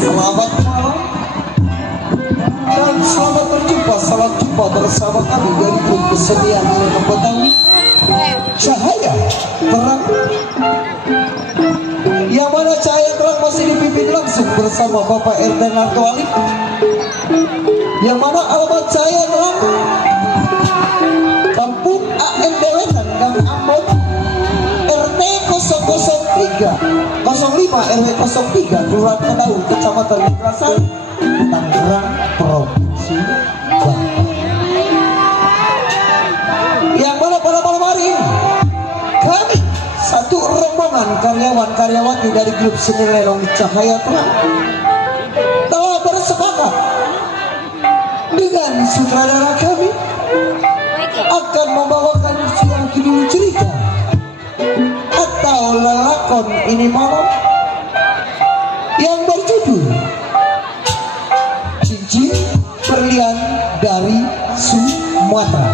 Selamat malam dan selamat berjumpa, salam jumpa bersama kami dari grup kesenian Lenong Betawi Cahaya Terang, yang mana cahaya terang masih dipimpin langsung bersama Bapak RT Narto Ali, yang mana alamat cahaya terang Kampung AN Dewetan Gang Ambon RT 003 05 RW 03 Kelurahan Kedau Kecamatan Likrasan Tangerang Provinsi Banten, yang mana pada malam hari ini kami satu rombongan karyawan-karyawati dari grup seni Lenong Cahaya Terang telah bersepakat dengan sutradara kami akan membawakan siang judul cerita atau lelakon ini malam yang berjudul Cincin Berlian dari Sumatera,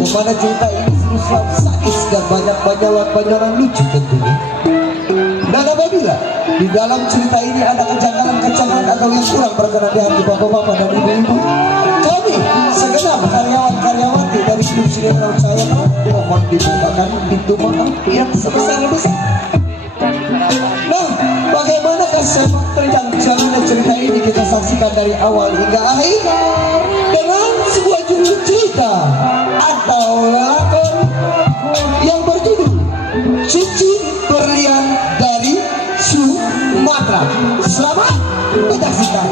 yang mana cerita ini selalu sadis dan banyak banyalan lucu tentunya. Dan apabila di dalam cerita ini ada kejanggalan atau yang kurang berkenan di hati bapak-bapak dan ibu-ibu, kami segenap karyawan-karyawati dari grup seni Lenong Cahaya Terang mohon dibukakan pintu maaf yang sebesar-besar. Nah, bagaimanakah sepak terjang jalannya cerita ini, kita saksikan dari awal hingga akhir dengan sebuah judul cerita atau lelakon yang berjudul Cincin Berlian dari Sumatera. Selamat menyaksikan.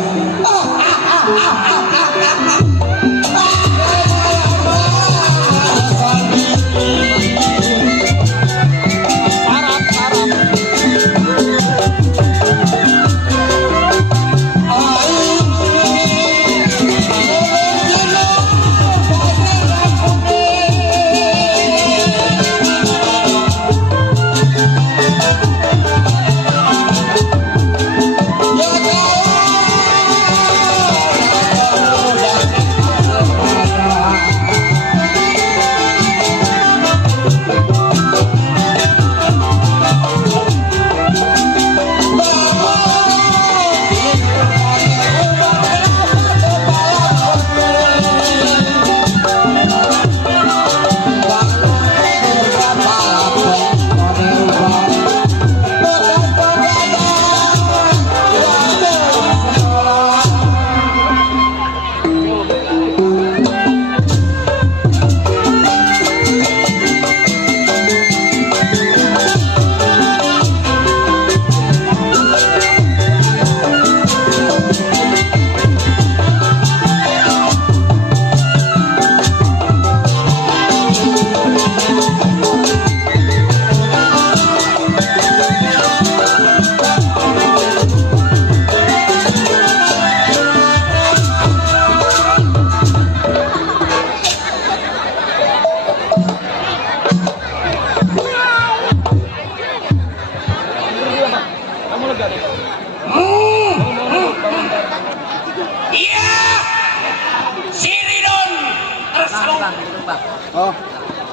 Oh,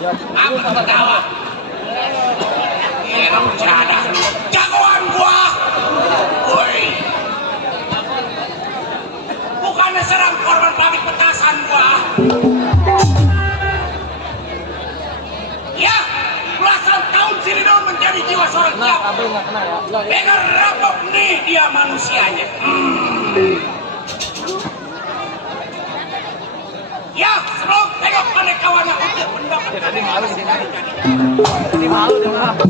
siap. Apa ketawa? Kamu bercanda. Jagoan gua. Woi. Bukannya serang korban pabrik petasan gua. Ya, belasan tahun si Ridon menjadi jiwa seorang jago. Bener rapok nih dia manusianya. Ya, sebelum tengok pada kawan aku pendapat. Tadi malu di sini. Tadi malu dengan apa?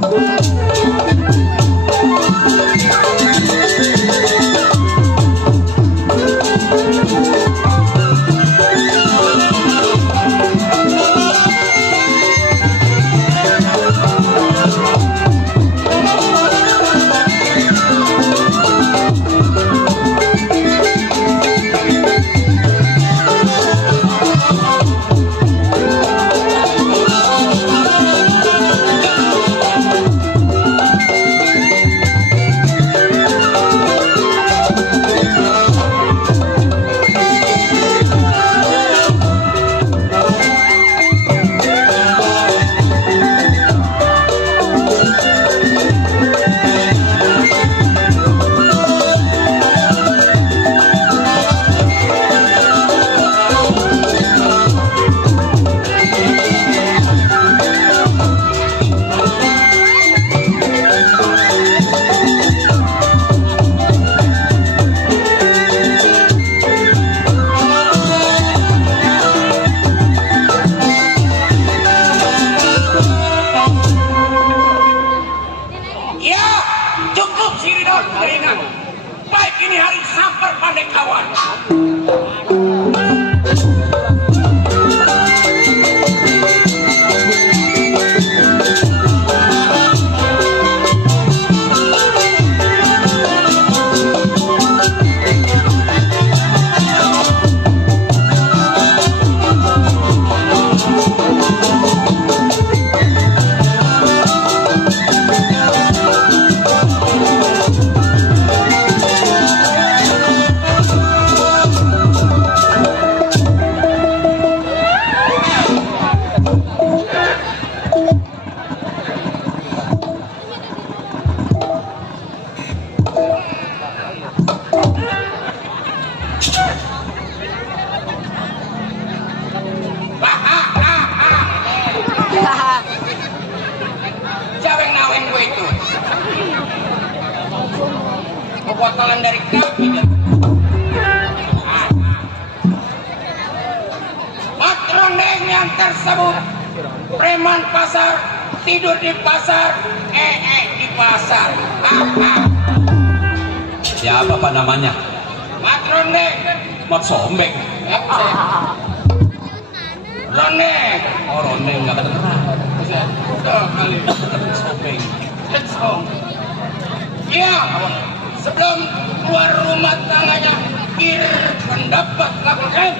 Cukup Siridon, teringat. Baik ini hari sampar pandai kawan. Jaweng naweng gue itu. Kebotolan dari kaki dia. Matrondeng yang tersebut preman pasar tidur di pasar di pasar. Siapa pak namanya? Matrondeng. Mat Sombeng. Rondeng. Oh Rondeng nggak kedengeran. Udah kali. Sombeng. Iya, sebelum keluar rumah tangganya pendapat lakukan.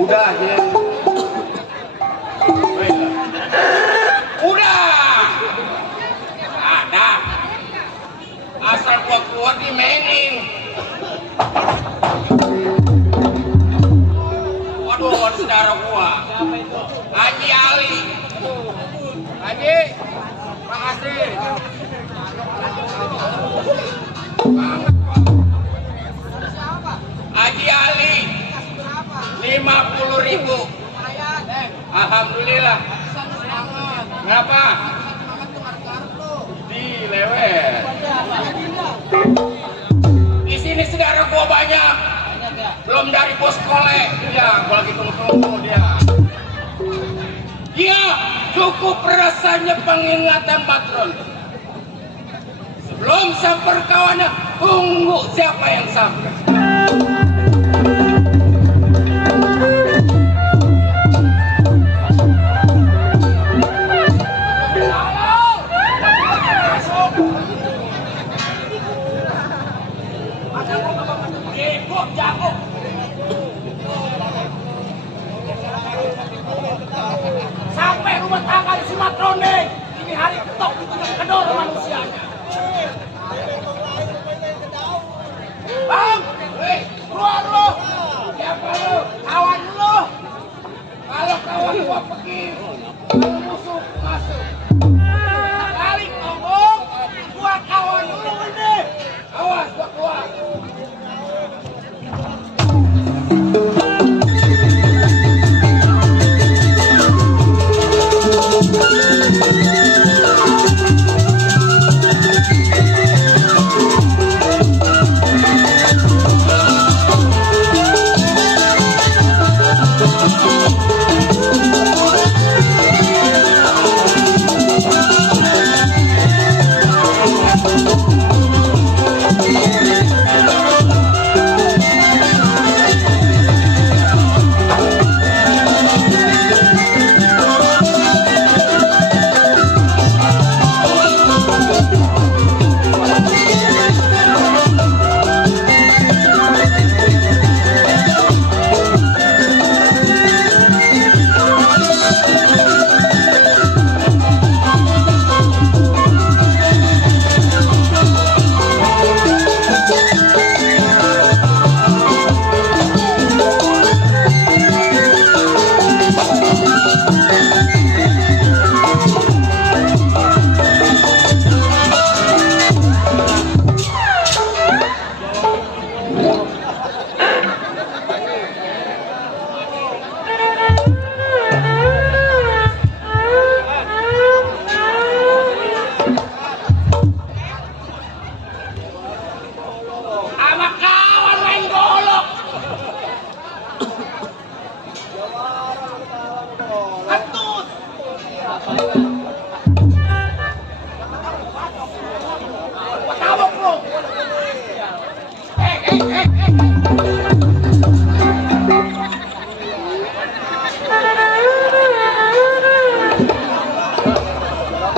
Udah ya. Udah. Ada. Asal gua keluar dimainin. Waduh, saudara gua. Haji Ali. Haji, makasih. Haji Ali 50.000. Alhamdulillah. Kenapa? Dilewet. Di sini saudara gua banyak. Belum dari bos kolek. Ya, gua lagi tunggu dia. Ya, cukup rasanya pengingatan patron. Sebelum samper kawannya, tunggu siapa yang samper. Sampai rumah tangga di Sumatroneng. Ini hari ketok kedor manusianya. Bang, keluar lu. Siapa lu? Kawan lu. Kalau kawan gua pergi, kalau musuh masuk.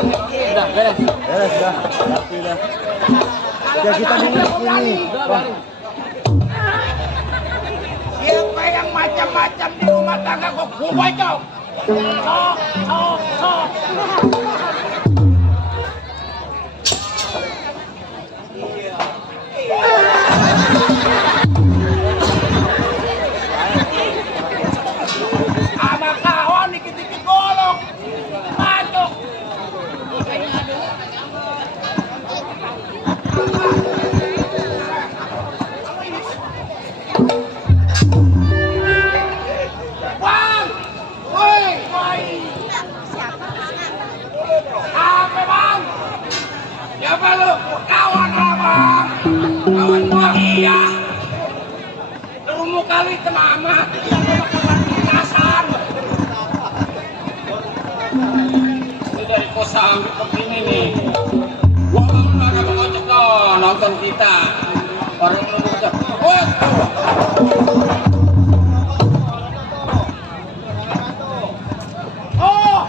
Udah, beres. Beres, dah. Rapi dah. Ya kita dulu di sini. Siapa yang macam-macam di rumah tangga kok gua cok? Cok. Sama kawan dikit-dikit golok. Macok. Bang! Woi! Apa bang? Siapa lu? Kawan lah bang. Kawan gua iya. Terumu kali ke mama. Kasar. Ini dari kosan begini nih. Gua bangun ada Bang Ojek loh, nonton kita. Orang lu ucap, wah. Oh!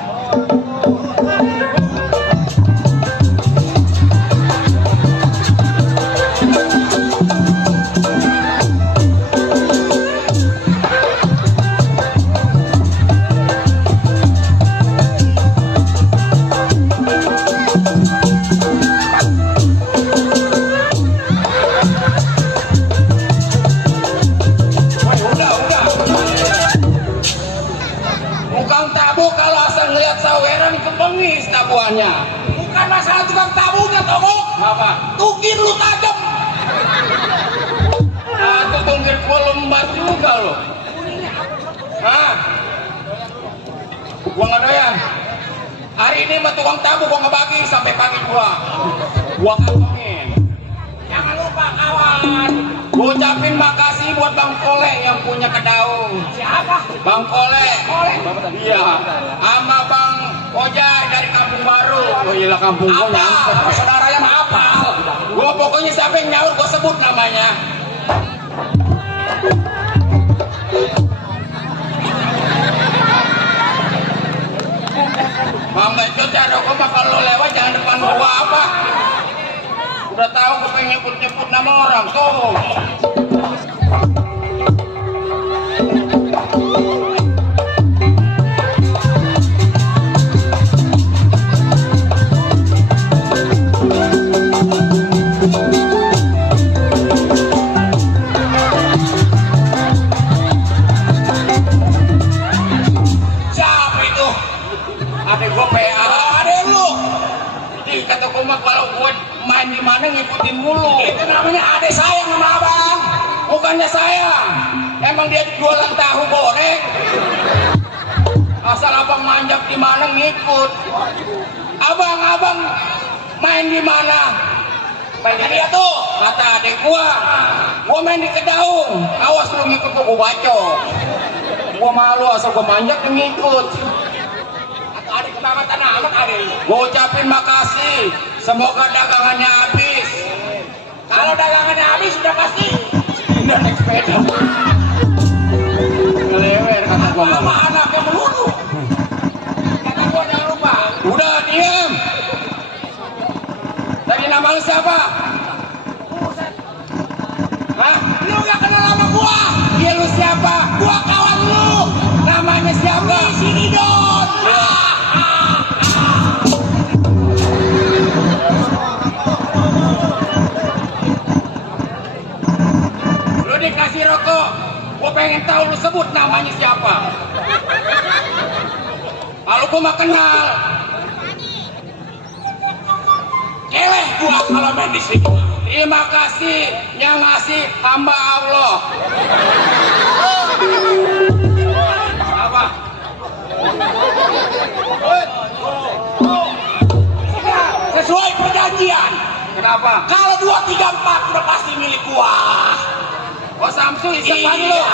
Woi, udah. Tukang tabu kalau asal ngeliat saweran itu bengis tabuannya. Bukan masalah tukang tabunya, Tomo. Apa? Tugir lu tajam. Itu tunggir gua lembar juga lo. Hah? Gua nggak doyan. Hari ini mah tukang tabu gua nggak bagi sampai pagi gua kantongin. Jangan lupa kawan. Gua ucapin makasih buat Bang Kole yang punya Kedaung. Siapa? Bang Kole. Kole. Iya. Sama Bang Ojai dari Kampung Baru. Oh iya kampung gua nyampe. Apa? Saudaranya mah apa? Gua pokoknya siapa yang nyaur gua sebut namanya. Bang Becot ya dong, mah kalau lewat jangan depan gua apa. Udah tahu gua pengen nyebut nama orang tuh. Siapa itu? Adek gua PA. Adek lu. Ih, kata gua mah kalau gua main di mana ngikutin mulu. Itu namanya adek sayang sama abang. Bukannya sayang. Emang dia jualan tahu goreng. Asal abang manjak di mana ngikut. Abang main di mana? Main di dia tuh. Kata adek gua main di Kedaung. Awas lu ngikut gua bacok. Gua malu asal gua manjak ngikut. Atau adek kebangatan amat adek lu. Gua ucapin makasih. Semoga dagangannya habis. Kalau dagangannya habis sudah pasti Pindah naik sepeda. Ngelewer kata gua sama mama. anaknya melulu. Kata gua jangan lupa. Udah diam. Tadi nama lu siapa? Buset. Hah? Lu gak kenal sama gua. Dia lu siapa? Gua kawan lu. Namanya siapa? Sini Don. Lu dikasih rokok. Gua pengen tahu lu sebut namanya siapa. Kalau gua mah kenal. Keleh gua kalau main di sini. Terima kasih yang ngasih hamba Allah. Apa? Sesuai perjanjian. Kenapa? Kalau 2, 3, 4 udah pasti milik gua. Oh Samsu isepan lu. Iya.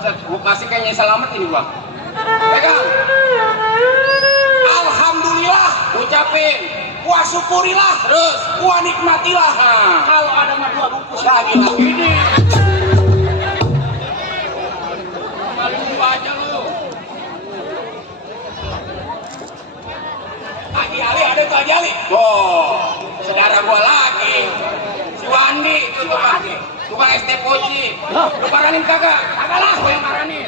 Set, gua kasih kayaknya selamat ini gua. Pegang. Alhamdulillah. Ucapin. Gua syukurilah. Terus. Gua nikmatilah. Nah. Kalau ada mah 2 bungkus lagi lah. Ini. Malu aja lu. Haji Ali ada tuh Haji Ali. Oh, saudara gua lagi. Si Wandi itu tukang ST Poci. Lu maranin kagak? Kagak lah, gua yang maranin.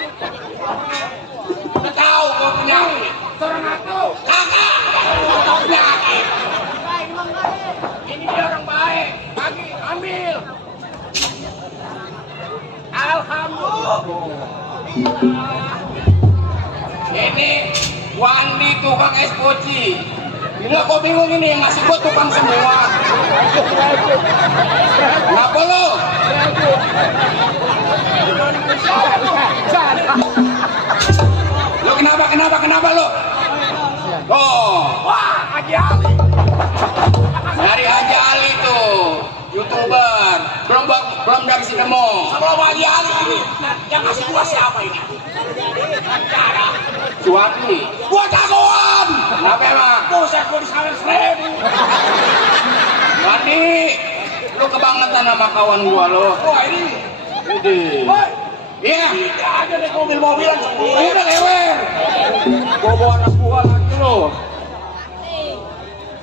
Udah tahu gua penyakit. Seorang aku. Kagak. Gua tahu penyakit. Ini dia orang baik. Lagi ambil. Alhamdulillah. Ini Wandi tukang es poci. Bila kau bingung ini yang ngasih gua tukang semua. Kenapa lo? Lo kenapa lo? Oh, Wah, Haji Ali. dari Haji Ali tuh, YouTuber. Belum dari si Demo. Sebelum Haji Ali ini, yang ngasih gua siapa ini? Cara. Suwati. Gua jagoan. Kenapa emang? Buset, gua disawer 1000. Wandi, lu kebangetan sama kawan gua lo. Wah ini. Woi, Iya. ini aja deh mobil-mobilan semua. Udah lewer. Gua bawa anak gua lagi lo.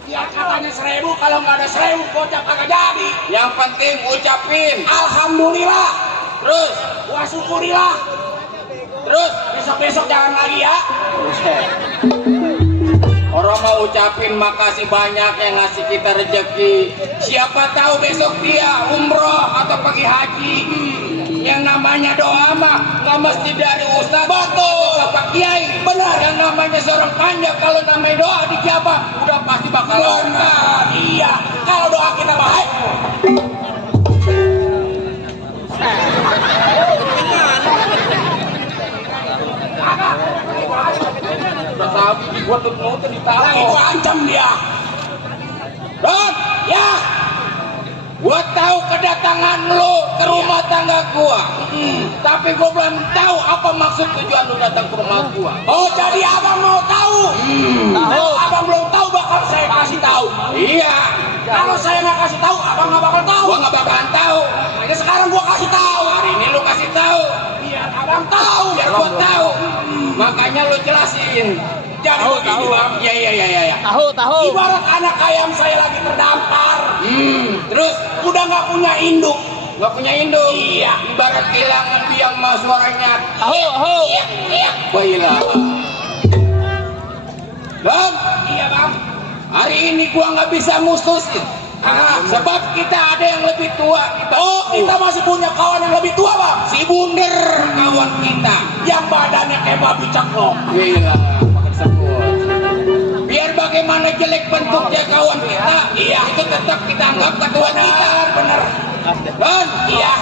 Ya katanya 1000, kalau nggak ada 1000, gocap kagak jadi. Yang penting ucapin. Alhamdulillah. Terus, Gua syukurilah. terus. Besok-besok jangan lagi ya. Orang mau ucapin makasih banyak yang ngasih kita rezeki. Siapa tahu besok dia umroh atau pergi haji. Yang namanya doa mah nggak mesti dari ustaz, betul, Pak Kiai, benar. Yang namanya seorang panja kalau namanya doa dijabah udah pasti bakal Benar, iya. Kalau doa kita baik. udah sabi gua tuh mau Lagi ditaruh. gua ancam dia. Don, Ya, gua tahu kedatangan lo ke rumah tangga gua. Tapi gua belum tahu apa maksud tujuan lu datang ke rumah gua. oh jadi abang mau tahu. Kalau abang belum tahu bakal saya kasih tahu. Iya, Kalau saya nggak kasih tahu, abang nggak bakal tahu. gua nggak bakalan tahu. Makanya sekarang gua kasih tahu. Hari ini lu kasih tahu, Biar abang tahu. biar gua tahu. Makanya lu jelasin. Jadi begini bang. Iya. Tahu. Ibarat anak ayam saya lagi terdampar. Terus Udah nggak punya induk. nggak punya induk. Iya. Ibarat kehilangan biang mas suaranya. Tahu. Baiklah. Dan Iya bang. hari ini gua nggak bisa mutusin. Sebab kita ada yang lebih tua. Kita masih punya kawan yang lebih tua bang. Si Bunder kawan kita. Yang badannya kayak babi ceklok. Gila, pakai sebut. Biar bagaimana jelek bentuknya kawan kita, iya itu tetap kita anggap kawan kita. Bener. Dan iya,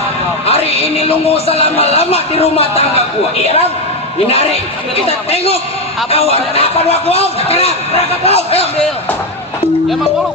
hari ini lu nggak usah lama-lama di rumah tangga gua. Iya bang. Ini hari kita tengok kawan Apa dua bang? sekarang. Berangkat bang. Ayo. Emang lu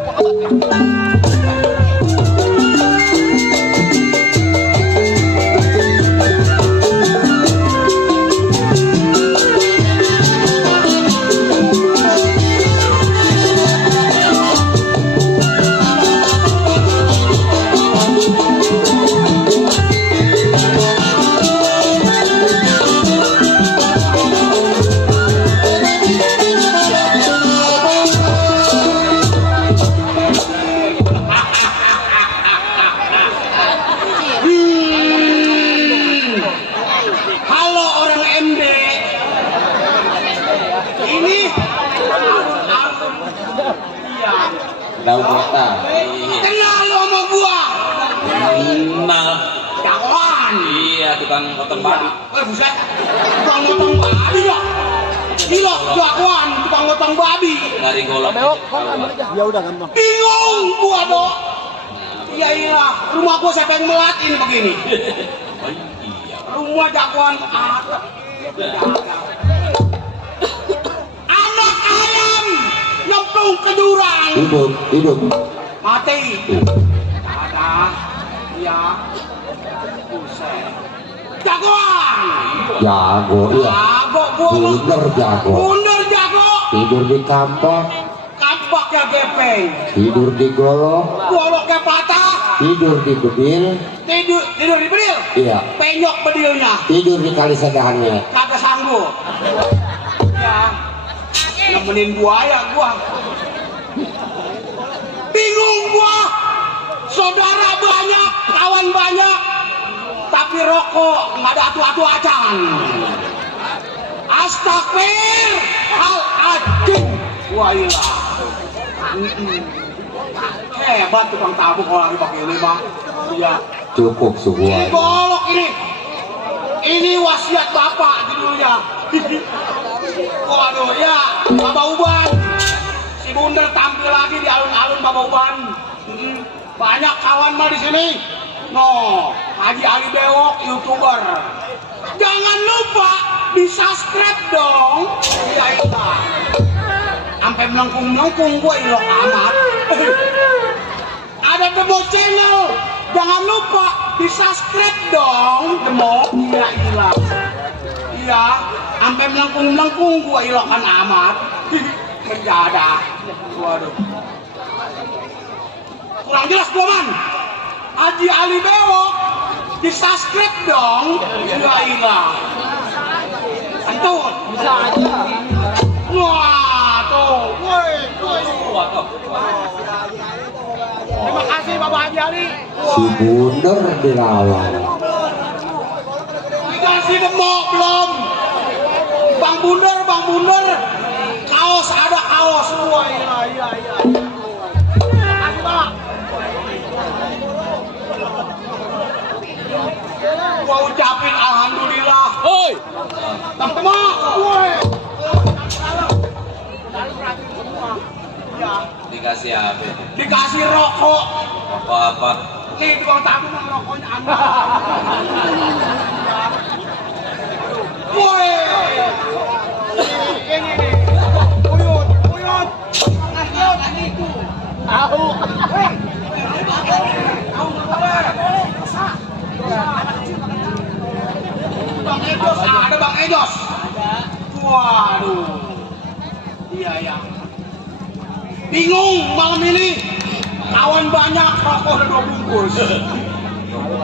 Halo orang MD. Ini Tahu kota. kenal lo sama gua. Kenal. Kawan. Iya, tukang potong babi. Buset. Tukang motong babi lo. Gila, jagoan tukang motong babi. Dari golok. Ya udah gampang. Bingung gua dok. Iya iyalah, rumah gua siapa yang melat ini begini. Rumah jagoan ada. Anak ayam nyemplung ke jurang. Hidup. Mati. Ada. Iya. Buset. Jagoan. Jago, iya. Jago gua. Bunder jago. Bunder jago. Tidur di kampak, Kampaknya gepeng. tidur di golok, Goloknya patah. tidur di bedil, Tidur di bedil. iya. Penyok bedilnya. Tidur di kali sedahannya. Kagak sanggup. Ya. nemenin buaya gua. Bingung gua, saudara banyak, kawan banyak, tapi rokok nggak ada atu-atu acan. Astagfir, hal ajing, wailah. Hebat tukang tabung kalau lagi pakai ini bang. Iya. Cukup Ini sebuah. golok ini. Ini wasiat bapak judulnya. Waduh ya, Bapak Uban. Si Bundar tampil lagi di alun-alun Bapak Uban. Banyak kawan mah di sini. No, Haji Ali Bewok, YouTuber. Jangan lupa di subscribe dong. Ya itu. Sampai melengkung-melengkung gue ilok amat. Ada Demo Channel. Jangan lupa di subscribe dong. Demo, iya ilah. Iya, sampai melengkung-melengkung gue ilokan amat. Mendadak. Waduh. Kurang jelas Boman. Haji Ali Bewok di subscribe dong. Iya ilah. Antun. Bisa aja. Wah, tuh. Woi. Terima kasih Bapak Haji Ali. Si Bundar dilawan. Dikasih demo belum? Bang Bundar. Kaos ada kaos. Wah, iya. Makasih Pak. Gua ucapin alhamdulillah. Hoi. Teman-teman, woi. Ya, Dikasih apa? dikasih rokok. Apa? Nih tukang tabung mah rokoknya aman. Woi. Ini nih. Uyut. Nasiot itu. Tahu. Bang Ejos, ada Bang Ejos. Waduh. Iya. Bingung malam ini. Kawan banyak, rokok udah 2 bungkus.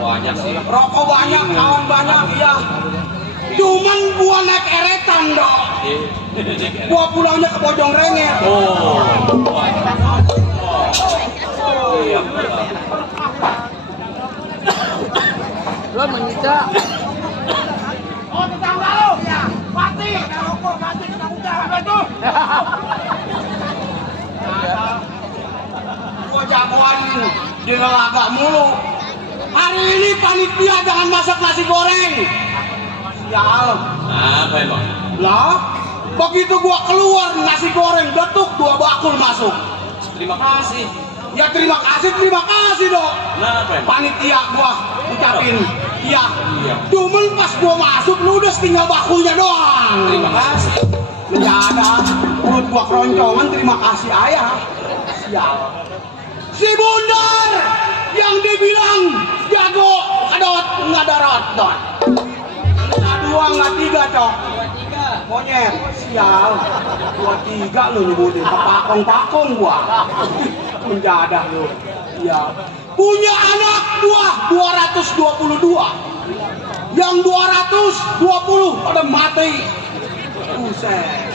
Banyak sih. Rokok banyak, kawan banyak, iya. Cuman gua naik eretan dong. Gua pulangnya ke Bojong Rengel. Iya. Lo menyita. Oh, tetangga lo? Iya. Mati. Rokok mati kena udah. Apa itu? Gua jagoan di Lelaga mulu. Hari ini panitia jangan masak nasi goreng. Sial. Apa emang? Lah, begitu gua keluar nasi goreng detuk 2 bakul masuk. Terima kasih. Ya terima kasih dong. Kenapa emang? Panitia gua ucapin. Iya. Iya. Cuman pas gua masuk ludes tinggal bakulnya doang. Terima kasih. Mendadak mulut gua keroncongan, terima kasih ayah. Sial. Si Bundar yang dibilang jago kadot ngadarot dot. Nggak 2 nggak 3 cok. Monyet, sial. 23 lu nyebutin, pakong gua. Mendadak lu. Iya. Punya anak gua 222. Yang 220 pada mati. Buset.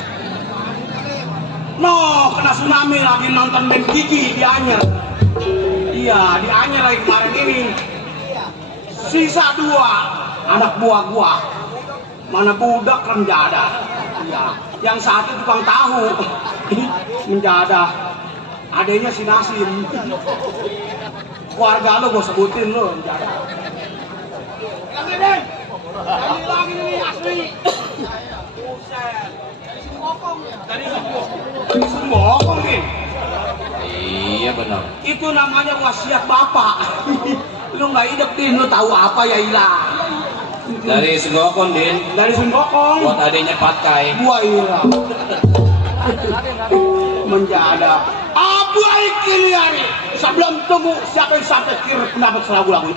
No, kena tsunami lagi nonton Ben Gigi di Anyer. Iya, di Anyer lagi kemarin ini. Sisa 2 anak buah gua. Mana budak menjadah. Iya, yang satu tukang tahu. Menjadah. Adanya si Nasim. Keluarga lo gua sebutin lo menjadah. Lagi deh. Lagi nih asli. Buset. Dari Sumbokong nih. Iya benar. Itu namanya wasiat bapak. Lu nggak hidup din, lu tahu apa ya Ila? Dari Sugokon, Din. Dari Sumbokong. Buat adiknya Patkai. Gua Ila. Menjadah. Abai Kiliani. Sebelum tunggu siapa yang sampai kiri pendapat selagu-lagu.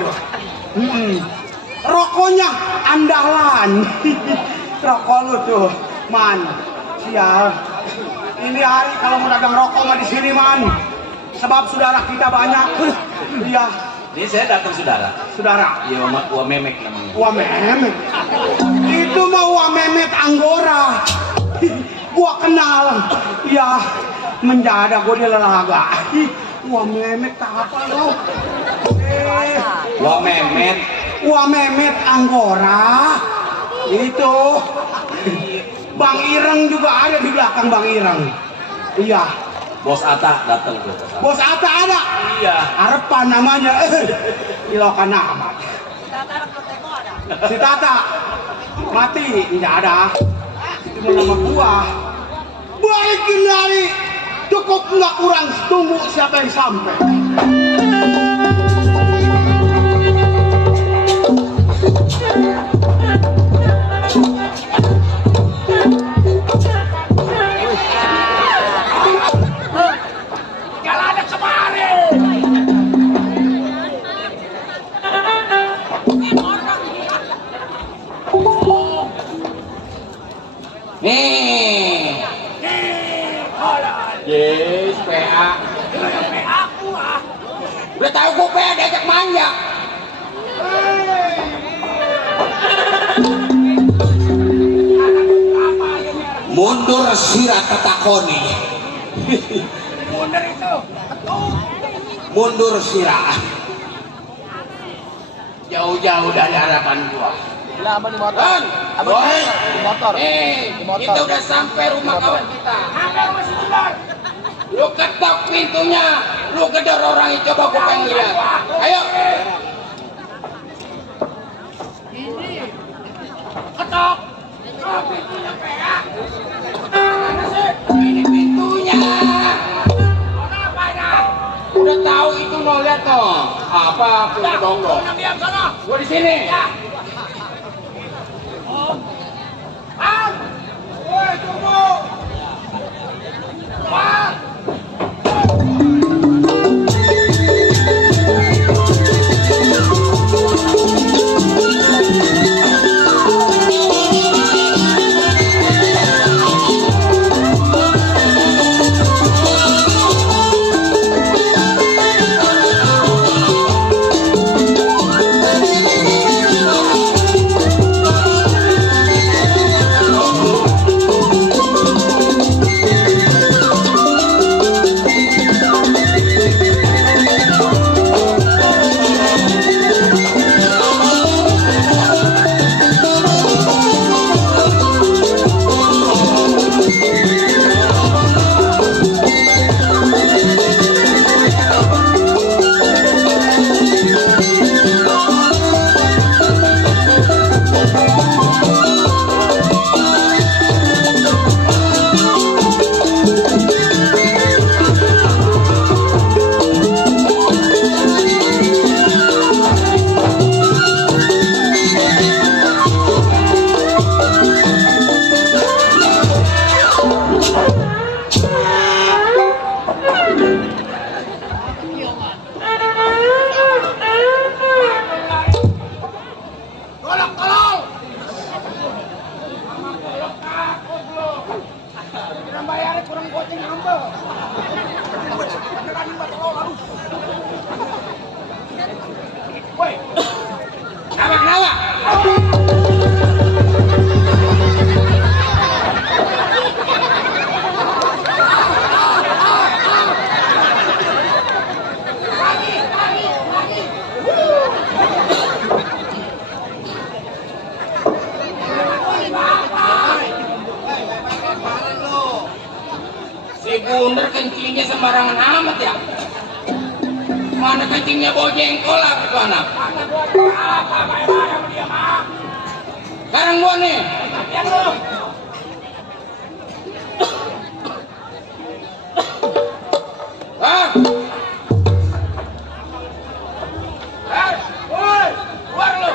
itu. Rokoknya andalan. Rokok lu tuh, man. Sial. Ini hari kalau mau dagang rokok mah di sini, man. Sebab saudara kita banyak. Iya. Ini saya datang saudara. Saudara. Iya, Wah Memek namanya. Wah Memet. Itu mah Wah Memet Anggora. Gua kenal. Ya, mendadak gua di lelaga. Wah Memet apa lo? Wah Memet. Wah Memet Anggora. Itu. Bang Ireng juga ada di belakang Bang Ireng. Iya. Bos Ata datang tuh. Bos Atta ada. Iya. Harapan namanya. Ilokan amat. Si Tata mati, tidak ada. Itu nama gua. Balikin dari cukup nggak kurang, tunggu siapa yang sampai. Nih. Yes, PA. Udah tahu gue PA diajak manja. Mundur sirat tetakoni. Mundur itu. Mundur sirat. Jauh-jauh dari harapan gua. Abang di motor. Don, Boy, di motor. Di motor. kita udah sampai rumah kawan kita. Lu ketok pintunya, lu gedor orangnya, coba gua pengen lihat. Ayo. Ketok. Pintunya PA. Ini pintunya. Udah tahu itu no, lihat no. Apa pintu dong? Gua di sini. Woi, tunggu. Wah. Si Bundar kencingnya sembarangan amat ya. Mana kencingnya bau jengkol lah itu anak. Sekarang gua nih. Hah? Woi, keluar lu.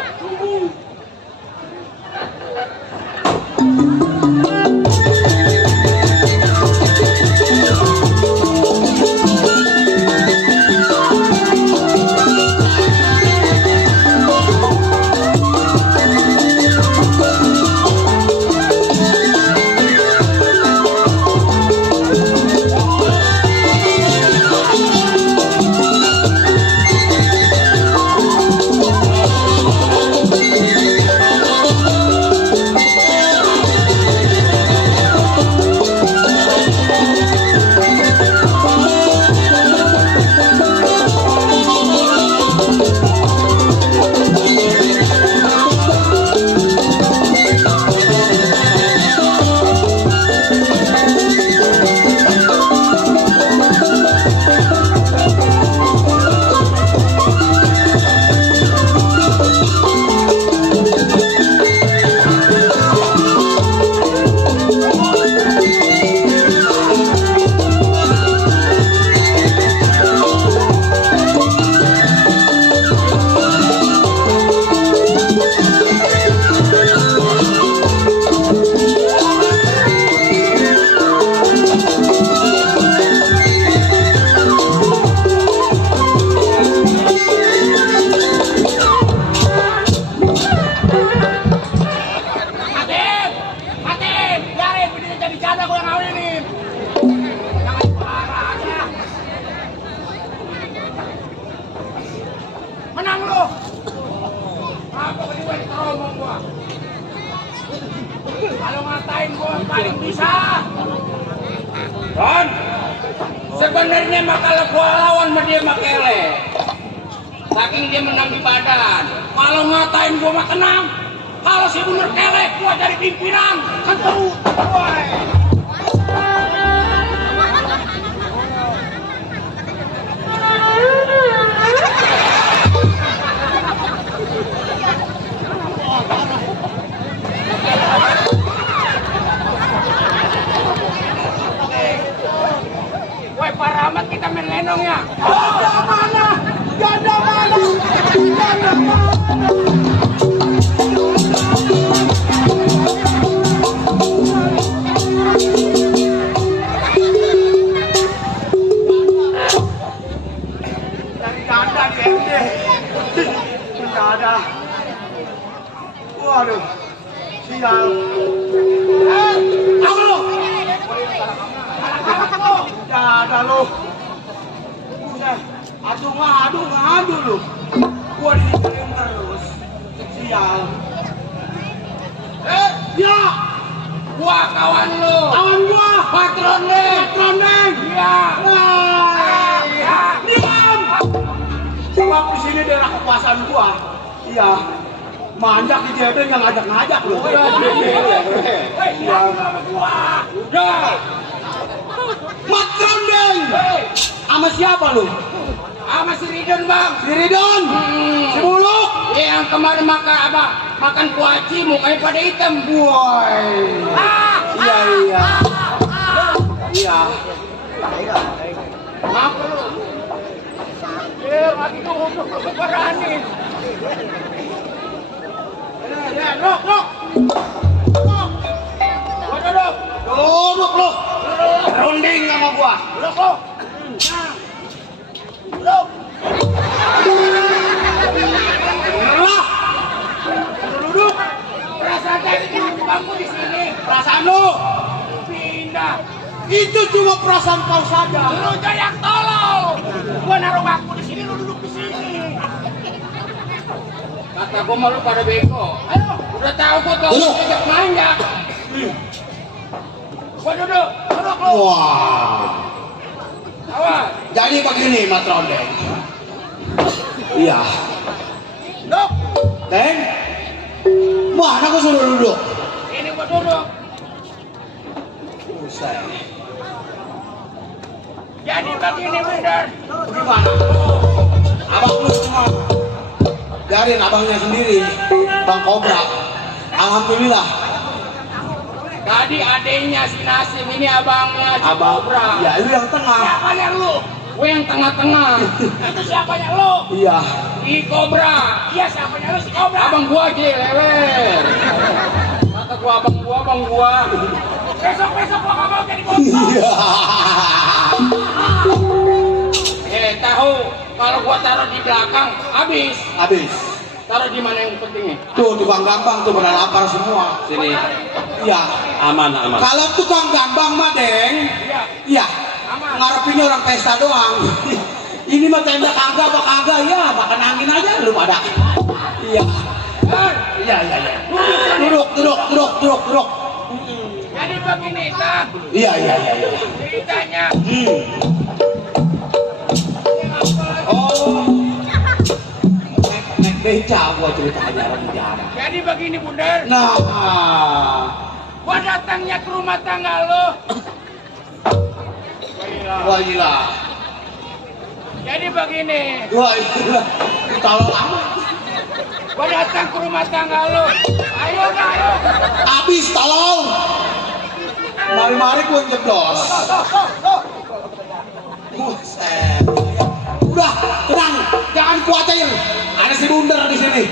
ngatain gua paling bisa. Don, sebenarnya mah kalau gua lawan sama dia mah kele. Saking dia menang di badan. Kalau ngatain gua mah tenang. Kalau si bener kele, gua jadi pimpinan. Kan tahu. Woi, para amat kita main lenong ya. Ganda mana? Ganda mana? Ganda mana? Dari ganda di MD. Nggak ada. Waduh. Sial. Apa lu? Nggak ada lu. Buset. Adu ngadu lu. Gua dikirim terus. Sial. Ya. Gua kawan lu. Kawan gua. Patron Neng. Patron Neng. Iya. Ya. Diam. Sebab di sini daerah kekuasaan gua. Iya. Manjak di Jedeng yang ngajak-ngajak lu. Iya. Udah. Patron Neng. Sama siapa lu? Sama si Ridon, Bang. Si Ridon. Si Buluk. Yang kemarin makan kuaci mukanya pada hitam, boy. Iya. Iya. Apa lu? Lagi tuh berani. Duduk. Duduk lu. Runding sama gua. Duduk lu. Duduk. Lah. Duduk. Perasaan tadi bangku di sini. Perasaan lu. Pindah. Itu cuma perasaan kau saja. Lu yang tolol. Gua naruh bangku di sini, lu duduk di sini. Kata gua malu pada bego. Ayo, udah tahu gua kalau ngajak manjak. Gua duduk lu. Wah. Awas. Jadi begini, Mas Rondeng. Iya. Duduk. Neng. Mana kau suruh duduk? Ini gua duduk. Buset. Jadi begini bener. Gimana? Abang lu semua. Biarin abangnya sendiri. Bang Kobra. Alhamdulillah. Tadi adenya si Nasim, ini abangnya si Abang. Kobra. Ya lu yang tengah. Siapanya lu? Gue yang tengah-tengah. Itu siapanya lu? Iya. Si Kobra. Iya, siapanya lu si Kobra? Abang gua aja lewer. Kata gua abang gua. Besok gua gak mau jadi Kobra. Iya. Tahu kalau gua taruh di belakang habis. Habis. Taruh di mana yang pentingnya? Tuh tukang gambang tuh pada lapar semua. Sini. Iya. Aman. Kalau tukang gambang mah, Deng. Iya. Iya. Aman. Ngarepinnya orang pesta doang. Ini mah tenda kagak apa kagak ya, makan angin aja lu pada. Iya. Iya. Duduk. Jadi begini, Tan. Iya. Ceritanya. Oh. Nek beca gua ceritanya orang penjara. Jadi begini, Bundar. Nah. Gua datangnya ke rumah tangga lo. Wah gila. Jadi begini. Wah gila. Ditolong lama. Gua datang ke rumah tangga lo. Ayo. Habis tolong. Mari gua jeblos. Buset. Udah, tenang, jangan khawatir. Ada si Bundar di sini.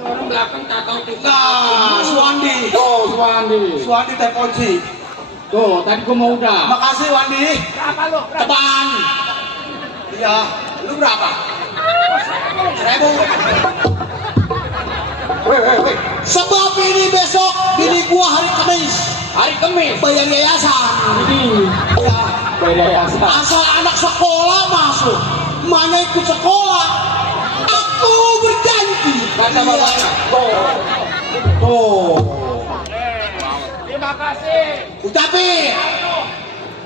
Orang belakang tak tahu tuh. Nah, Suwandi. Oh, Suwandi teh kunci. Tuh, tadi gua mau udah. Makasih Wandi. Berapa lo? Ceban. Iya, lu berapa? 1.000. Weh. Sebab ini besok bini gua hari Kamis. Hari Kamis. Bayar yayasan. Ini. Ya. Beda ya. Asal anak sekolah masuk, mana ikut sekolah, aku berjanji. Kata bapaknya. Tuh. Terima kasih. Ucapin.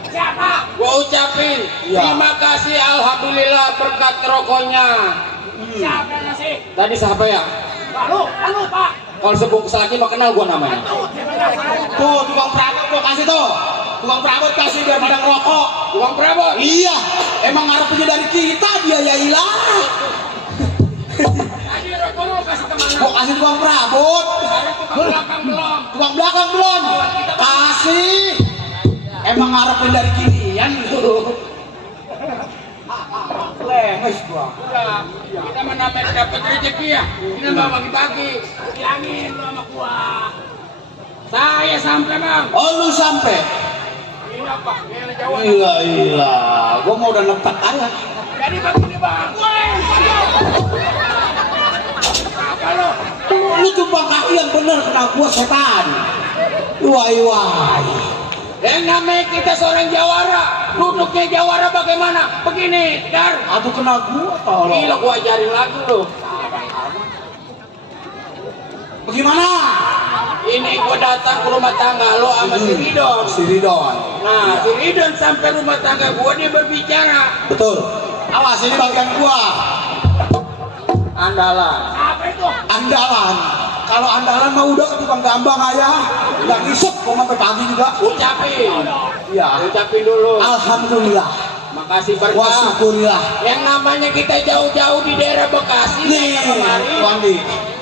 Siapa? Gua ucapin. Iya. Terima kasih, alhamdulillah berkat rokoknya. Siapa yang ngasih? Tadi siapa ya? Lalu, Pak. Kalau sebungkus lagi mah kenal gua namanya. Tuh, tukang perabot gua kasih tuh. Tukang perabot kasih biar pada ngerokok. Tukang perabot. Iya, emang ngarepnya dari kita dia ya ilah. Tadi rokok lu kasih kemana? Gua kasih tukang perabot. Ada tukang belakang belum. Tukang belakang belum. Kasih. Emang ngarepin dari kinian lu. Lemes gua. Udah, kita menambah dapat rezeki ya. Ini mah bagi-bagi. Bilangin lu sama gua. Saya sampai bang. Oh lu sampai. Ini apa? Ini Jawa. Iya. Gua mau udah nepat aja. Jadi begini bang. Apa lu? Lu tumpang kaki yang bener kena gua setan. Wai. Yang namanya kita seorang jawara, duduknya jawara bagaimana? Begini, Dar. Aduh kena gua tolong. Gila gua ajarin lagi lu. Bagaimana? Ini gua datang ke rumah tangga lo sama si Ridon. Si Ridon. Nah, si Ridon sampai rumah tangga gua dia berbicara. Betul. Awas ini bagian gua. Andalan. Apa itu? Andalan. Kalau andalan mah udah tukang gambang ayah. Udah ngisep gua sampai pagi juga. Ucapin. Iya. Ucapin dulu. Alhamdulillah. Makasih Wa berkah. syukurillah. Yang namanya kita jauh-jauh di daerah Bekasi. Nih, kemari. Wandi.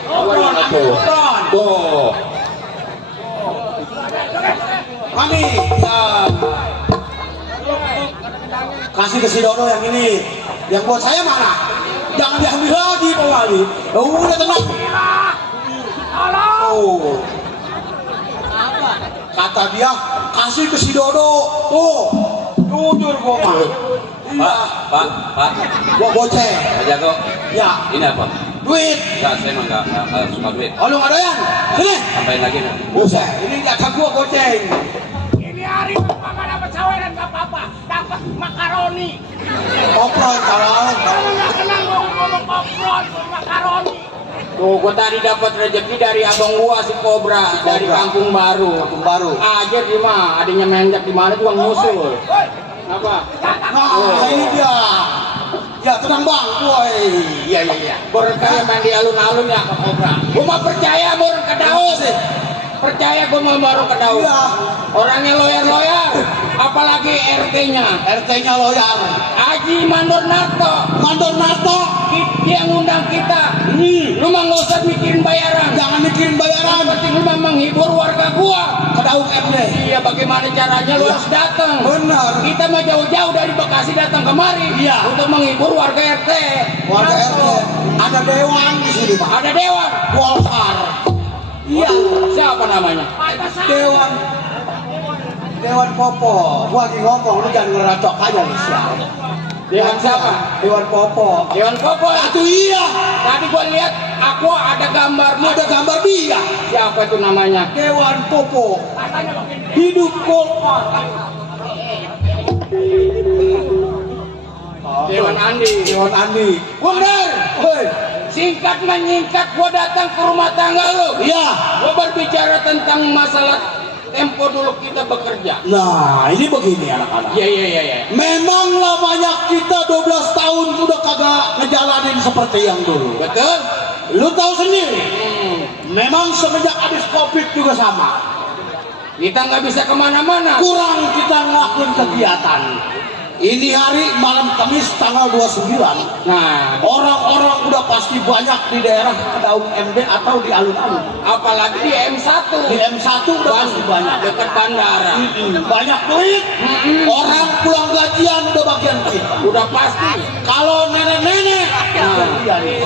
Awalnya apa? Tuh. Mami, ya. Kasih ke si Dodo yang ini. Yang buat saya mana? Jangan diambil lagi, Pak Wali. Oh, udah tenang. Oh. Kata dia, kasih ke si Dodo. Tuh. Jujur gua mah. Iya. Pak. Gua goceng. Pak Jago, Ya, ini apa? duit. Enggak, saya mah enggak suka duit. Oh, lu nggak doyan? Sini. Tambahin lagi nih. Buset, ini jatah gua goceng. Ini hari Bapak dapat saweran gak apa-apa. Dapat makaroni. Kopron, kawan. Kalau nggak kenal ngomong kopron, makaroni. Tuh, gua tadi dapat rezeki dari abang gua si Kobra dari Kampung Baru. Kampung Baru. Ajar di mah, adanya menjak di mana juga nyusul. Apa? Nah, ini dia. Ya, tenang bang, boy. Iya. Berkaya main di alun-alun ya Kobra. Gua mah percaya sama orang Kedaung. Percaya gua mau baru Kedaung. Iya. Orangnya loyal, apalagi RT-nya. RT-nya loyal. Haji Mandor Narto. Mandor Narto. Dia ngundang kita. Lu mah nggak usah mikirin bayaran. Jangan mikirin Yang bayaran. penting lu mah menghibur warga gua. Kedaung MD. Iya, bagaimana caranya lu harus datang. Benar. Kita mah jauh-jauh dari Bekasi datang kemari. Iya. Untuk menghibur warga RT. Warga RT. Ada dewan di sini, Pak. Ada dewan. Golkar. Iya. Siapa namanya? Dewan Popo. Gua lagi ngomong, lu jangan ngeracok aja nih, sial. Dewan siapa? Dewan Popo. Dewan Popo. Itu iya. Tadi gua lihat aku ada gambarmu. Ada gambar dia. Siapa itu namanya? Dewan Popo. Hidup Golkar. Dewan Andi. Dewan Andi. Bundar. Hei. Singkat menyingkat gua datang ke rumah tangga lu. Iya. Gua berbicara tentang masalah tempo dulu kita bekerja. Nah, ini begini anak-anak. Iya. Memang lamanya kita 12 tahun udah kagak ngejalanin seperti yang dulu. Betul? Lu tahu sendiri. Memang semenjak habis Covid juga sama. Kita nggak bisa kemana-mana. Kurang kita ngelakuin kegiatan. Ini hari malam Kamis tanggal 29. Nah, Orang-orang udah pasti banyak di daerah Kedaung MD atau di alun-alun. apalagi di M1. Di M1 udah pasti banyak. Dekat bandara. Banyak duit. Orang pulang gajian udah bagian kita. Udah pasti. Kalau nenek-nenek,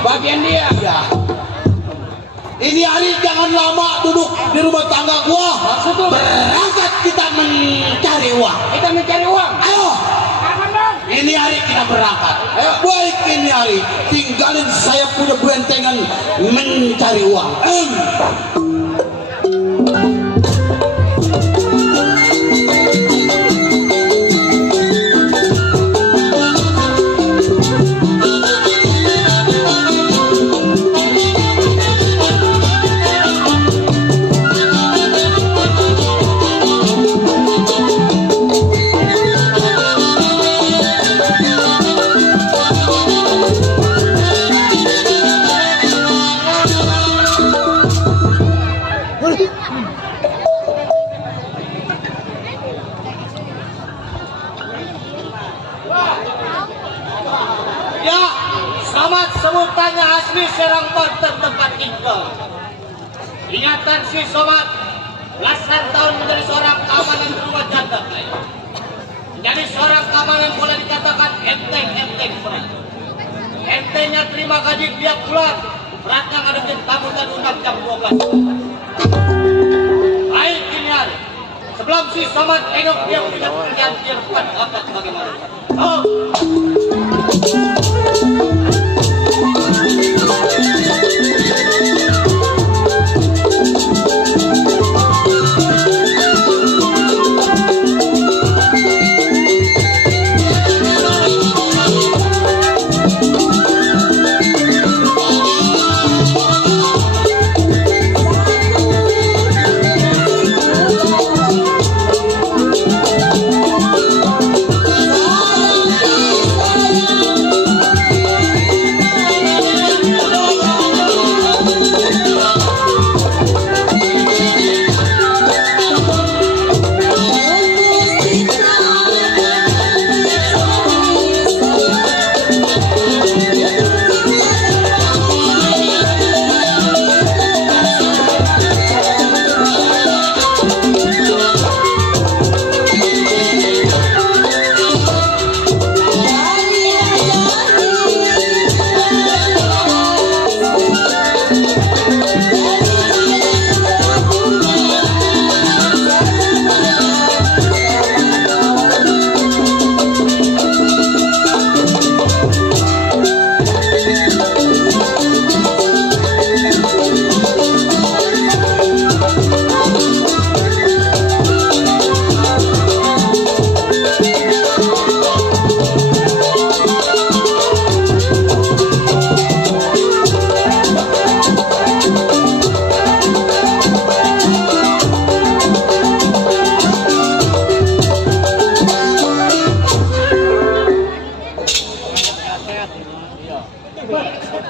Bagian dia. ya. Ini hari jangan lama duduk di rumah tangga gua. Maksud lu? Berangkat kita mencari uang. Kita mencari uang. Ayo, Kapan bang? ini hari kita berangkat. Ayo. Baik ini hari, tinggalin saya punya bentengan mencari uang. Sambutannya asli Serang Banten tempat tinggal. Ingatan si Somat belasan tahun menjadi seorang keamanan rumah janda. Menjadi seorang keamanan boleh dikatakan enteng berat. Entengnya terima gaji tiap bulan, beratnya ngadepin tamu dan undang jam 12. Baik Kinian, sebelum si Somat tengok dia punya pekerjaan dia bukan dapat bagaimana. Oh.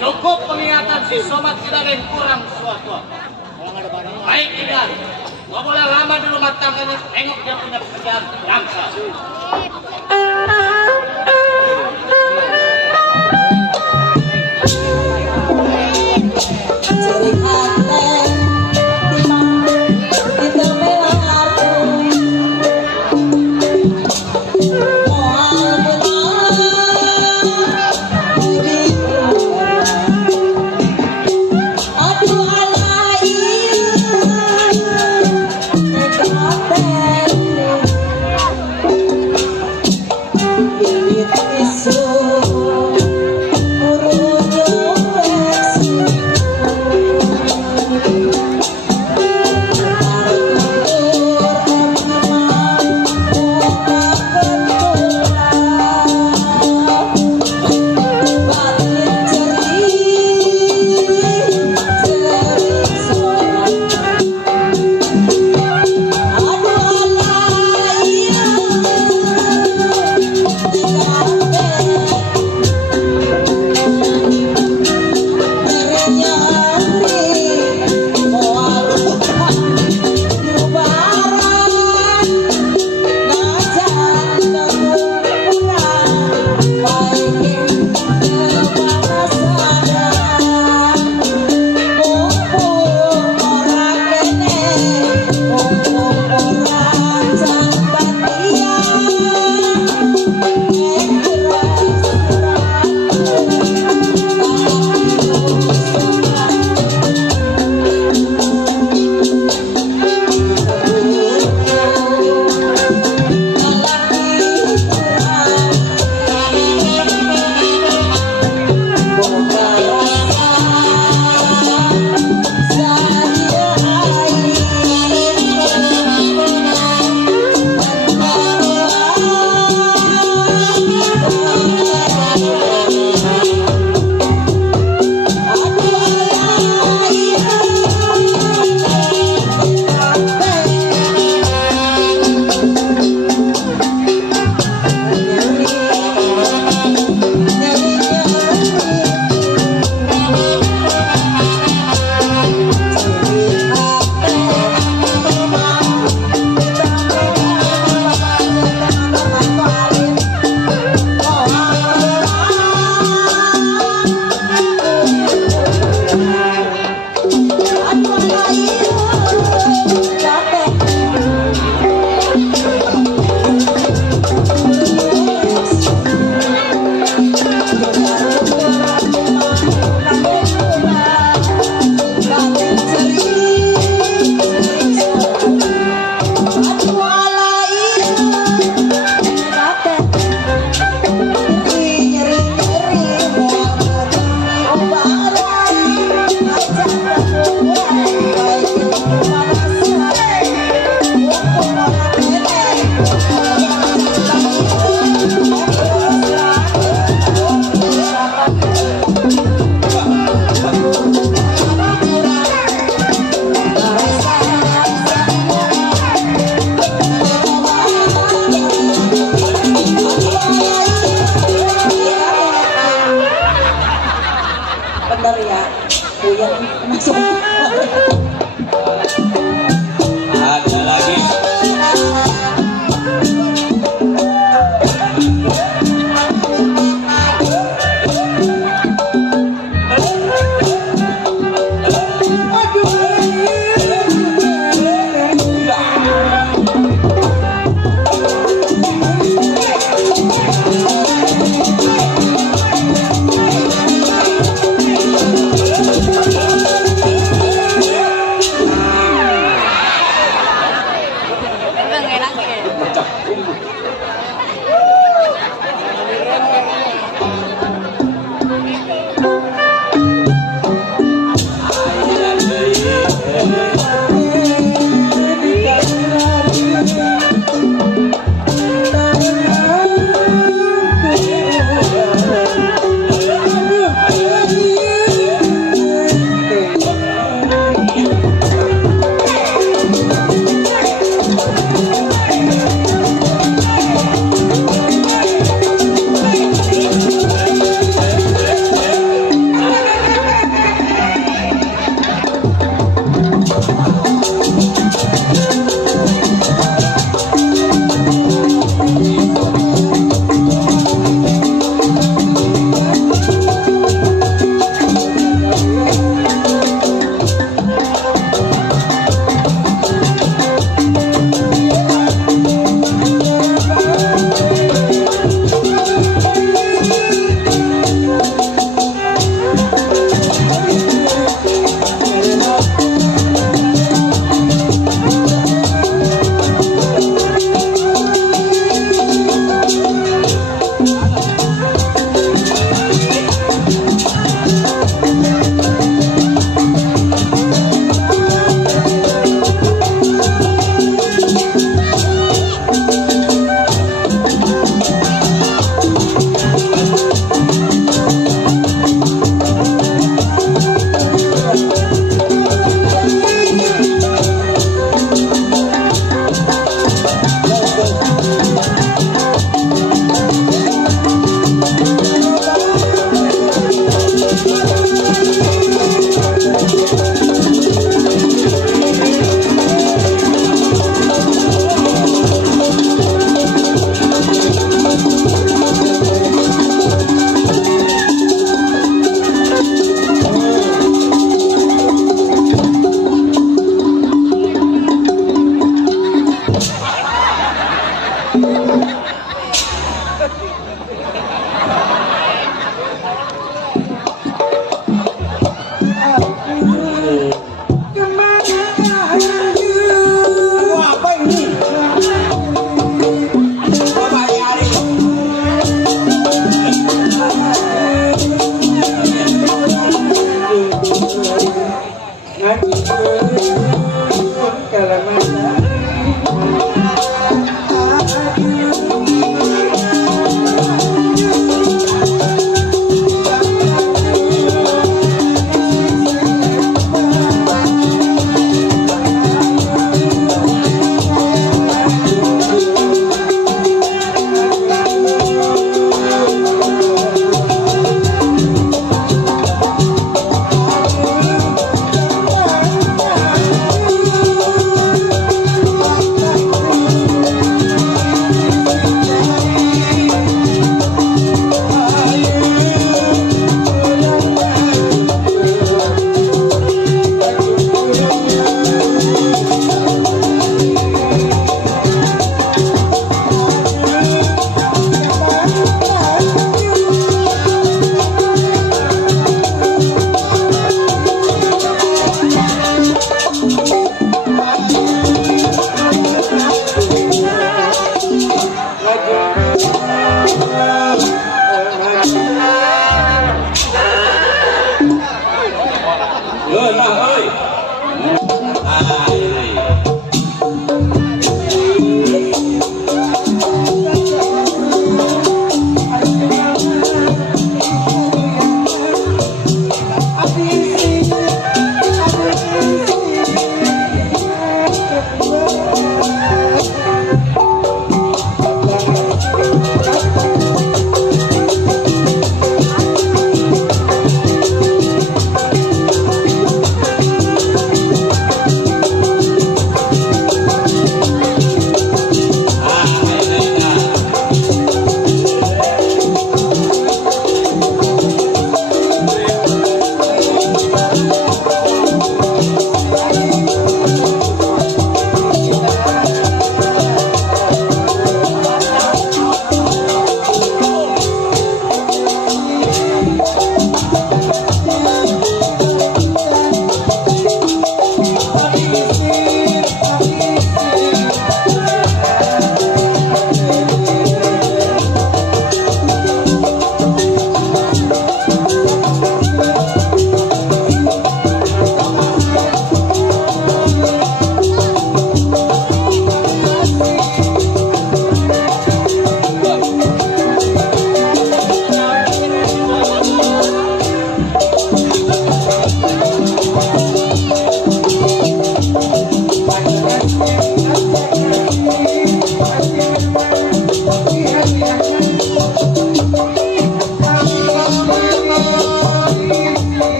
Cukup penglihatan si Somat, tidak ada yang kurang sesuatu. Baik tidak, nggak boleh lama di rumah tangganya, tengok dia punya pekerjaan bangsa.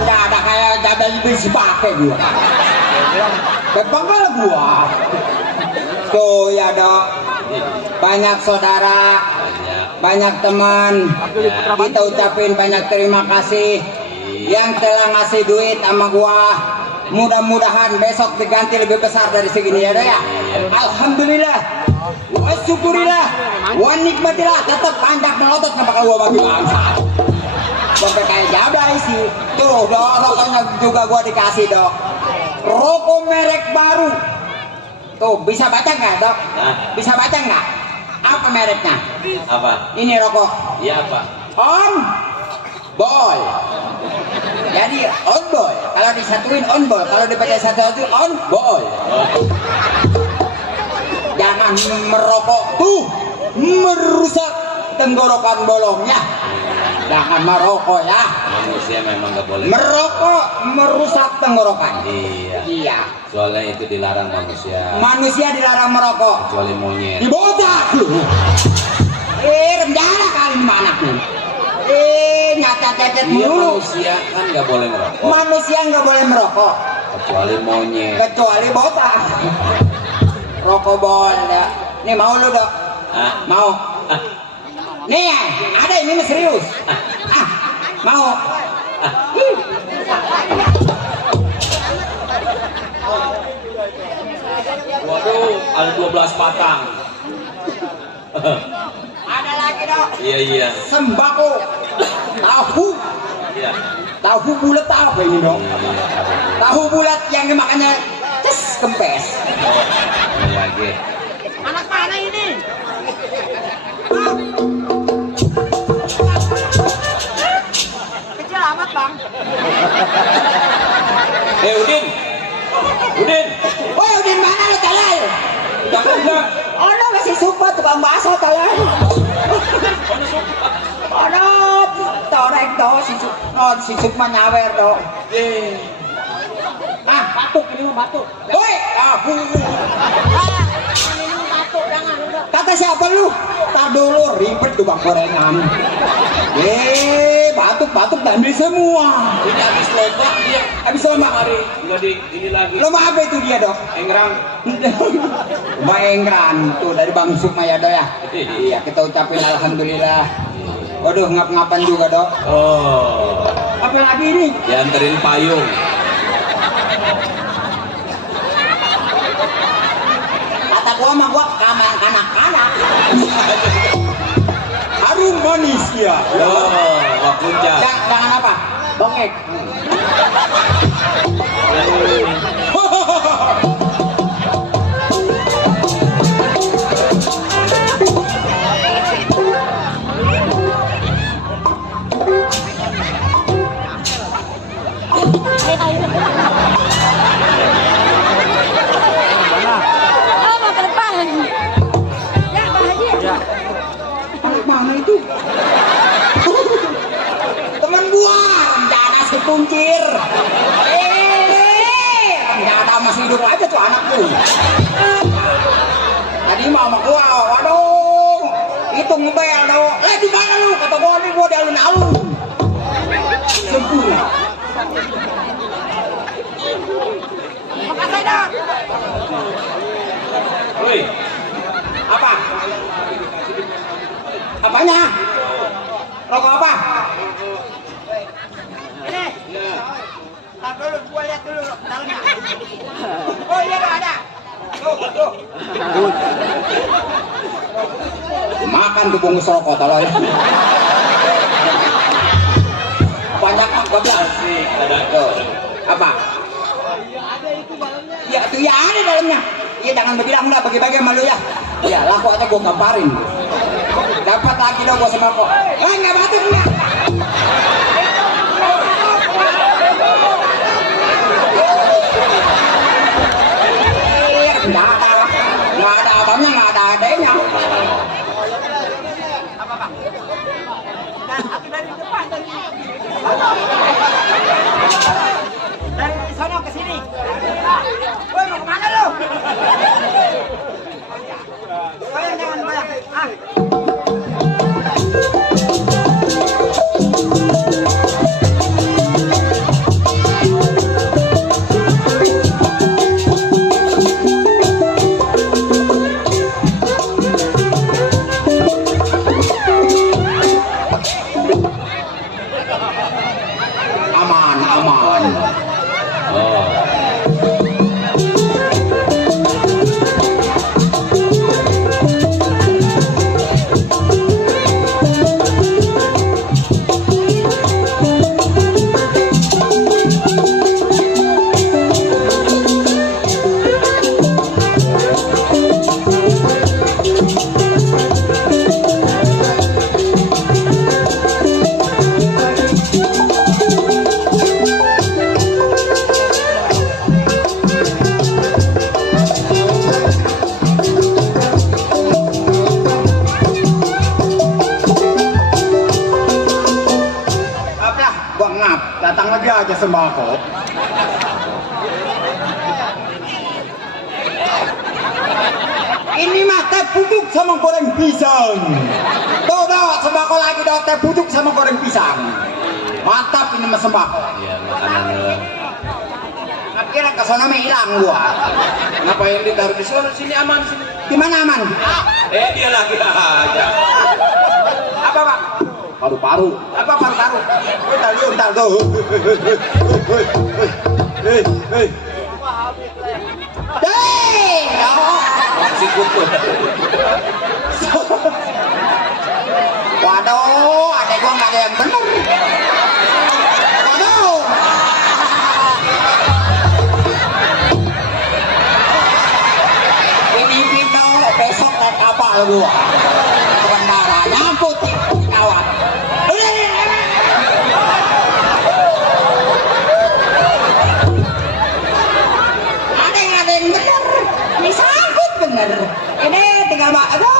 Nggak ada kayak jabel bisa pakai gua. Bebanggal gua. Tuh ya dok, banyak saudara, banyak teman, kita ucapin banyak terima kasih yang telah ngasih duit sama gua. Mudah-mudahan besok diganti lebih besar dari segini ya dok ya. Alhamdulillah, wa syukurillah, wa nikmatillah, tetap panjang melotot nggak bakal gua bagi bangsa. Sampai kayak jablay sih. Tuh dok, rokoknya juga gua dikasih dok. Rokok merek baru. Tuh bisa baca nggak dok? Hah? Bisa baca nggak? Apa mereknya? Apa? Ini rokok Iya apa? On Boy. Jadi on boy. Kalau disatuin on boy, kalau dibaca satu-satu on boy. Jangan merokok tuh merusak tenggorokan bolongnya. Jangan merokok ya. Manusia memang nggak boleh. Merokok merusak tenggorokan. Iya. Iya. Soalnya itu dilarang manusia. Manusia dilarang merokok. Kecuali monyet. Dibotak lu. Renjana kali mana nih? Nyacat-nyacat Iya, mulu. manusia kan nggak boleh ngerokok. Manusia nggak boleh merokok Kecuali monyet. kecuali botak. Rokok boleh. Nih mau lu dok? Hah? Mau? Ah, Nih ada ini mah serius. Mau? Waduh, ada 12 patang. Ada lagi dok. Iya iya. Sembako. Tahu. Iya. Tahu bulat apa ini dok? Iya. Tahu bulat yang dimakannya ces kempes. Iya gitu. Anak mana ini? Kecil amat bang. Udin. Udin. Woi Udin mana lu talay? Jangan. Oh no masih suka tukang bakso talay. Oh no, torek do si Sukma nyawer do. Batuk ini mah batuk. Woi, aku. Minum batuk jangan udah. Kata siapa lu? Tar dulu ribet tuh bang gorengan. Batuk diambil semua. Ini habis lomba dia. Habis lomba. Hari nggak di ini lagi. Lomba apa itu dia dok? Engrang. Lomba engran tuh dari Bang Sukma ya dok ya. Iya kita ucapin alhamdulillah. Waduh ngap-ngapan juga dok. Oh. Apa lagi ini? Dianterin payung. Kata gua mah gua kamar anak-anak. Harum manis ya. Oh, wah puncak. Jangan apa? Bongek. Oh mau ke depan. Ya Bang Haji. Anak mana itu? Temen gua, rencana si kuncir. Rencana masih hidup aja tuh anak tuh. Tadi mau sama gua, waduh, itu ngebel tuh. Di mana lu? Kata gua nih gua di alun-alun. Sempurna. Makasih dong. Woi, Apa? Apanya? Rokok apa? Ini. Tar dulu gua lihat dulu dalamnya. Oh iya Bang, ada. Tuh. Makan tuh bungkus rokok tolong. Banyak mah gua bilang. asik. Ada. Tuh. Apa? Ya, tuh ya ada dalamnya. Iya jangan berbilang udah bagi-bagi sama lu ya. Ya laku aja gua gamparin. Dapat lagi dong gua sama kok. Enggak batuk enggak. Nggak ada abangnya, nggak ada adanya. Apa Bang? Dan aku dari depan tadi. sembako. Ini mah teh pucuk sama goreng pisang. Tuh sembako lagi teh pucuk sama goreng pisang. Mantap ini mah sembako. Iya, makanan. Kira kesana mah hilang gua. Ngapain ditaruh di sana? Sini aman sini. Di mana aman? Dia lagi aja. Apa pak? Paru-paru. Apa paru-paru? Entar tuh. Hei. Si kutu. Waduh, ada gua nggak ada yang bener. Waduh. Ini Vino besok naik apa lu? Bandara nyambut kawan. Ada yang bener. Ini sangkut bener. Ini tinggal mak. Aduh.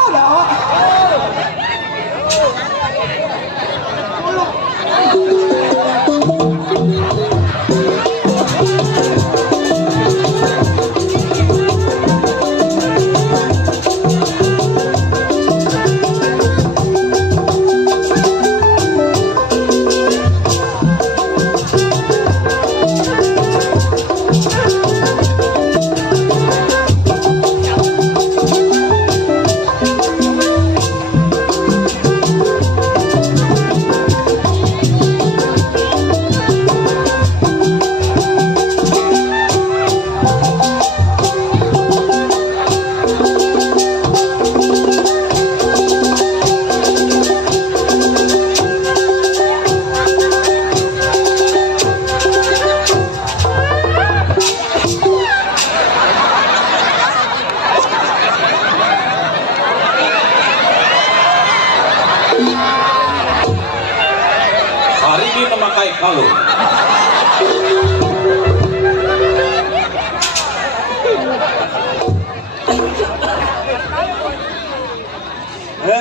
Hari ini memakai kalung.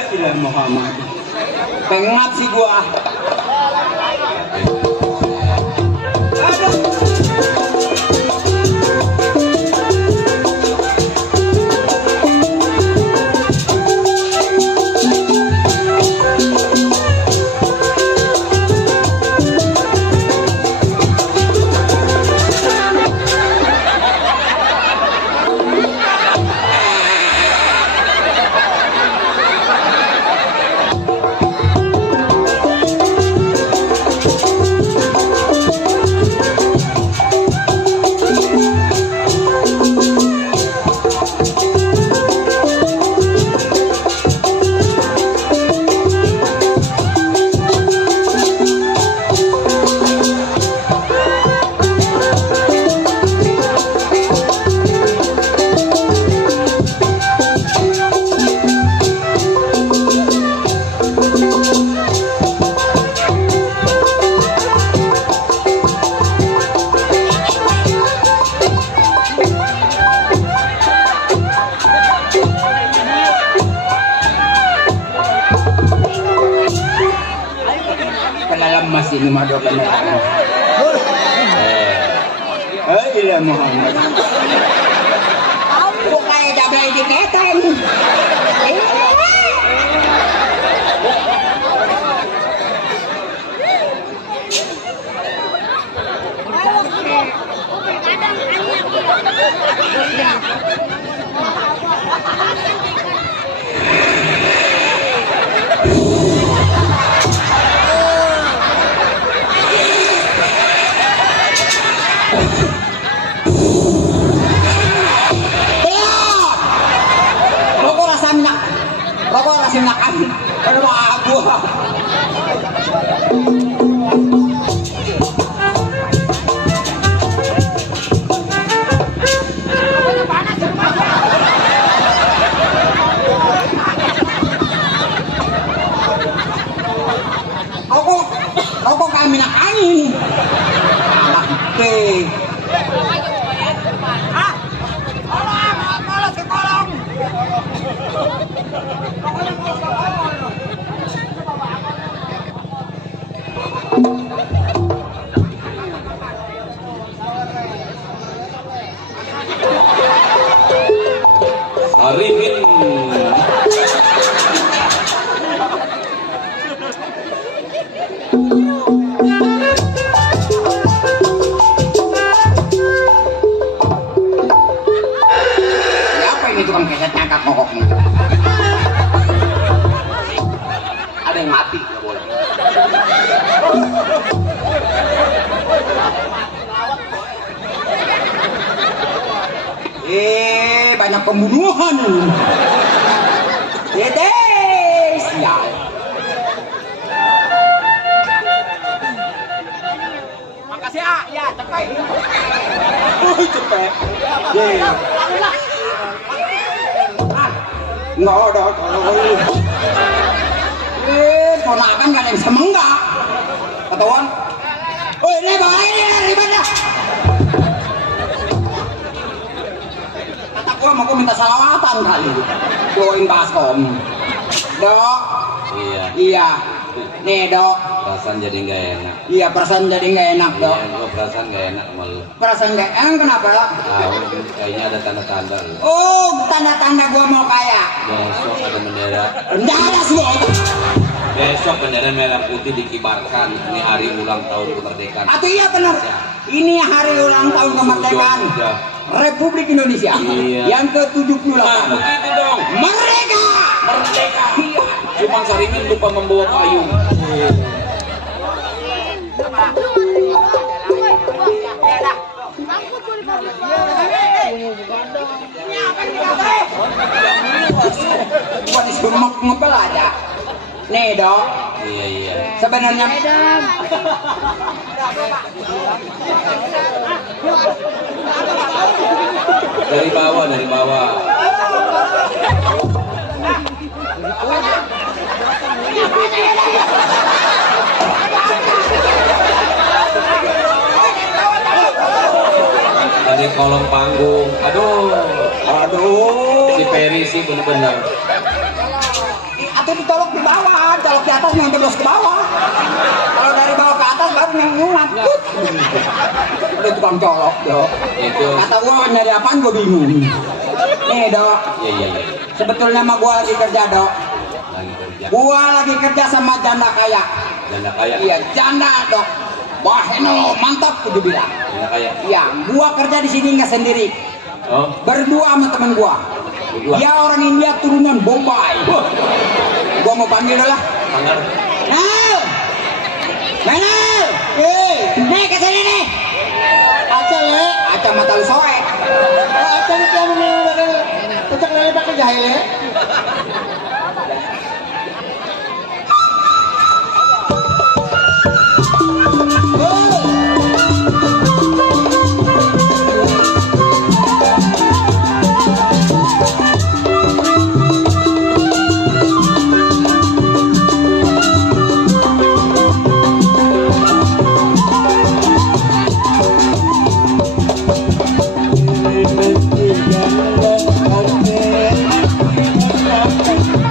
Ilah Muhammad. Pengat sih gua. Lemas ini mah dua kendaraan. Ilah Muhammad. Kok kayak jablay diketan. Rokok rasa makan, ada aku. Rokok kami nak angin. Oke. Arifin. Siapa ini tukang keset ngangkat ngokok ini? Ada yang mati, nggak boleh. Banyak pembunuhan. Dedes, ya. Makasih ah, ya cepet. Cepet. Nggak ada. Ponakan gak ada yang semenggak. Ketahuan. Oh ini bahaya ini ribet dah. Kata gua minta salawatan kali. Doain baskom. Dok. Iya. Iya. Nih dok. Perasaan jadi nggak enak. Iya perasaan jadi nggak enak dok. Iya, gua perasaan nggak enak sama lu. Perasaan nggak enak kenapa lah? Tahu, kayaknya ada tanda-tanda lu. Oh tanda-tanda gua mau kaya. Besok ada bendera. Bendera semua. Besok bendera merah putih dikibarkan. Ini hari ulang tahun kemerdekaan. Atau iya benar. Ini hari ulang tahun kemerdekaan Sudah. Republik Indonesia Iya. yang ke-78. Nah, begitu dong. Merdeka. Merdeka. Iya. Cuma Sarimin lupa membawa payung. Gua disuruh ngebel aja. Nih dok, Iya iya. sebenarnya Dari bawah, dari bawah. Dari kolong panggung. Aduh. Si Peri sih bener-bener. atau ditolok di bawah, colok di atas yang terus ke bawah. Kalau dari bawah ke atas baru yang ngulat. Udah tukang colok dok. Itu. Kata gua nyari apaan gua bingung. Nih dok, Iya iya iya. sebetulnya mah gua lagi kerja dok. Lagi kerja. Gua lagi kerja sama janda kaya. Janda kaya. Iya janda dok. Wah Heno mantap gua bilang. Janda kaya. Iya, gua kerja di sini nggak sendiri. Oh. Berdua sama teman gua. Berdua. Dia orang India turunan Bombay. Gua mau panggil dulu lah. Tangan. Nal, Menal, nih kesini nih. Acah le, Acah mata lu soek. acah lu kamu nih bakal pecah lele pakai jahil le. Jangan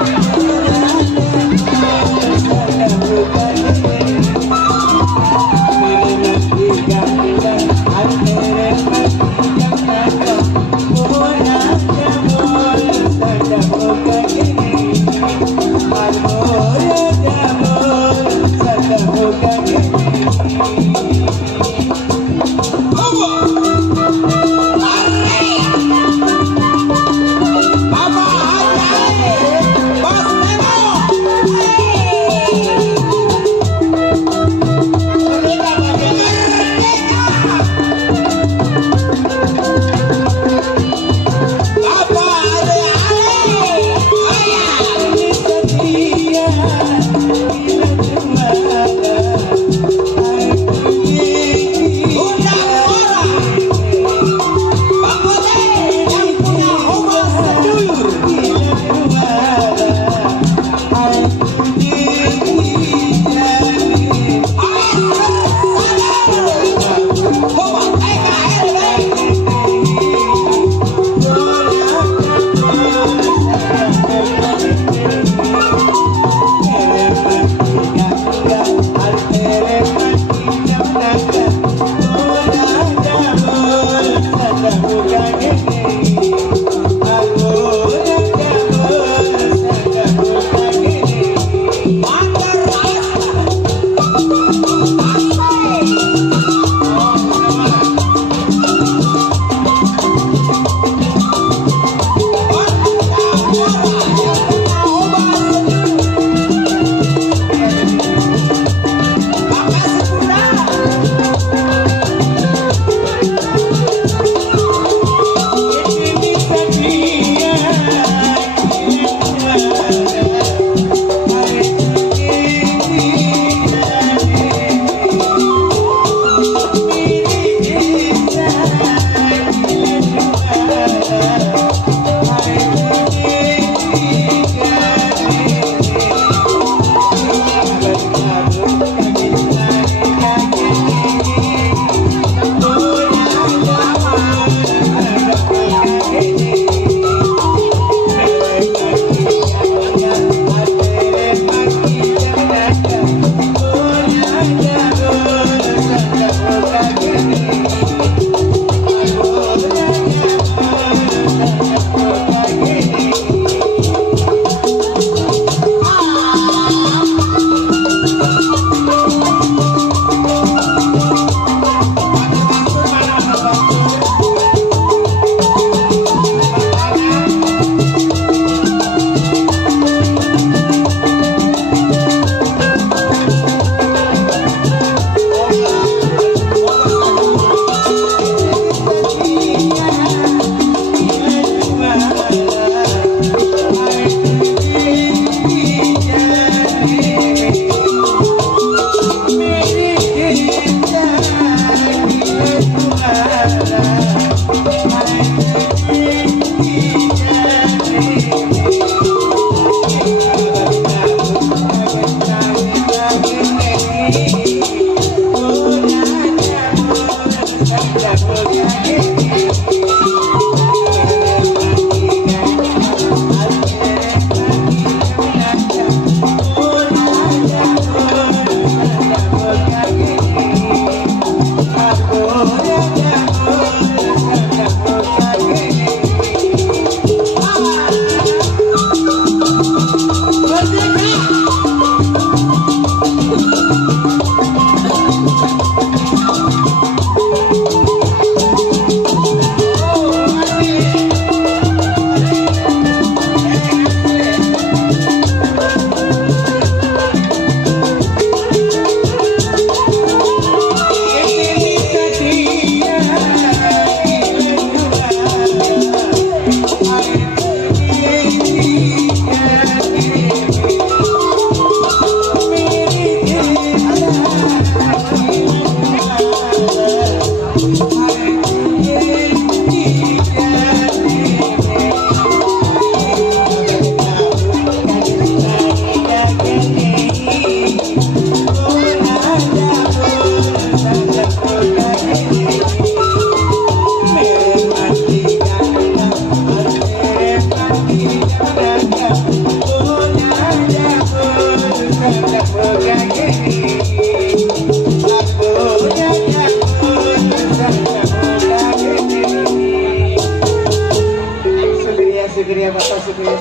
Sugriya Bapak Sugriya.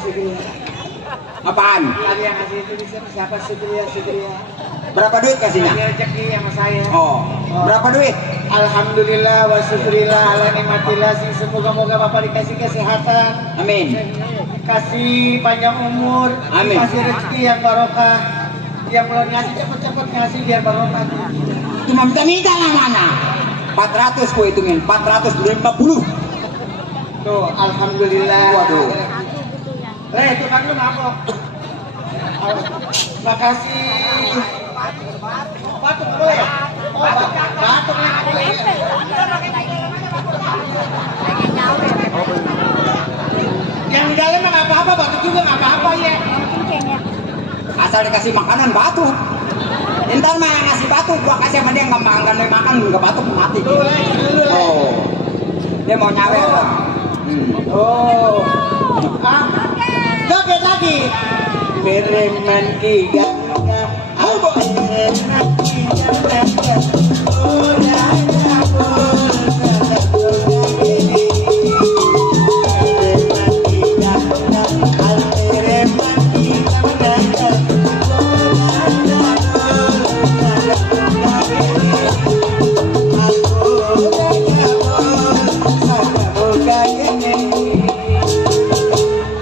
Apaan? Lagi yang kasih itu siapa Sugriya. Berapa duit kasihnya? Ini rezeki sama saya. Oh, berapa duit? Alhamdulillah wa syukurillah ala nikmatillah. Semoga-moga Bapak dikasih kesehatan. Amin. Kasih panjang umur. Amin. Kasih rezeki yang barokah. Yang mulai ngasih cepet-cepet ngasih biar barokah. Cuma minta lah mana? 400 ku hitungin, 450. Tuh, alhamdulillah. Waduh. Itu kan lu ngapok. Makasih. Batuk dulu ya? Oh, batuk yang ada ya? Yang di dalam mah nggak apa-apa, batuk juga nggak apa-apa ya. Asal dikasih makanan batuk. Ntar mah yang ngasih batuk, gua kasih sama dia nggak makan, nggak batuk mati. Tuh, dulu ya. Oh, dia mau nyawer. Oh. Joget lagi. Bereman kiga.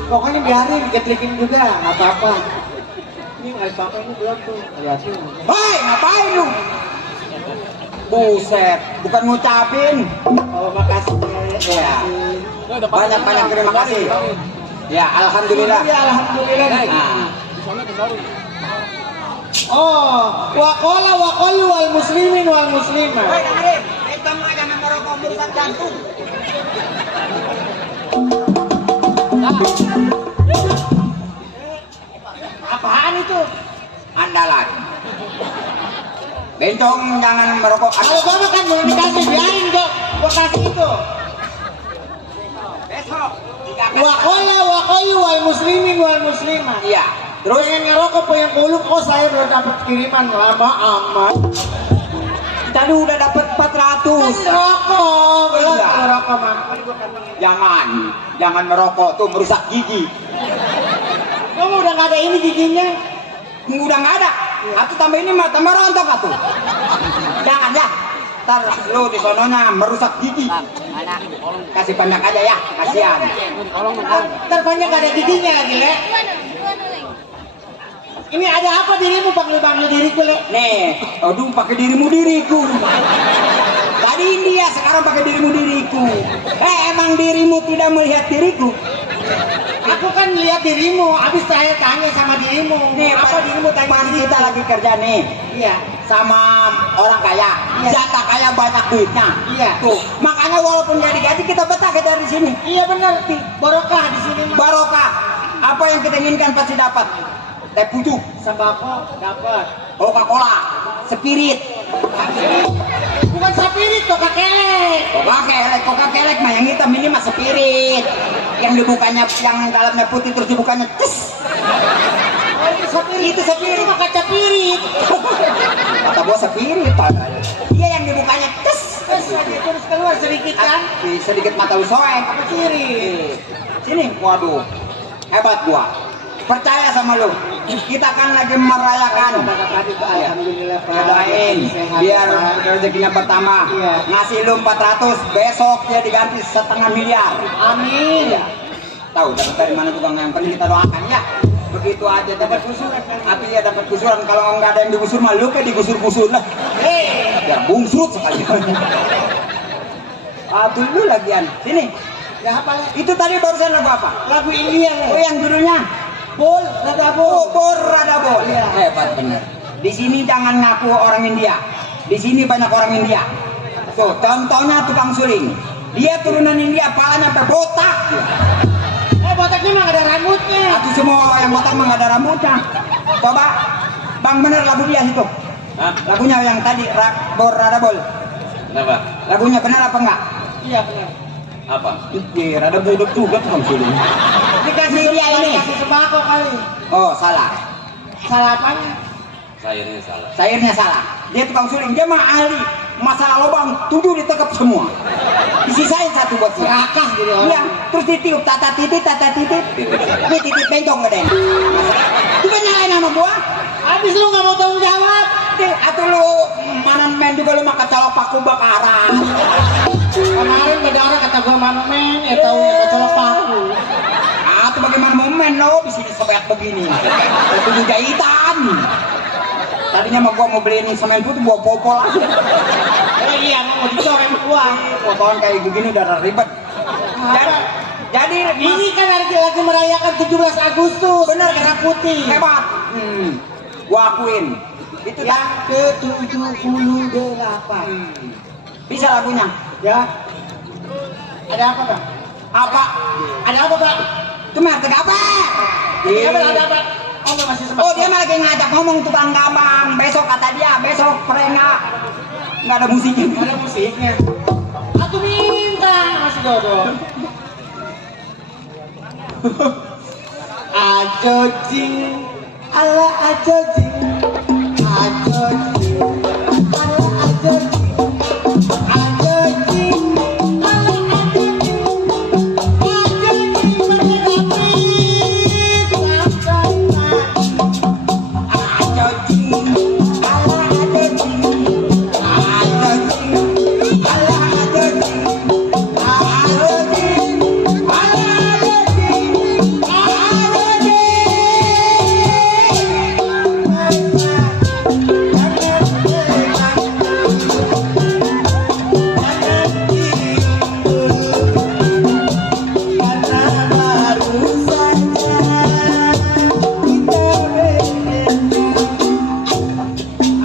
Pokoknya biarin diketrikin juga, nggak apa-apa. Ini nggak apa-apa, ini belum tuh. Lihatin. Hei, ngapain lu? Buset, bukan ngucapin. Oh, makasih. Ya. Banyak terima kasih. Ya, alhamdulillah. Ya, alhamdulillah. Nah, Oh, waqala wal muslimin wal muslimat. kita mah jangan merokok merusak jantung. Apaan itu? Andalan. Bencong jangan merokok. Kalau bapak kan belum dikasih, biarin dong. Gua kasih itu. Besok. Waqala wal muslimin wal muslimat. Iya. Terus Pengen ngerokok puyeng kuluk, oh saya belum dapat kiriman lama amat. tadi udah dapat 400. Rokok, belum Iya. ngerokok mah. Jangan merokok tuh merusak gigi. Kamu udah nggak ada ini giginya? Udah nggak ada. Atau tambah ini mah tambah rontok atuh. Jangan ya. Ntar lu di sononya merusak gigi. Kasih banyak aja ya, kasihan. Ntar banyak nggak ada giginya lagi, Le. Ini ada apa dirimu panggil diriku, Le? Nih, aduh pakai diriku. Tadi India, sekarang pakai diriku. Emang dirimu tidak melihat diriku? Aku kan lihat dirimu, habis saya tanya sama dirimu. Nih, Apa dirimu tanya pan diriku? kita lagi kerja nih. Iya. Sama orang kaya, Iya. jatah kaya banyak duitnya. Iya. Tuh, makanya walaupun gak digaji kita betah kita di sini. Iya benar, barokah di sini mah. Barokah. Apa yang kita inginkan pasti dapat. Teh pucuk, Sembako dapat. Coca-Cola, spirit. Bukan bukan sapirit, coka kelek. Coca kelek mah yang hitam ini mah spirit. Yang dibukanya, yang dalamnya putih terus dibukanya ces. Oh, itu sapirit. Itu sapirit. Itu mah kaca pirit. Kata gua spirit Pak. Iya yang dibukanya ces. Terus keluar sedikit kan? Sedikit mata usoek. Apa kiri? Sini, waduh, hebat gua. Percaya sama lu. Kita kan lagi merayakan. Alhamdulillah. Adain, biar rezekinya pertama. Iya. Ngasih lu 400, besok dia diganti 1,5 miliar. Amin. Tahu dapat dari mana tukang, yang penting kita doakan ya. Begitu aja dapat gusuran. Tapi ya dapat gusuran, kalau nggak ada yang digusur mah lu kayak digusur-gusur lah. Ya bungsrut sekali. Aduh lu lagian. Sini. Ya apa? Itu tadi barusan lagu apa? Lagu India. Oh yang judulnya Bol, nada Oh, bol. Radabol. Iya. Hebat bener. Di sini jangan ngaku orang India. Di sini banyak orang India. So, contohnya tukang suling. Dia turunan India, palanya sampai botak. Botaknya mah ada rambutnya. Atau semua yang botak mah nggak ada rambutnya. Coba, bang bener lagu dia itu. Hah? Lagunya yang tadi, Radabol. Kenapa? Lagunya benar apa enggak? Iya benar. Apa? Iya, rada bodoh juga tukang suling. Dikasih Dia ini. Kasih sembako kali. Oh, salah. Salah apanya? Sayurnya salah. Sayurnya salah. Dia tukang suling, dia mah ahli. Masalah lubang 7 ditekap semua. Disisain 1 buat dia. Serakah gitu. Iya, terus ditiup tata titit. Ini titit bengkong gak deh. Itu kan nyalain nama gua. Habis lu nggak mau tanggung jawab. Atau lu mana main juga lu makan colok paku bakaran. Kemarin berdarah kata gua mana men, ya tahu ya colok paku. Atau bagaimana mau main lo di sini sobek begini. Itu jahitan. Tadinya mah gua mau beliin semen putih gua popol aja. Iya, mau dicoreng gua. Potongan kayak begini udah ribet. Jadi Ini kan lagi merayakan 17 Agustus. bener Merah putih. hebat. Gua akuin. Itu Yang ke-78. bisa lagunya. Ya. Ada apa, Bang? Apa? Ada apa, Bang? Itu merek apa? Ada apa? Oh, nggak masih sempat. Oh dia malah lagi ngajak ngomong tukang gambang. Besok kata dia, besok perengak. Nggak ada musiknya. Ada musiknya. Aku minta masih dodol. Ajo jing, ala ajo jing, ajo jing, ala ajo jing, ajo jing, ala ajo jing, ajo jing menerapi Ajo jing, ala ajo jing, ajo jing, ala ajo jing, ajo jing, ala ajo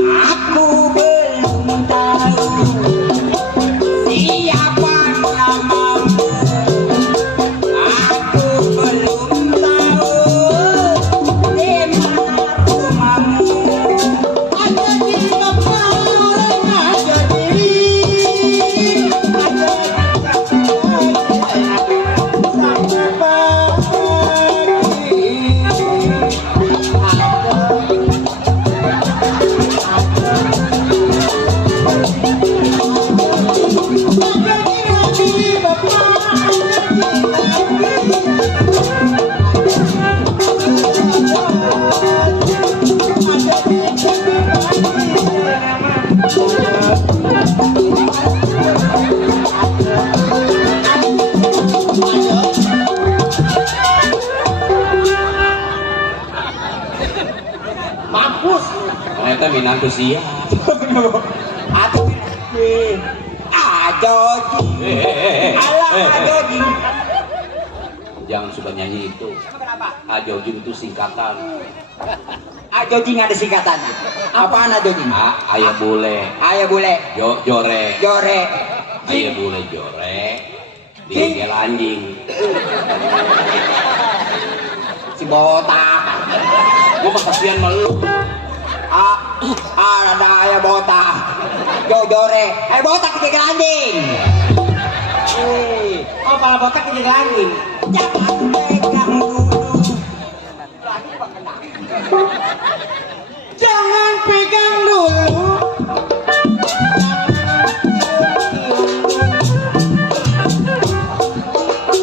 Aku belum tahu siapa namamu. Aku belum tahu di mana rumahmu. ajo jing kepalang ajo jing, ajo jing sampai pagi. Mampus. Ternyata Minantu siap. Atau ajo jing, ala ajo jing. Jangan suka nyanyi itu. Kenapa? Ajojing itu singkatan. Ajo jing ada singkatannya. Apaan ajo jing? Ayah bule. Ayah bule, Jore. jore, Ayah bule jore. Digel anjing. si botak. Gua mah kasihan sama lu. Ada ayah botak. Dore. Botak kita gelanding. Oh, pala botak kita gelanding. Jangan pegang dulu. Jangan pegang dulu.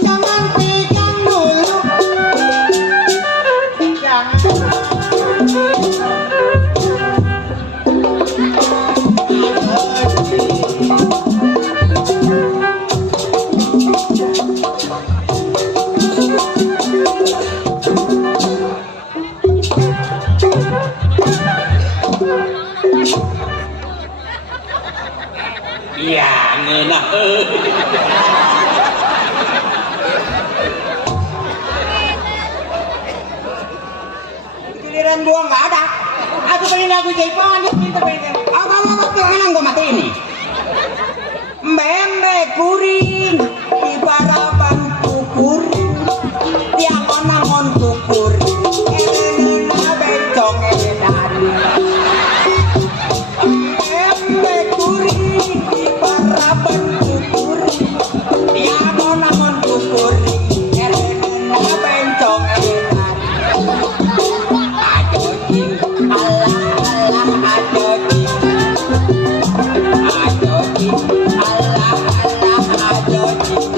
Jangan pegang dulu. Iya, ngeunah. Giliran gua nggak ada. Aku pengen lagu Jaipan, kita pengen. Apa pengen gua mati ini. Mbembe kuring di barapan kukur, tiang onangon kukur, elena bencong elenari. Mbembe kuring di barapan kukur, tiang onangon kukur, elena bencong elenari. Ajojing, alah alah ajojing, ajojing, alah alah ajojing.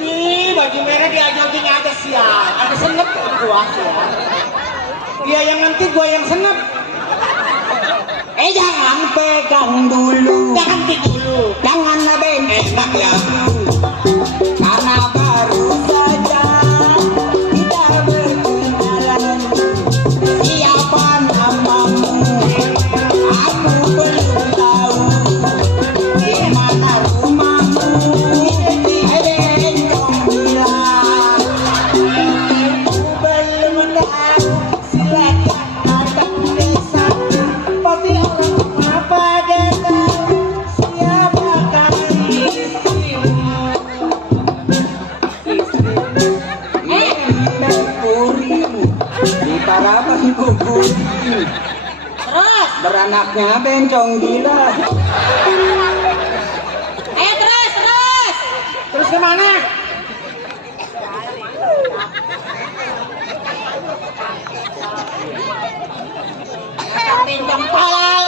Ih, baju merah dia jogging aja sial. Ada senep gua sial. Dia yang nanti gua yang senep. Jangan pegang dulu. Jangan dulu. Jangan benci. Enak ya. Karena baru saja kita berkenalan. Siapa namamu? Aku belum tahu. Di mana rumahmu? Bencong bilang. Aku belum tahu. Silakan datang desa. Pasti orang apa datang. Siapa kan istrimu? Kuring di parapan kuring. Terus beranaknya bencong gila. Terus kemana? Bencong tolol.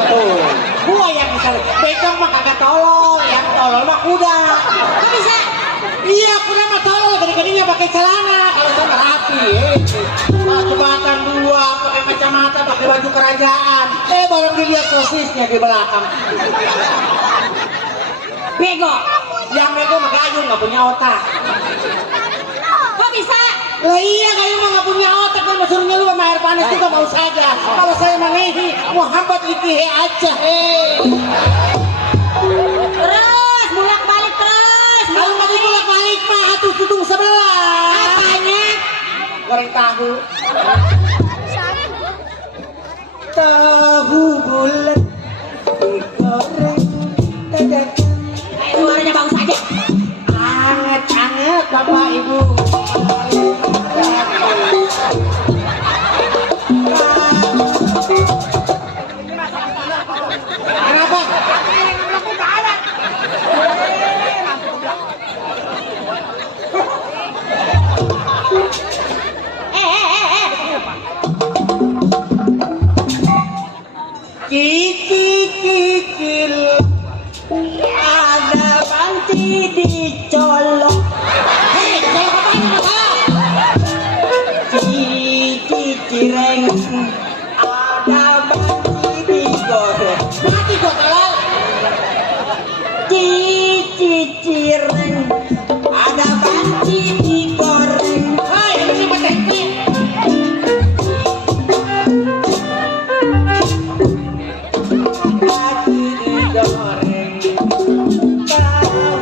Tuh, gua yang bisa. Bencong mah kagak tolol, yang tolol mah kuda. Kok bisa? Iya, kuda mah tolol, gede-gedenya pakai celana. Kalau sama rapi, jembatan dua, pakai kacamata, pakai baju kerajaan. Baru dilihat sosisnya di belakang. Bego. Yang bego mah gayung, nggak punya otak. Kok bisa? Lah iya, gayung mah nggak punya otak, kan suruhnya lu sama air panas juga mau saja. Kalau saya menehi, mau hambat likihe aja. Terus bolak-balik terus. Kalau mau bolak-balik mah atuh tudung sebelah. Apanya? Goreng tahu. Tahu bulat digoreng dadakan. Suaranya bagus aja. Anget-anget Bapak Ibu. Kenapa? Kikil ada panci dicolok. Cireng ada panci digoreng. Mati gua tolol. Cireng ada panci digoreng. Hai, ini mah tempe. Panci digoreng. Tahu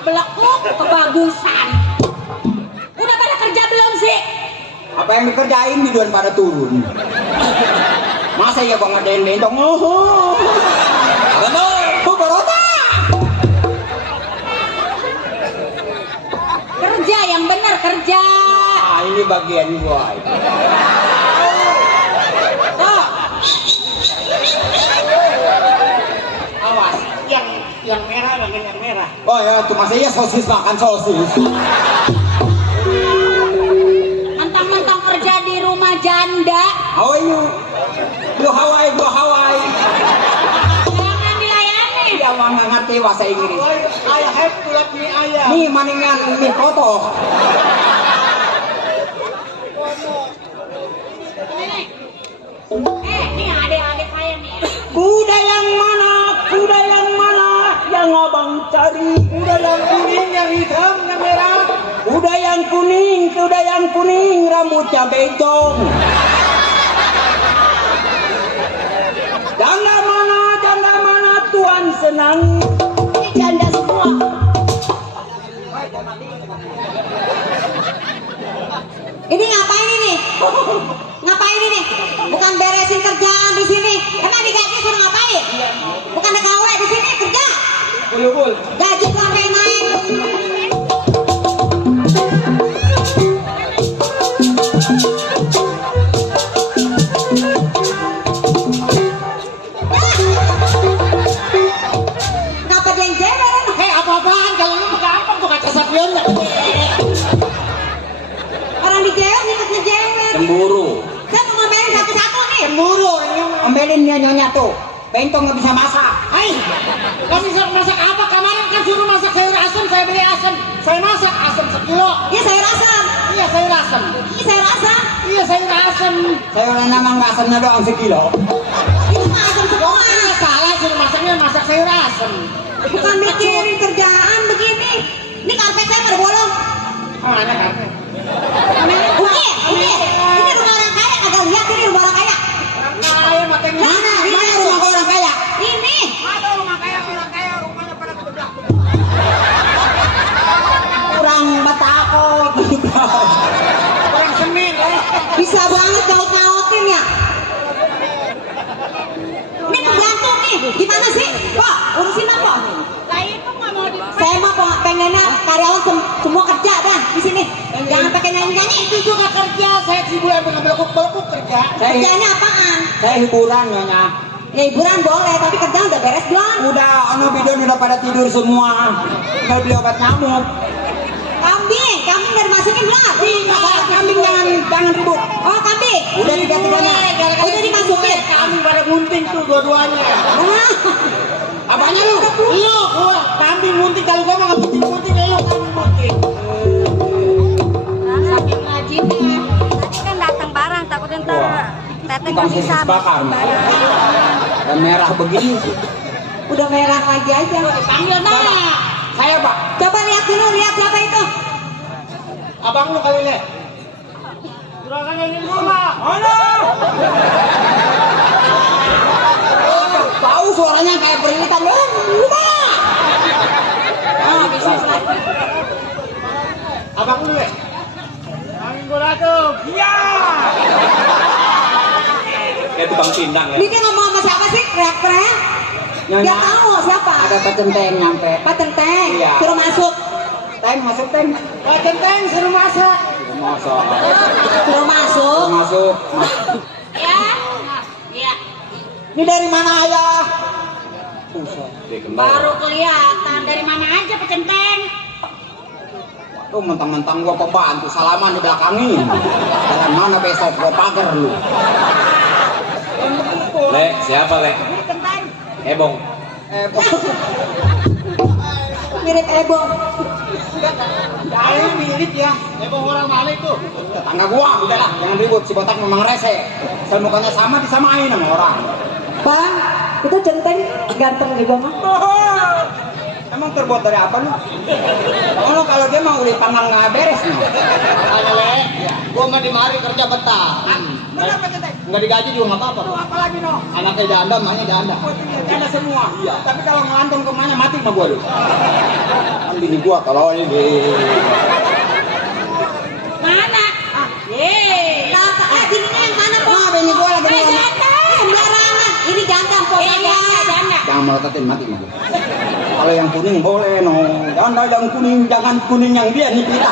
Belekuk kebagusan. Udah pada kerja belum sih? Apa yang dikerjain biduan pada turun. Masa ya bang ngadain bentong? Barota. Kerja yang benar kerja. Ah ini bagian gua. Oh. Awas, yang merah dengan yang merah. Oh ya, itu masih ya sosis makan sosis. Mentang-mentang kerja di rumah janda. How are you? Go Hawaii, go Hawaii. Jangan dilayani. Dia mah nggak ngerti bahasa Inggris. I have to let me ayam. Nih maningan mie kotor. Nih adik-adik saya nih. Kuda yang mana? Kuda yang mana? Yang abang cari. Udah yang kuning, yang hitam, yang merah. Kuda yang kuning, rambutnya bencong. Janda mana Tuhan senang. Ini janda semua. Ini ngapain ini? Ngapain ini? Bukan beresin kerjaan di sini. Emang digaji suruh ngapain? Bukan ada gawe di sini kerja. Bul. Gaji sampai naik. Kenapa dia yang jewer? Hei, apa-apaan? Kalau lu gampang tuh kaca sapionnya. Orang dijewer ikut ngejewer. Cemburu. Saya mau ngomelin satu-satu nih. Cemburu orangnya. Omelin dia nyonya tuh. Bentong nggak bisa masak. Hai, kamu bisa masak apa? Kemarin kan suruh masak sayur asem, saya beli asem. Saya masak asem sekilo. Iya sayur asam. Iya sayur asem. Iya sayur asam. Iya sayur asem. Saya orang nama nggak asamnya doang sekilo. Itu mah asam semua. Nggak salah suruh masaknya masak sayur asem. Bukan mikirin kerjaan begini. Ini karpet saya pada bolong. Mana kan? Ini rumah orang kaya. Agak lihat ini rumah orang kaya. Kaya matanya. Mana? Ini rumah orang kaya. Ini. Ada rumah kaya, rumahnya pada kebelah. Kurang batakot. Orang semin. Bisa banget ngaut-ngautin ya. Ini pembantu nih. Gimana sih? Pak, urusin apa? Saya itu nggak mau saya mah pengennya karyawan semua kerja dah di sini. Jangan pakai nyanyi-nyanyi. Itu juga kerja. Saya sibuk ambil belakuk kerja. Kerjanya apaan? Saya hiburan nyonya. Ya hiburan boleh, tapi kerjaan udah beres belum? Udah, bidon udah pada tidur semua. Tinggal beli obat nyamuk. Kambing udah dimasukin belum? Masalah kambing jangan ribut. Oh kambing. Udah tiga-tiganya. Udah dimasukin. Kami pada gunting tuh dua-duanya. Ah. Apanya lu? Lu, gua kambing gunting kalau gua mah nggak gunting lu kambing gunting. Saking rajinnya. Tadi kan datang barang, takutnya ntar teteh nggak bisa bakar. masukin barang. Dan merah begini. Udah merah lagi aja. Panggil nah. Saya pak. Coba lihat dulu, lihat siapa itu. Abang lu kali le. Juragan yang di rumah. Mana? Tahu suaranya kayak peringatan. Bisnis lagi. Abang lu le. Kambing gua datang. Iya. Kayak tukang pindang ya. Ini dia ngomong sama siapa sih? Teriak-teriak. Dia tahu siapa. Ada pecenteng nyampe. Pak Tenteng. Iya. Suruh masuk. Teng masuk teng. Pak Centeng suruh masak. Masuk. Suruh masuk. Masuk. Ya. Iya. Ini dari mana ayah? Baru kelihatan dari mana aja Pak Tenteng. Tuh mentang-mentang gua pembantu salaman di belakangin. Jalan mana besok gua pagar lu. Le, siapa Le? Tenteng. Ebong. Mirip Ebong. Ayo mirip ya. Ebong orang mana itu? Tetangga gua, udahlah, jangan ribut. Si botak memang rese. Saya mukanya sama, disamain sama orang. Bang, itu Centeng ganteng juga mah. Emang terbuat dari apa lu? Oh, kalau dia mau udah panggang nggak beres nih. Ada le. Gua mah di mari kerja betah. Kenapa Centeng? Nggak digaji juga nggak apa-apa. Apa lagi no? Anaknya janda, emaknya janda. Janda semua. Iya. Tapi kalau ngelantung ke emaknya mati sama gua lu. bini gua kalau ini. Mana? Bininya yang mana po? Bini gua lagi mau. Sembarangan. Ini jantan po saya. Jangan meletakin mati gitu. Kalau yang kuning boleh no. Janda yang kuning, jangan kuning yang dia nih kita.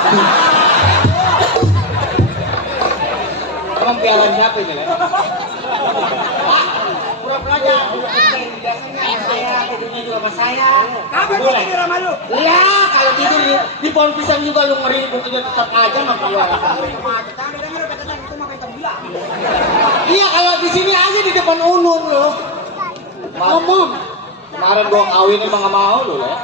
Emang piaran siapa ini? Pura-pura aja. Saya tidurnya juga sama saya. Kapan Boleh. tidur sama lu? Ya, kalau tidur di pohon pisang juga lu ngeri buktinya tetap aja mah keluar. Iya, kalau di sini aja di depan Unun lo. Ngomong. Kemarin gua kawin emang gak mau lo ya.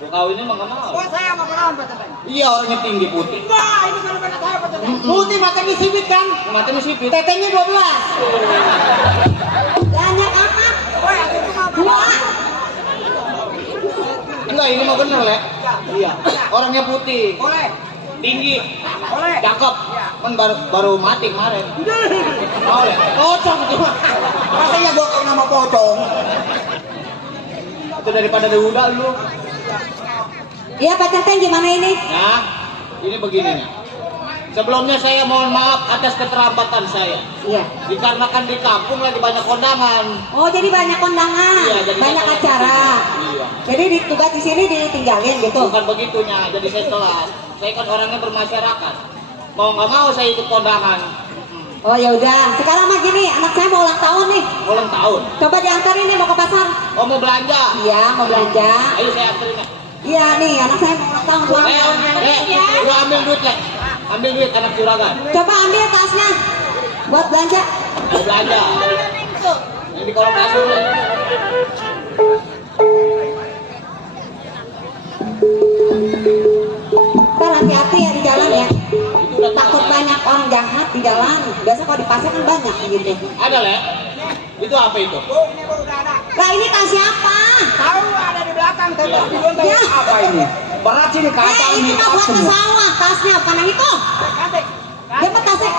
Gua kawin emang gak mau. Saya sama perawan pacaran. Iya, orangnya tinggi putih. Wah, ini kalau pada saya pacaran. Putih matanya sipit kan? Matanya sipit. Tetenya 12. Banyak amat. Dua. Enggak, ini mah bener, Le. Iya. Orangnya putih. Boleh. Tinggi. Boleh. Cakep. Kan baru mati kemarin. Mau, Le? Pocong itu mah. Rasanya gua kau nama pocong. Itu daripada udah lu. Iya Pak Teteng gimana ini? Nah, ini begini nih. Sebelumnya saya mohon maaf atas keterlambatan saya. Iya. Dikarenakan di kampung lagi banyak kondangan. Oh jadi banyak kondangan, Iya, jadi banyak saya- acara. Iya. Jadi tugas di sini ditinggalin gitu. Bukan begitunya, jadi saya telat. Saya kan orangnya bermasyarakat. Mau nggak mau saya ikut kondangan. Oh ya udah. Sekarang mah gini, anak saya mau ulang tahun nih. Ulang tahun. Coba diantarin nih mau ke pasar. Oh mau belanja? Iya mau belanja. Ayo saya anterin ya. Iya nih anak saya mau ulang tahun. Lu ambil duit ya. Ambil duit anak juragan. Coba ambil tasnya buat belanja. Mau belanja. Yang di kolong kasur. Ntar hati-hati ya di jalan ya. Itu udah Takut banyak orang jahat di jalan. Biasa kalau di pasar kan banyak gitu. Ada Le? Itu apa itu? Ini baru udah ada. Nah ini tas siapa? Tahu ada di belakang tuh. Ya. Apa ini? Berat sih ini kaca Ini ini. mah buat ke sawah tasnya, bukan yang itu. Dia mah tasnya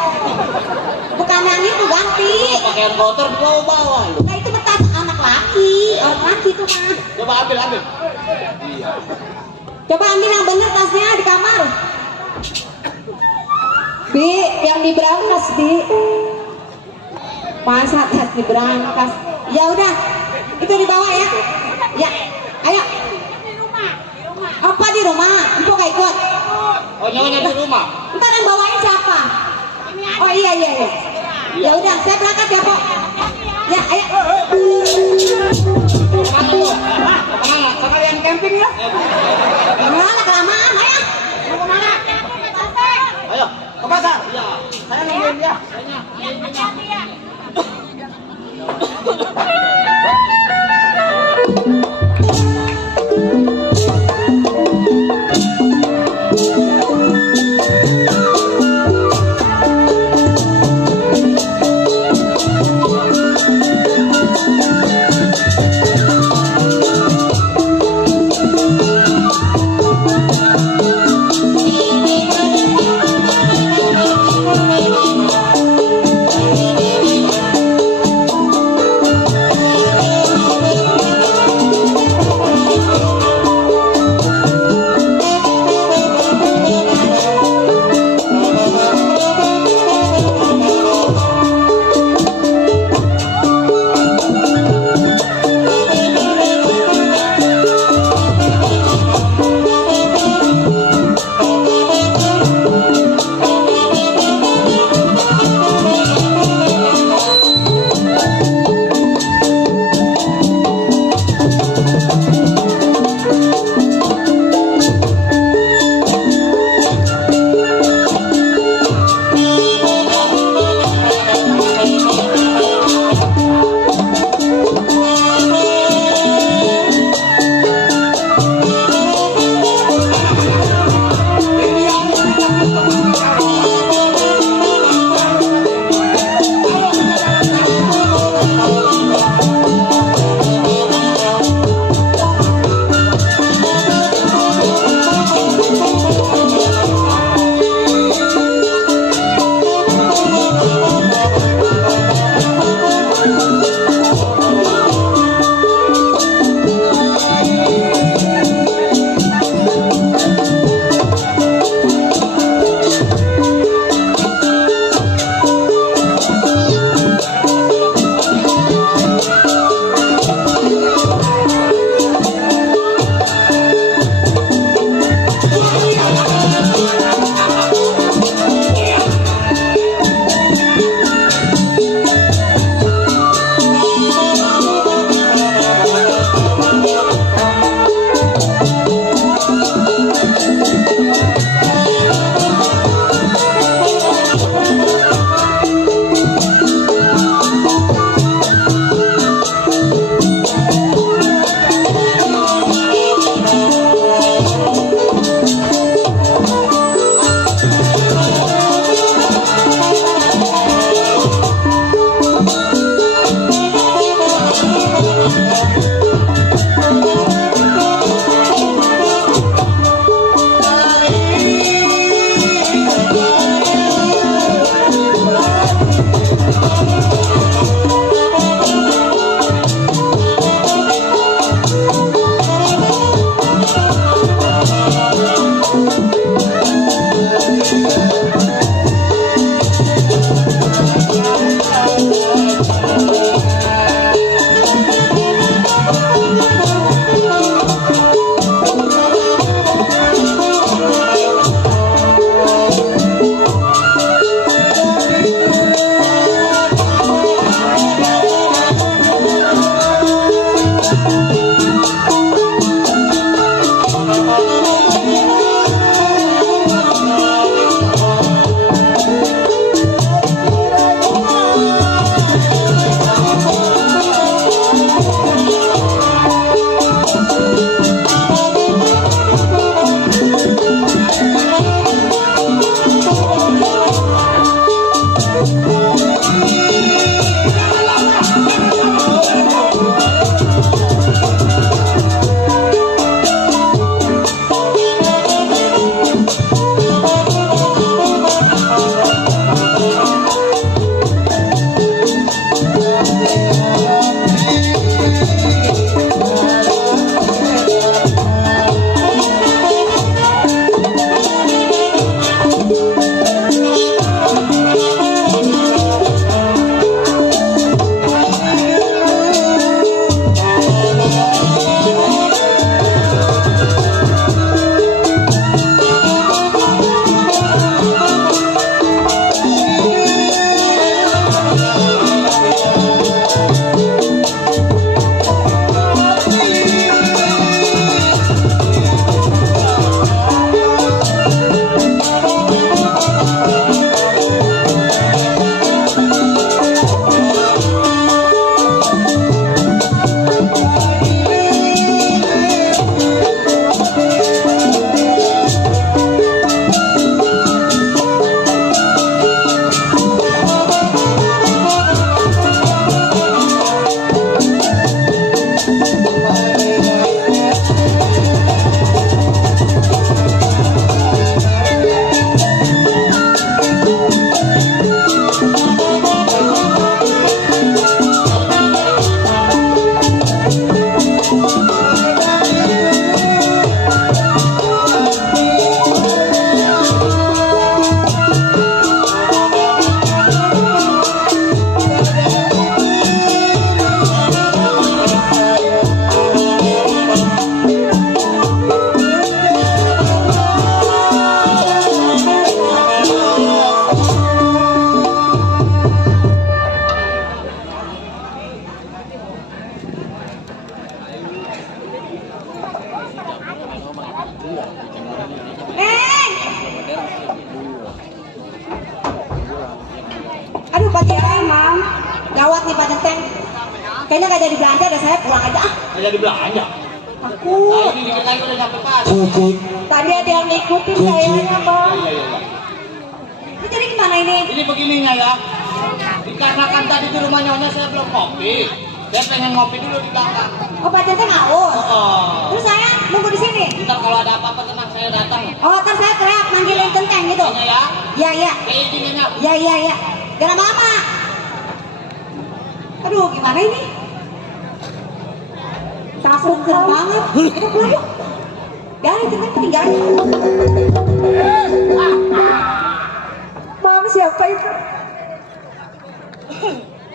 bukan yang itu ganti. Pakaian kotor bawa lu. Nah itu mah tas anak laki, orang laki itu mah. Coba ambil. Coba ambil yang bener tasnya di kamar. Bi, yang di brankas Bi. Masa tas di brankas? Ya udah, itu dibawa ya. Ya, ayo. Apa di rumah? Empok gak ikut. Oh nyonya di rumah. Ntar yang bawain siapa? Oh iya. Ya udah, saya berangkat ya Pok. Ya, ayo. Kemana lu? Kemana? Sekalian camping ya. Mana kelamaan, ayo. Ayo. Ke pasar. Iya. Saya nungguin dia. Neng. Aduh Pak Ceteng, Mam. Gawat nih Pak Ceteng. Kayaknya nggak jadi belanja, ada saya pulang aja. Nggak jadi belanja. Aku. Nah, ini dikit lagi udah nyampe pas. Cici, Tadi ada yang ngikutin kayaknya Bang. Iya. Ini jadi gimana ini? Ini begininya ya. Dikarenakan tadi di rumah nyonya saya belum ngopi. Saya pengen ngopi dulu di belakang. Oh Pak Ceteng haus. Oh. Terus saya nunggu di sini. Ntar kalau ada apa-apa tenang saya datang. Oh, ntar saya teriak manggilin Centeng gitu. Nyonya ya. Iya, iya. Kayak izinnya. Iya. Jangan lama-lama. Aduh, gimana ini? Takut banget. Kita pulang yuk. Jangan Centeng ketinggalan. Mam, siapa itu?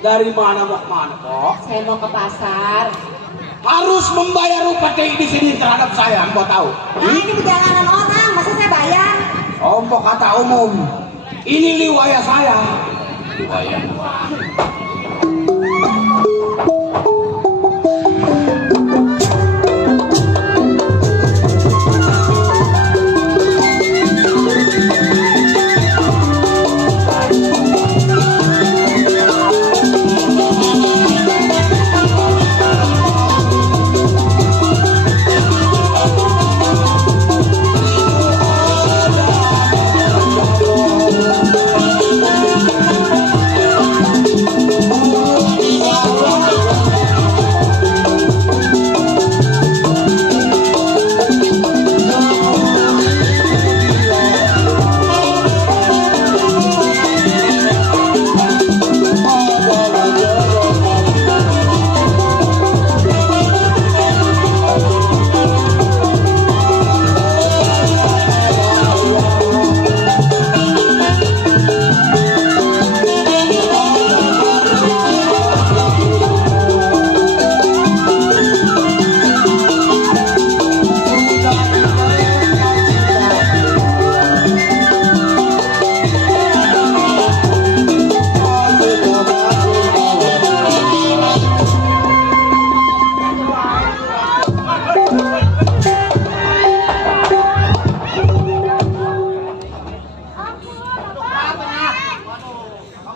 Dari mana mau kemana kok? Saya mau ke pasar. Harus membayar upeti di sini terhadap saya, mau tahu? Nah, ini perjalanan orang, masa saya bayar? Ompok kata umum. Ini liwaya saya. Lumayan.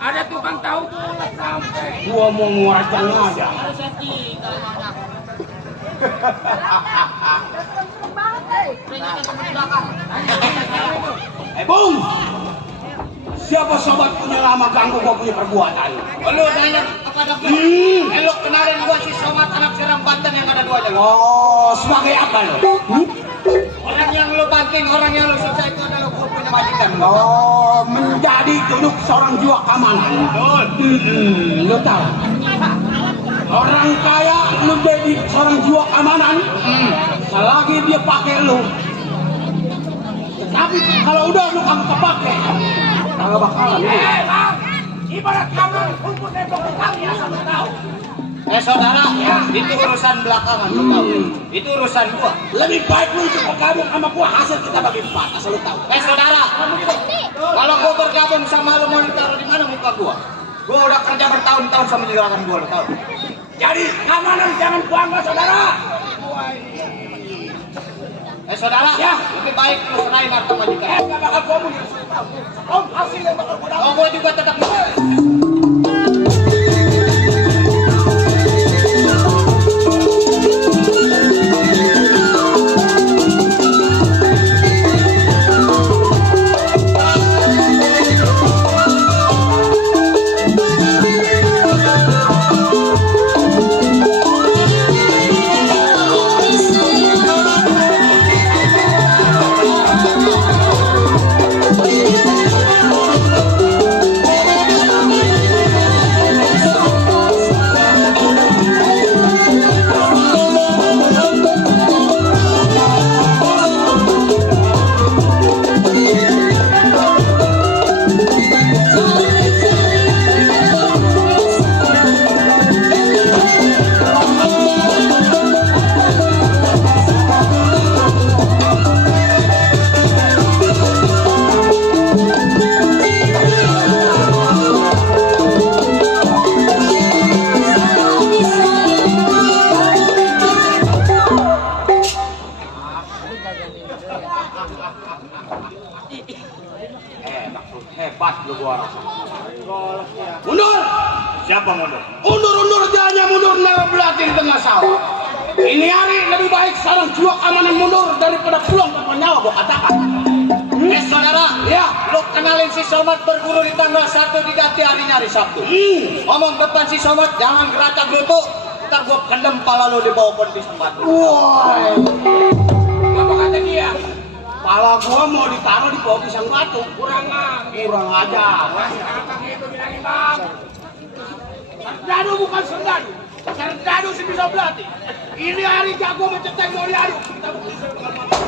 Ada tukang tahu sampai. Gua mau nguracang aja. Bung, siapa sobat punya lama ganggu gua punya perbuatan? Lu nanya kepada gua. Lu kenalin gua si Somat anak Seram Banten yang ada 2 jalan. Oh, sebagai apa lo? Orang yang lu banting, orang yang lu siksa itu adalah gua punya majikan. Oh, menjadi duduk seorang jiwa keamanan. Betul. Lo tahu? Orang kaya lu jadi seorang jiwa keamanan. Selagi dia pakai lu. Tapi kalau udah lu kamu kepake, kagak bakalan. Bang, ibarat kamu kumpul tembok kami asal lu tahu. Saudara, Itu urusan belakangan, lu tahu. Itu urusan gua. lebih baik lu itu bergabung sama gua, hasil kita bagi 4, asal lu tahu. Saudara, kalau gua bergabung sama lu mau ditaruh di mana muka gua? Gua udah kerja bertahun-tahun sama juragan gua, lu tahu. Jadi keamanan jangan bangga, saudara. Saudara, Ya. lebih baik lu serahin harta majikan. Gak bakal gua punya. Om hasil yang bakal gua dapat. Oh, gua juga tetap Hebat lu gua rasa. Mundur. Siapa mundur? Undur aja hanya mundur naruh belati di tengah sawah. Ini hari lebih baik sekarang jual amanan mundur daripada pulang tanpa nyawa gua katakan. Saudara, Ya, lu kenalin si Somad berguru di tanggal 1 di Dati harinya hari Sabtu. Ngomong depan si Somad, jangan geracak gelutuk. Ntar gua kendem pala lu di bawah pohon pisang batu. woi. Apa kata dia? Pala gua mau ditaruh di bawah pisang batu. Kurang ajar. Abang itu bilangin bang. Serdadu bukan serdadu. Serdadu si bisa belati. Ini hari jago mencetak mau diadu. Kita bisa dengan mata.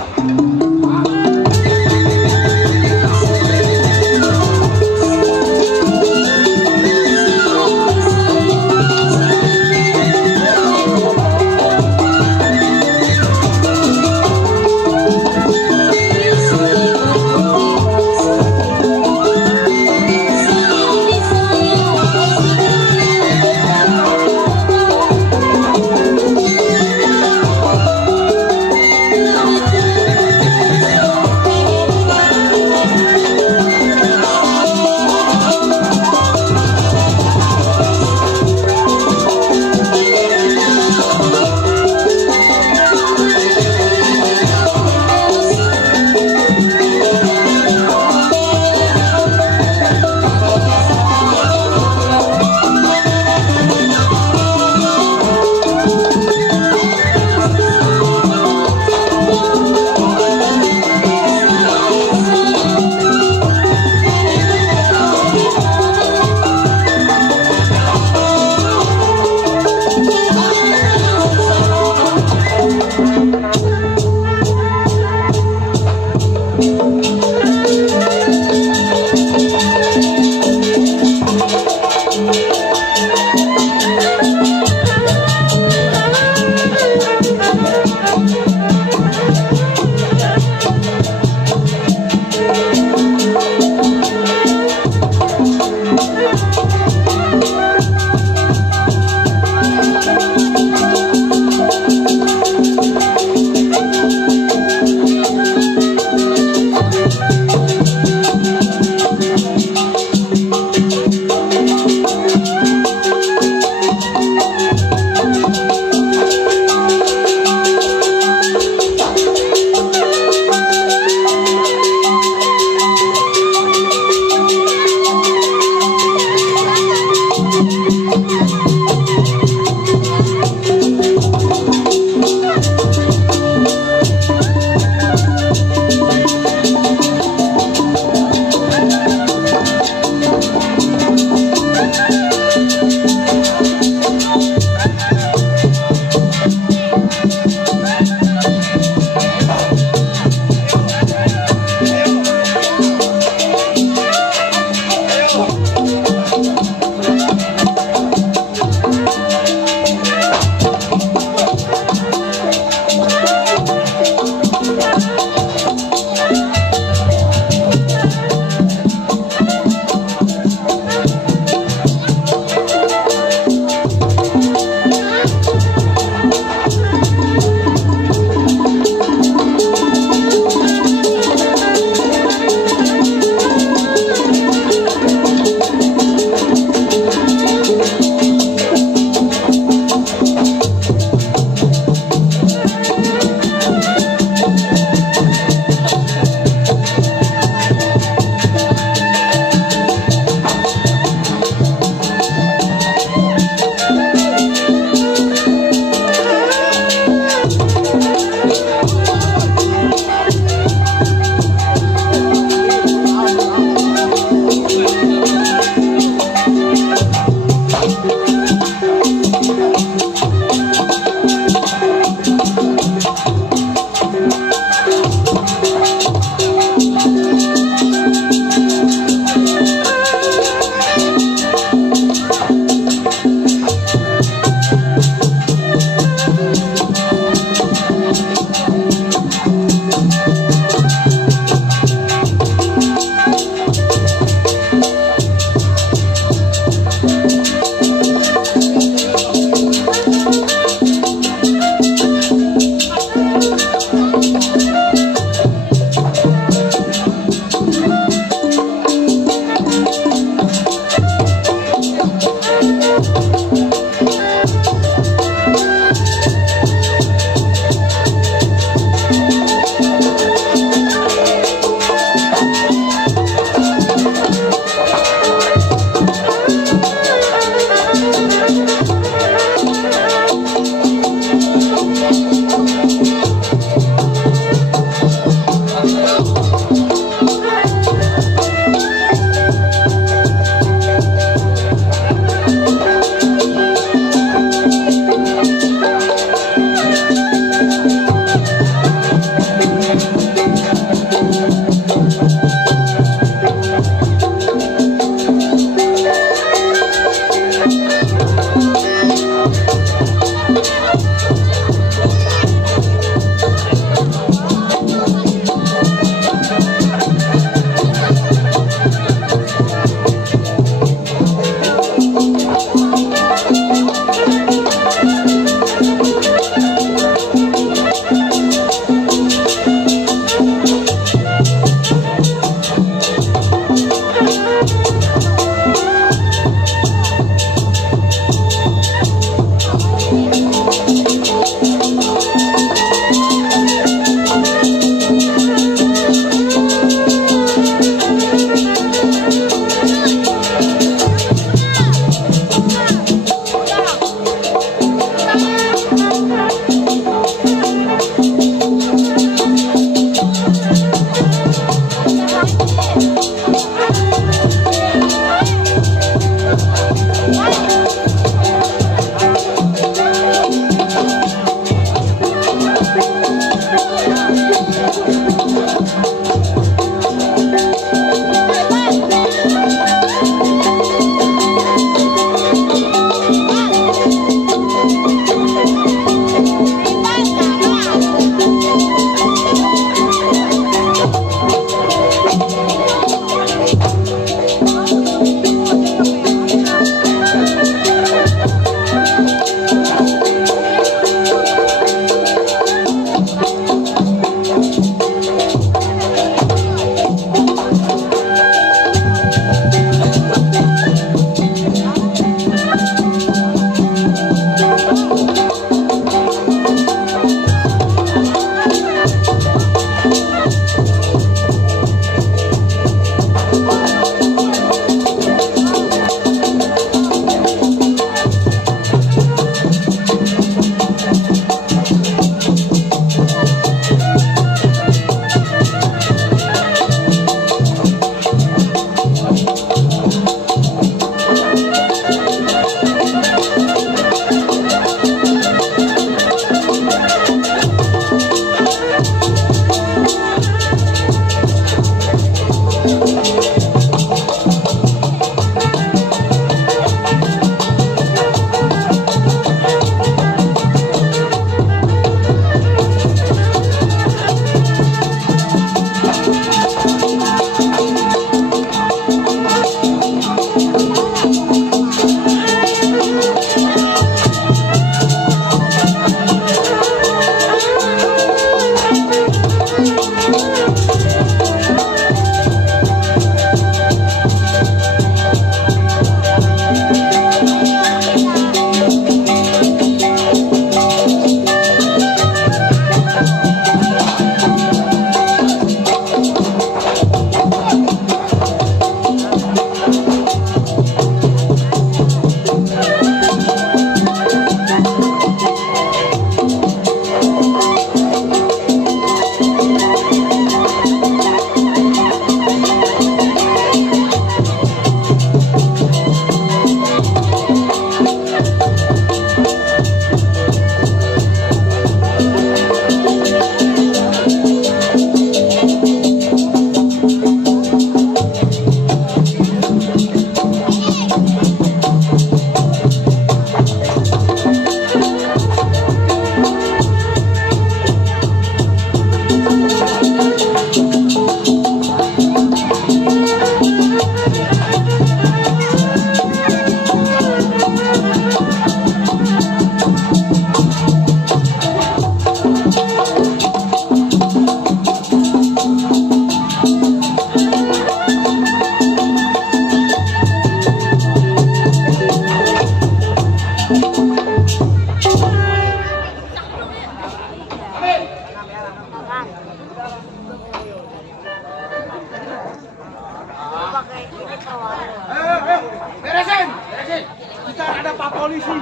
polisi.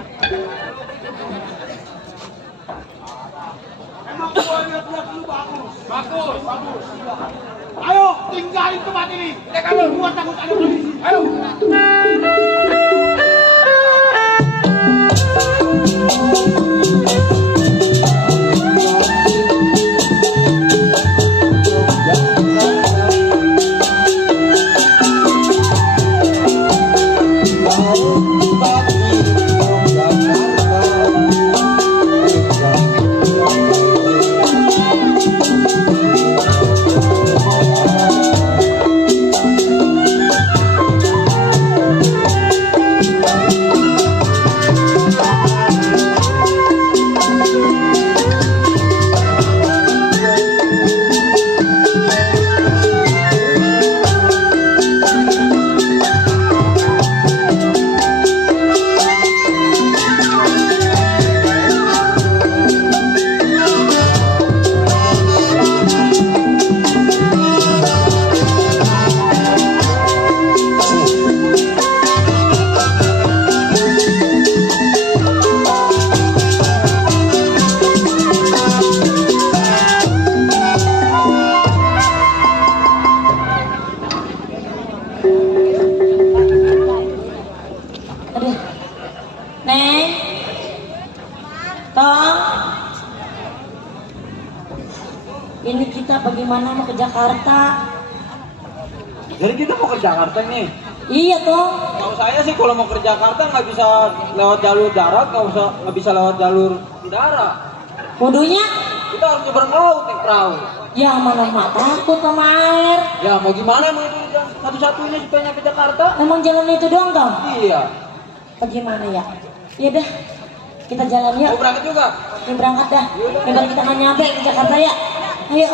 Emang gua lihat-lihat lu bagus. Bagus. Ayo, tinggalin tempat ini. Gua takut ada polisi. Ayo. Ini kita bagaimana mau ke Jakarta? Jadi kita mau ke Jakarta nih. Iya toh. Kalau saya sih kalau mau ke Jakarta nggak bisa lewat jalur darat, nggak bisa lewat jalur darat. Kudunya? Kita harus nyebrang laut naik perahu. Ya mana mak takut sama air. Ya mau gimana mau itu satu-satunya supaya nyampe Jakarta? Emang jalan itu doang toh? Iya. Bagaimana ya? Ya dah, kita jalan yuk. Mau berangkat juga? Kita berangkat dah. Biar kita nggak nyampe ke Jakarta ya. Ayo.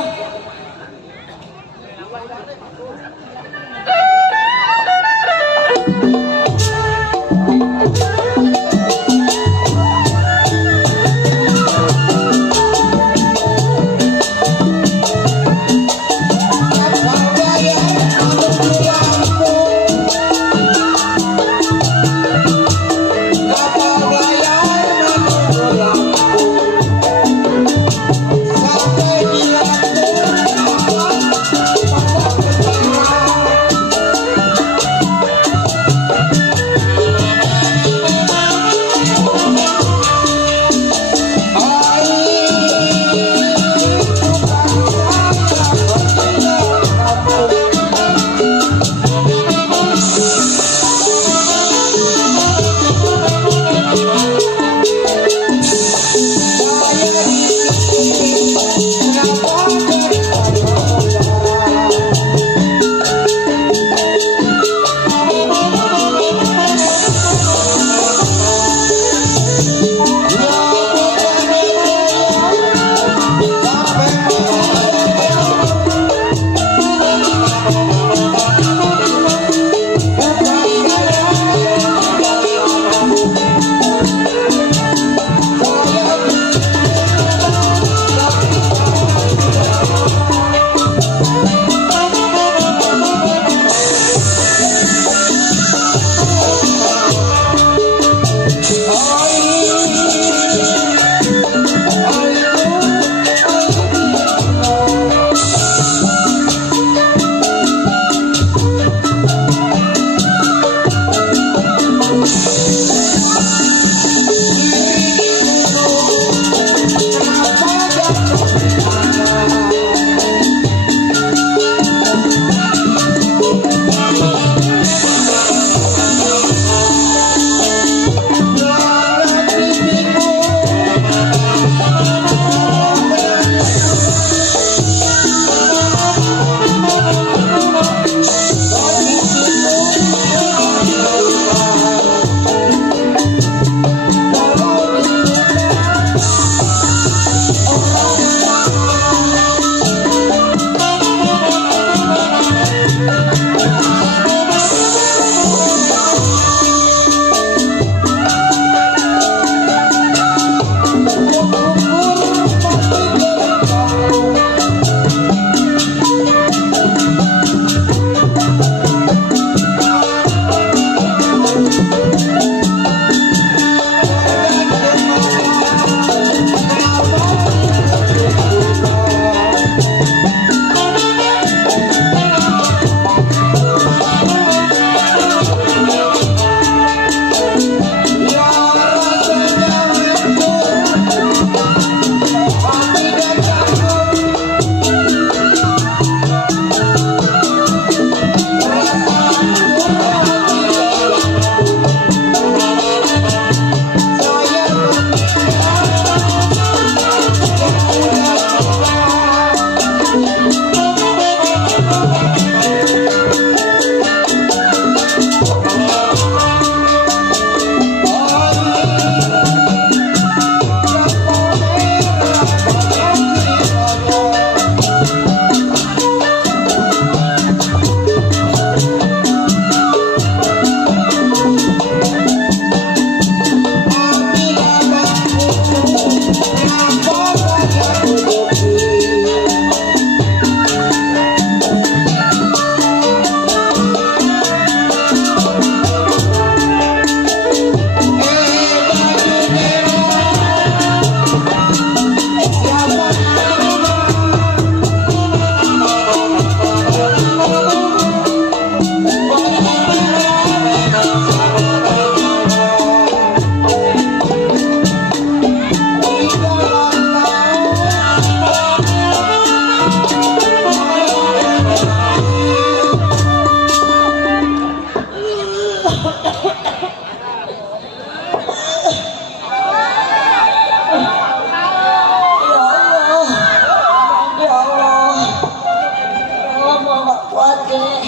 kuat deh.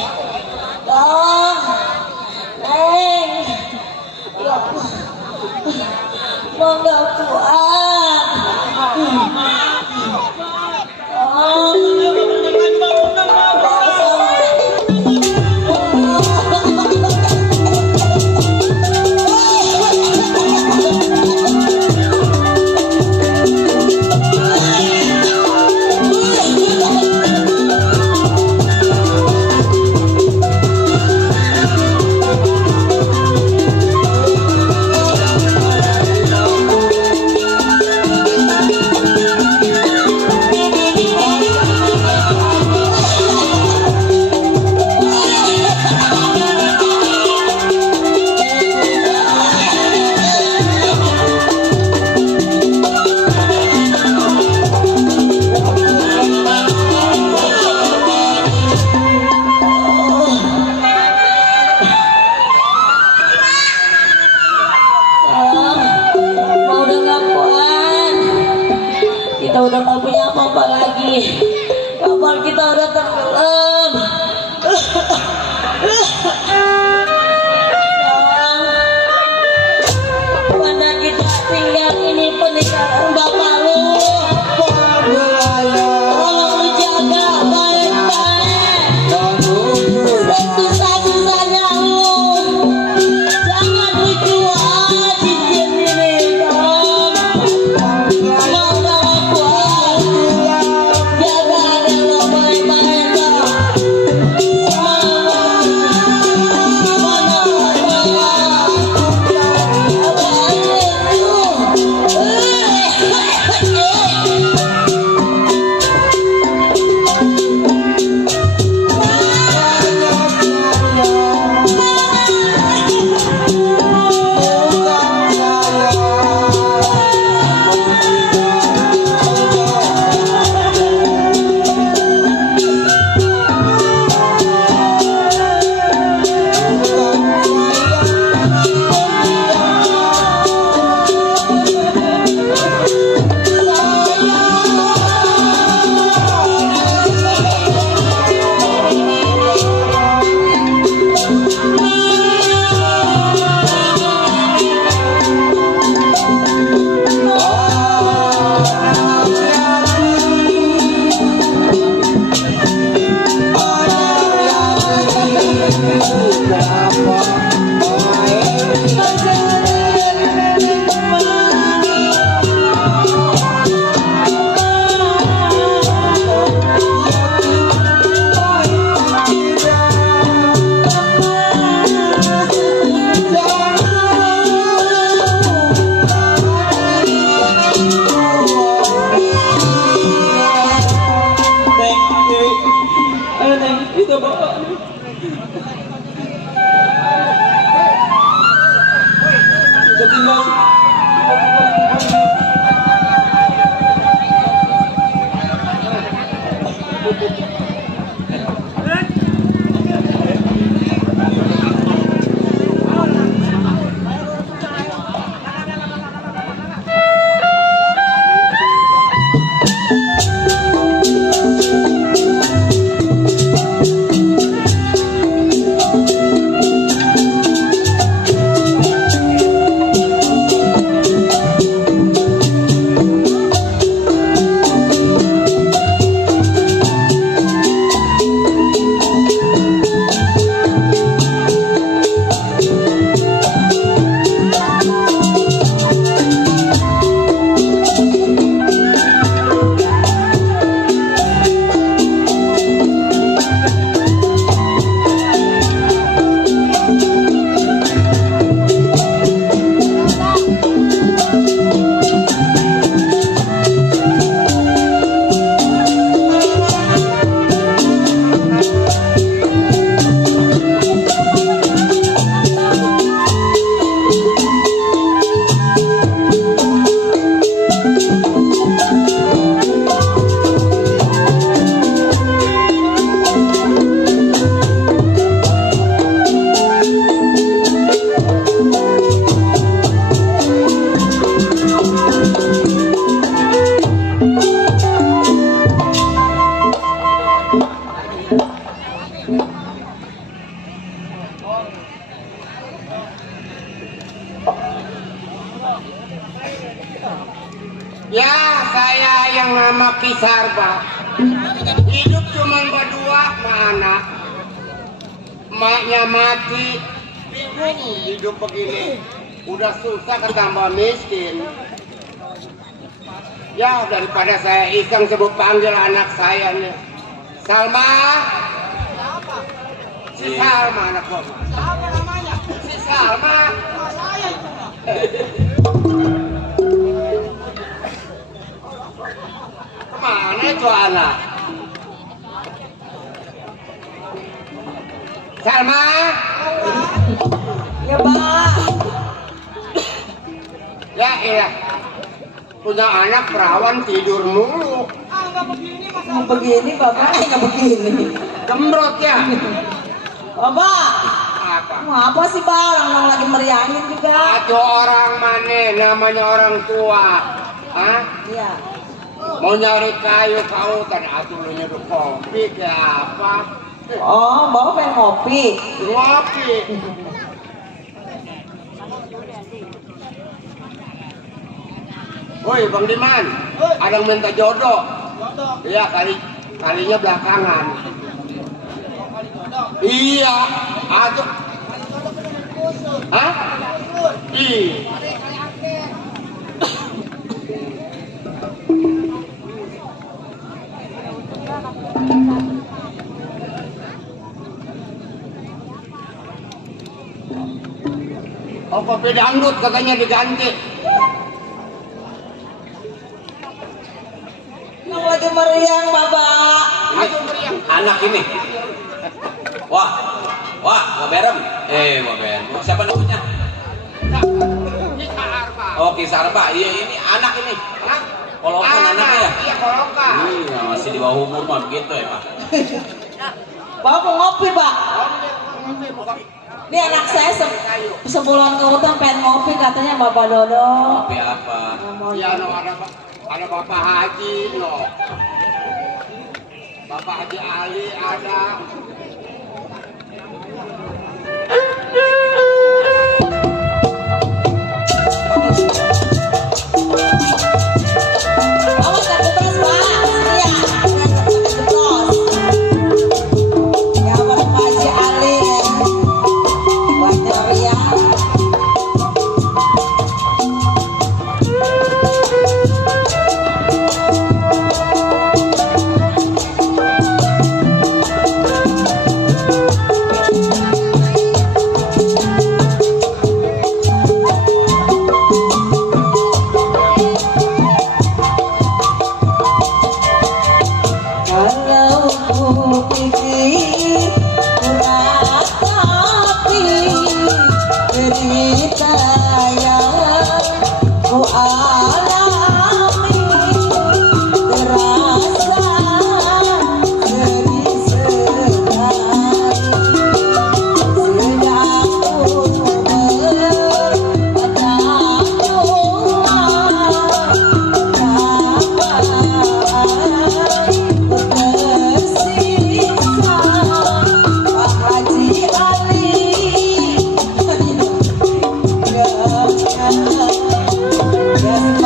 Tong, Neng, ya mau nggak kuat. Kita udah gak punya apa-apa lagi. Kapal kita udah tenggelam. Mana kita tinggal ini peninggalan bapak lu. Tolong lu jaga baik-baik. Susah-susahnya lu. Jangan lu jual cincin ini, Tom. Mau gak kuat. Jaga ada lu baik-baik, Tom. Ki Sarba. Hidup cuma berdua sama anak. Emaknya mati, bingung hidup begini. Udah susah ketambah miskin. Ya daripada saya iseng sebut panggil anak saya nih. Salma. Si Salma anak gua. Siapa namanya? Si Salma. Saya itu. Kemana itu anak? Salma. Ya, Pak. Ya iya. Punya anak perawan tidur mulu. Mau begini, Bapak. Nggak begini. Gembrot ya. Bapak. Apa? Mau apa sih, Pak? Orang lagi meriahin juga. Itu orang mana namanya orang tua. Hah? Iya. Mau nyari kayu kau kan atuh lu nyeduh kopi ke apa? Oh, Bapak pengen ngopi. Ngopi. Woi Bang Diman, ada yang minta jodoh. Iya kalinya belakangan. Iya, atuh. Hah? Iya. Oh kopi dangdut katanya diganti. Yang lagi meriang, Bapak. Ayo meriang. Anak ini. Wah, Wah Berem. Berem. Siapa namanya? Kita Arba. Oh, Ki Sarba. Iya, ini anak ini. Hah? Kolokan anaknya ya? Iya kolokan. Iya, masih di bawah umur mah begitu ya, Pak. Bapak mau ngopi, Pak. Ini anak saya sebulan ke hutan pengen ngopi katanya Bapak Dodo. Kopi apa? Iya, no, ada Bapak Haji, no. Bapak Haji Ali ada. Awas kartu terus, Pak. Iya, kartu terus. Ya, Bapak Haji Ali. Wajar ya. Kalau ku pikir meratapi derita yang ku alami, terasa sedih sekali. Sedang ku berpada doa, tersiksa Pak Haji Ali. Ya,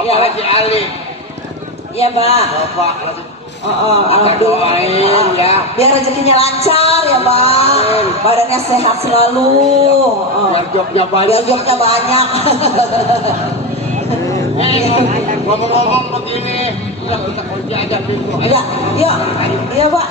Bapak Haji Ali. Iya, Pak. Bapak Alhamdulillah. ya. Biar rezekinya lancar ya, Bang. Badannya sehat selalu. Biar jobnya Biar banyak. jobnya banyak. Ngomong-ngomong begini, udah kita kerja aja dulu. Iya, iya. Iya, Pak.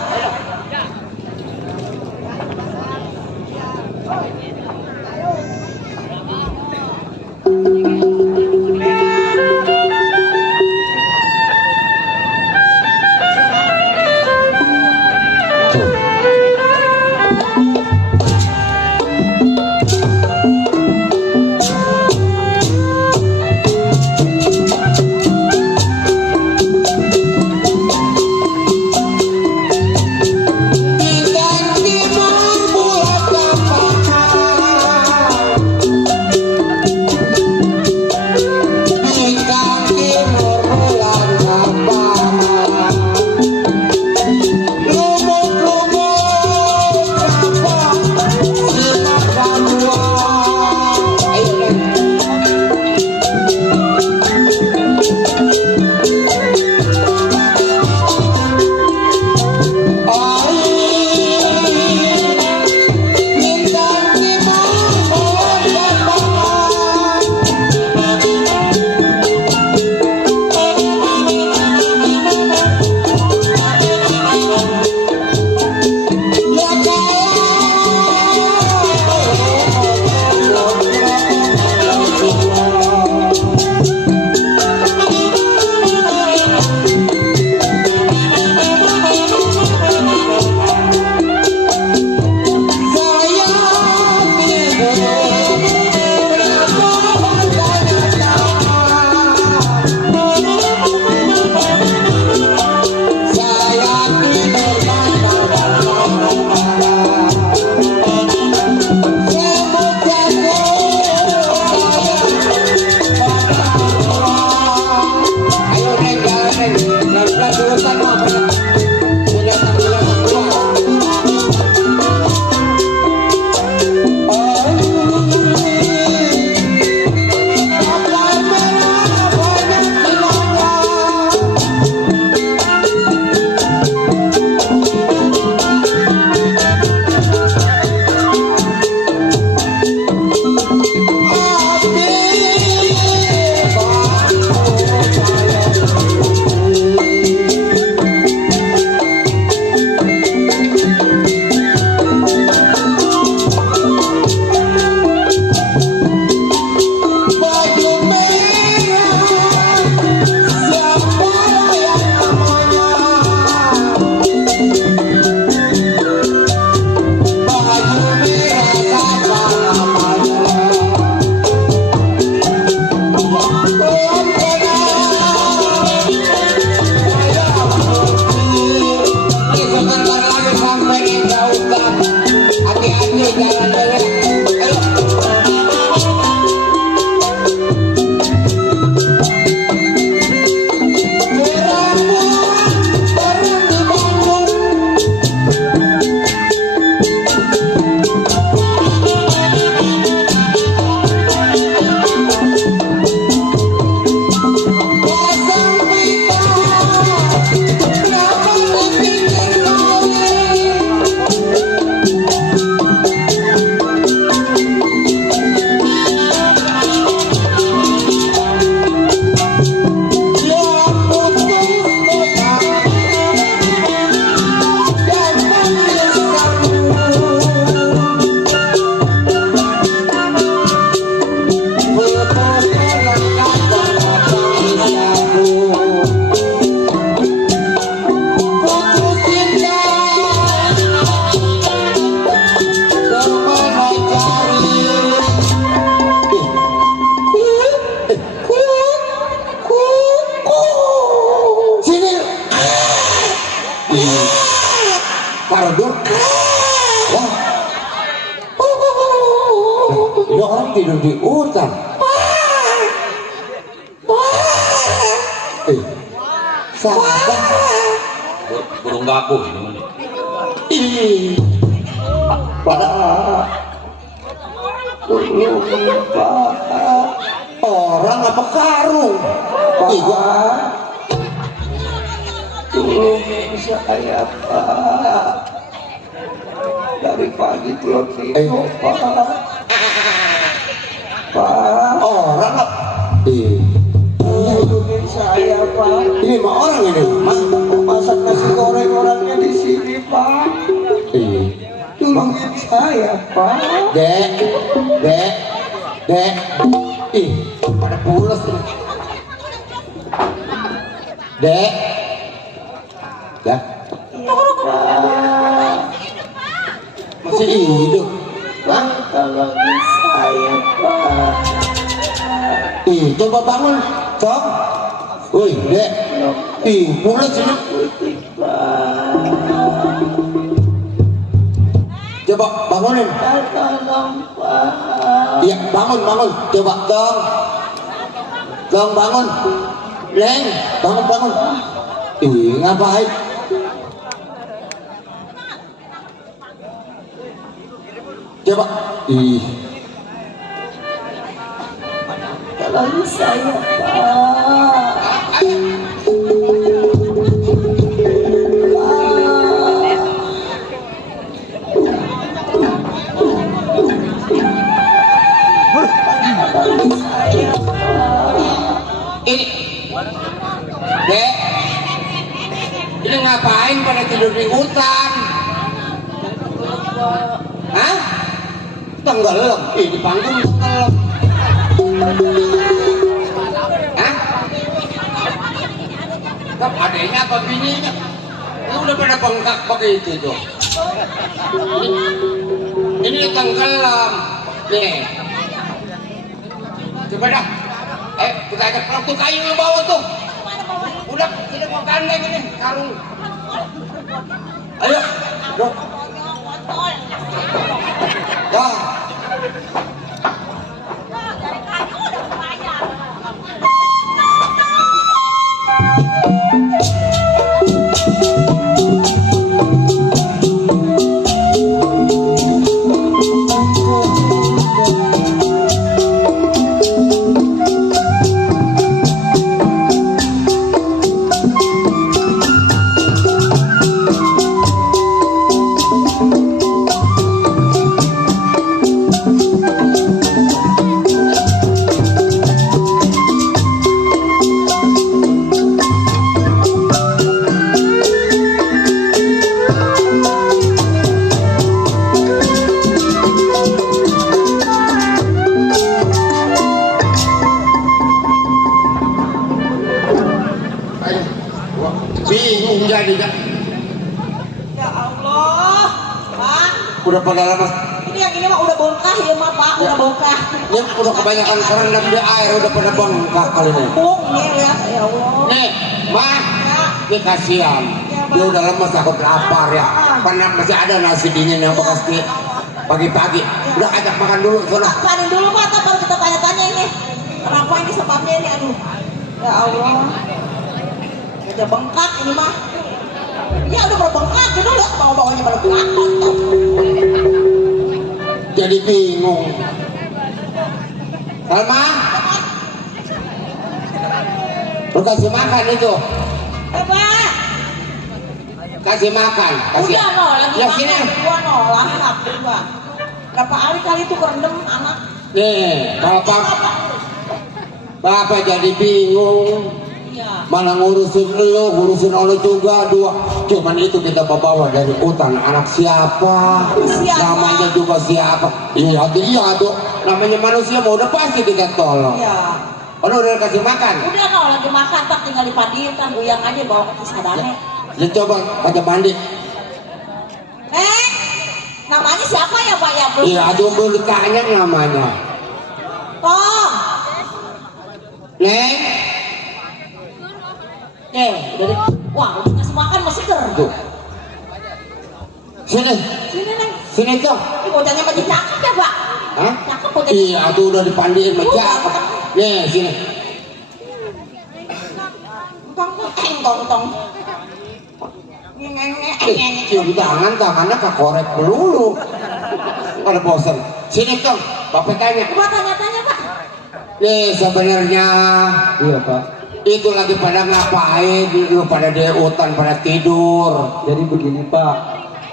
Ini orang tidur di hutan. Sabar. Burung gapuh ini mana? Pak. Orang apa karung? Pak. Tolongin saya Pak. Dari pagi belum tidur Pak. Pak. Orang apa? Tolongin saya Pak. Ini mah orang ini. Masak nasi goreng orangnya di sini Pak. Tolongin saya Pak. Dek. Ih, pada pulas nih. Dek. Masih hidup. Pak, tolongin saya Pak. Ih, coba bangun, Cok. Woi, Dek. Ih, pulas ini. Coba bangunin. Tolong Pak. Iya, bangun. Coba dong bangun. Leng, bangun. Ih, ngapain? Coba. Ih. Tolong saya Pak. Ini Dek, ini ngapain pada tidur di hutan? Hah? Tenggelam? Di panggung tenggelam. Hah? Kap adanya apa bininya? Ini udah pada bengkak begitu tuh. Ini tenggelam. Nih. Coba dah. Kita ajak pelak tuh kayu yang bawa tuh. Udah, sini mau gandeng ini, karung. Ayo, dok. Dah. Bingung jadi kan? Ya Allah, Pak. Udah pada lama. Ini yang ini mah udah bongkah ya mah Pak, udah bongkah. Ini udah kebanyakan kerendam di air, udah pada bengkak kali ini. Bung nih ya, ya Allah. Nih, Mah, ini kasihan. Dia udah lama takut lapar ya. Karena masih ada nasi dingin yang bekas di pagi-pagi. Udah ajak makan dulu, sono. Panen dulu Pak, atau baru kita tanya-tanya ini. Kenapa ini sebabnya ini, aduh. Ya Allah. Udah bengkak ini mah. Ya udah berbengkak, gitu lihat bawa-bawanya pada belakang. Jadi bingung. Salma, lu kasih makan itu. Pak. Kasih makan. Kasih. Udah no, lagi Ya, makan. sini. Gua no, lahap juga. Berapa hari kali itu kerendam anak. Nih, Bapak jadi bingung. Iya. Malah ngurusin lo juga dua. Cuman itu kita bawa dari hutan. Anak siapa? Namanya juga siapa? Iya tuh. Namanya manusia mau udah pasti kita tolong. Iya. Oh, udah kasih makan? Udah no, lagi makan tak tinggal dipandiin kan goyang aja bawa ke sadane. Ya coba baca mandi. Namanya siapa ya Pak ya? Iya, aduh belum ditanya namanya. Tong. Neng. Dari wah, udah kasih makan masih ger. Tuh. Sini. Sini Neng. Sini tuh. Ini bocahnya masih cakep ya Pak? Hah? Cakep bocahnya. Iya, aduh udah dipandiin macam apa? Nih, sini. Tong. Cium tangannya kekorek melulu. Ada bosan. Sini tuh, Bapak tanya. Coba tanya-tanya Pak. Nih sebenarnya Iya Pak. itu lagi pada ngapain? Lu pada di hutan pada tidur. Jadi begini Pak,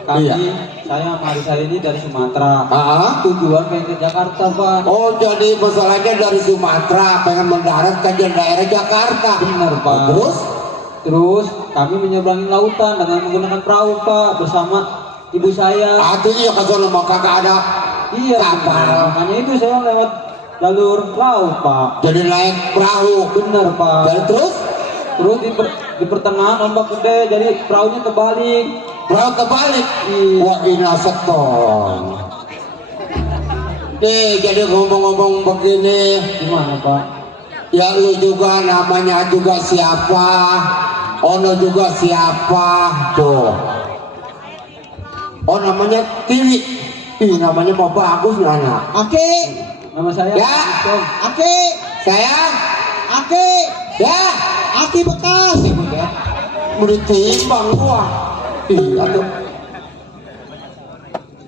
kami Iya. saya sama adik saya ini dari Sumatera. Ah? Tujuan pengen ke Jakarta Pak. Oh jadi masalahnya dari Sumatera pengen mendarat ke daerah Jakarta. Benar Pak. Terus kami menyeberangi lautan dengan menggunakan perahu Pak bersama ibu saya. Atuh iya kan sono mah kagak ada Iya kapal. benar. Makanya itu saya lewat jalur laut Pak. Jadi naik perahu. Benar Pak. Dan terus Terus di pertengahan ombak gede, jadi perahunya kebalik. perahu kebalik. Iya. Wah ini setong. Nih jadi ngomong-ngomong begini, Gimana Pak? ya lu juga namanya juga siapa? Ono juga siapa? Tuh. Oh namanya Tiwi. Ih namanya mau bagus nih anak. Aki, Nama saya Ya. Tom. Aki, Sayang, Aki, ya. Aki bekas. Mau ditimbang gua. Iya tuh.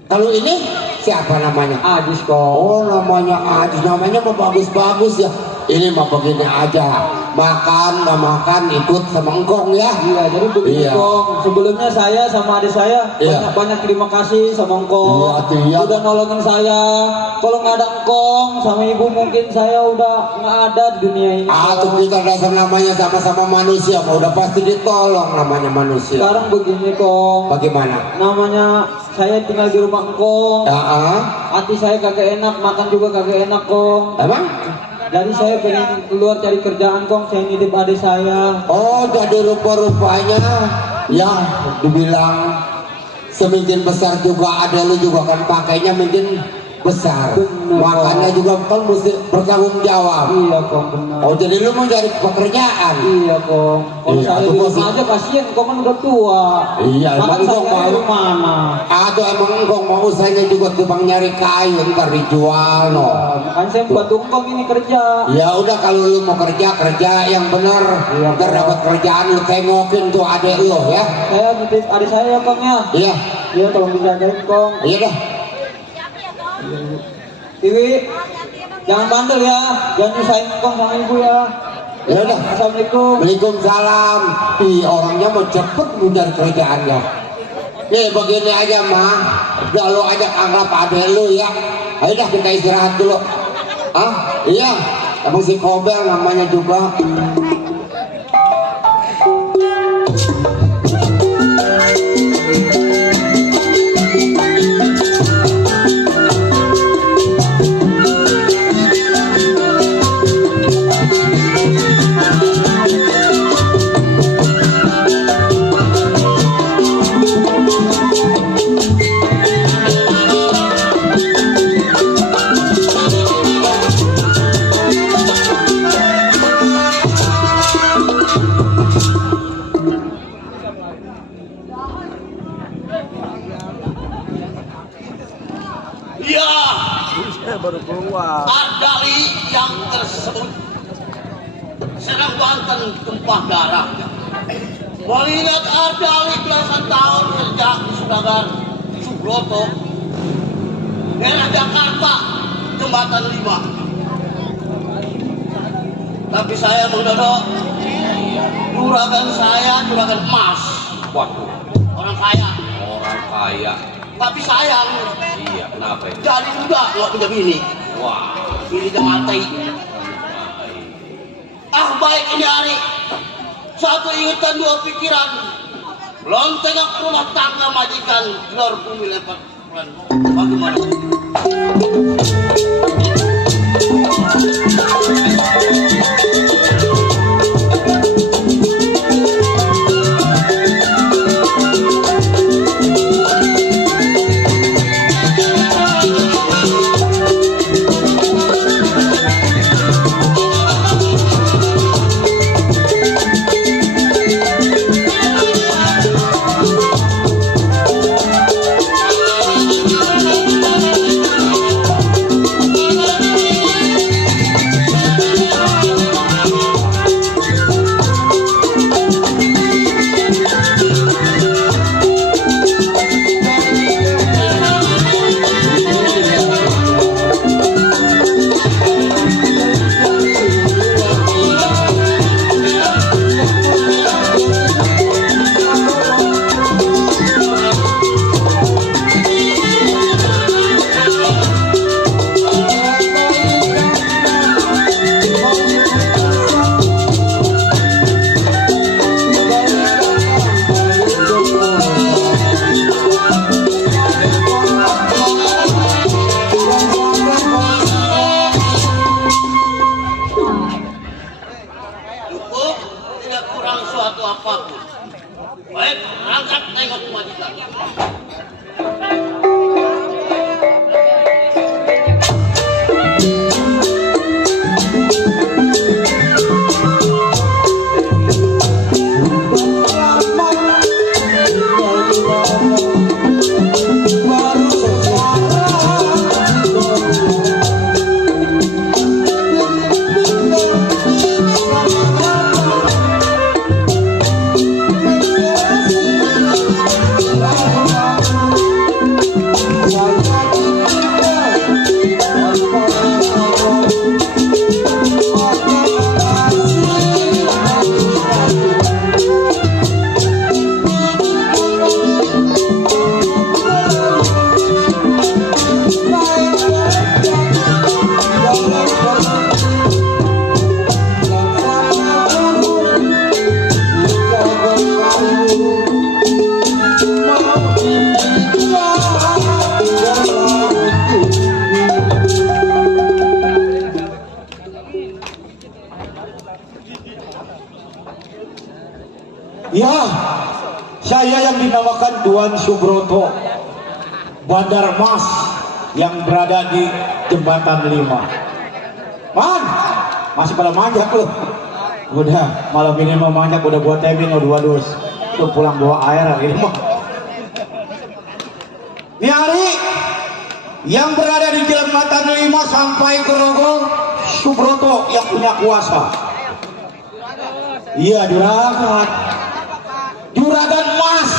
Kalau ini siapa namanya? Adis kok. Oh namanya Adi, namanya mau bagus-bagus ya. Ini mah begini aja, makan nggak makan ikut sama engkong ya. Iya, jadi begini Iya. Kong. Sebelumnya saya sama adik saya Iya. banyak terima kasih sama Engkong. Iya, tuh, iya. Udah nolongin saya. Kalau nggak ada Engkong sama ibu mungkin saya udah nggak ada di dunia ini. Atau Kong. kita dasar namanya sama-sama manusia, mau udah pasti ditolong namanya manusia. Sekarang begini Kong. Bagaimana? Namanya saya tinggal di rumah Engkong. Ya, Hati saya kagak enak, makan juga kagak enak Kong. emang? Jadi saya pengen keluar cari kerjaan Kong. Saya nitip adik saya. Oh jadi rupa-rupanya ya dibilang semakin besar juga ada lu juga kan pakainya makin besar. Bener, Makanya Kong. juga kan mesti bertanggung jawab. Iya Kong, benar. Oh jadi lu mau cari pekerjaan? Iya Kong. Kalau Iya, saya tuh, di Bos. rumah aja kasihan Kong kan udah tua. Iya, Makan emang Kong saya mau. di mana? Atau emang engkong mau usahanya juga tukang nyari kayu ntar dijual no. Makanya saya buat Kong ini kerja. Ya udah kalau lu mau kerja yang bener. Iya, Ntar Kong. dapat kerjaan lu tengokin tuh adek lu ya. Saya nitip adik saya Kong ya. Iya, Iya tolong dijagain Kong. iya dah. Iwi, jangan bandel ya. Jangan nyusahin Kong sama ibu ya. Ya udah. Assalamualaikum. Waalaikumsalam. Ih orangnya mau cepet mencari kerjaannya. Nih begini aja mah, udah lu ajak anggap adek lu ya. Ayo dah kita istirahat dulu. Ah iya, emang si Kobel namanya juga. Iya, Baru keluar. Ardali yang tersebut sedang Banten tumpah darah. Mengingat Ardali belasan tahun sejak di Sudagar Subroto, daerah Jakarta, Jembatan 5. Tapi saya Dodo, juragan saya juragan emas, Waduh, orang kaya. orang kaya. Tapi sayang, Iya, kenapa itu? jadi muda nggak punya bini. Wah, Bininya mati. Ah baik ini hari, satu ingatan dua pikiran. Belum tengok rumah tangga majikan, telur bumi lepas bulan. Bagaimana? Ya, saya yang dinamakan Tuan Subroto, Bandar Mas yang berada di Jembatan 5. Man, masih pada manjak loh. Udah, malam ini mau manjak, udah buat tebing, udah dus. Tuh pulang bawa air ini mah. Ini hari yang berada di Jembatan 5 sampai ke Grogol, Subroto yang punya kuasa. Iya, juragan emas,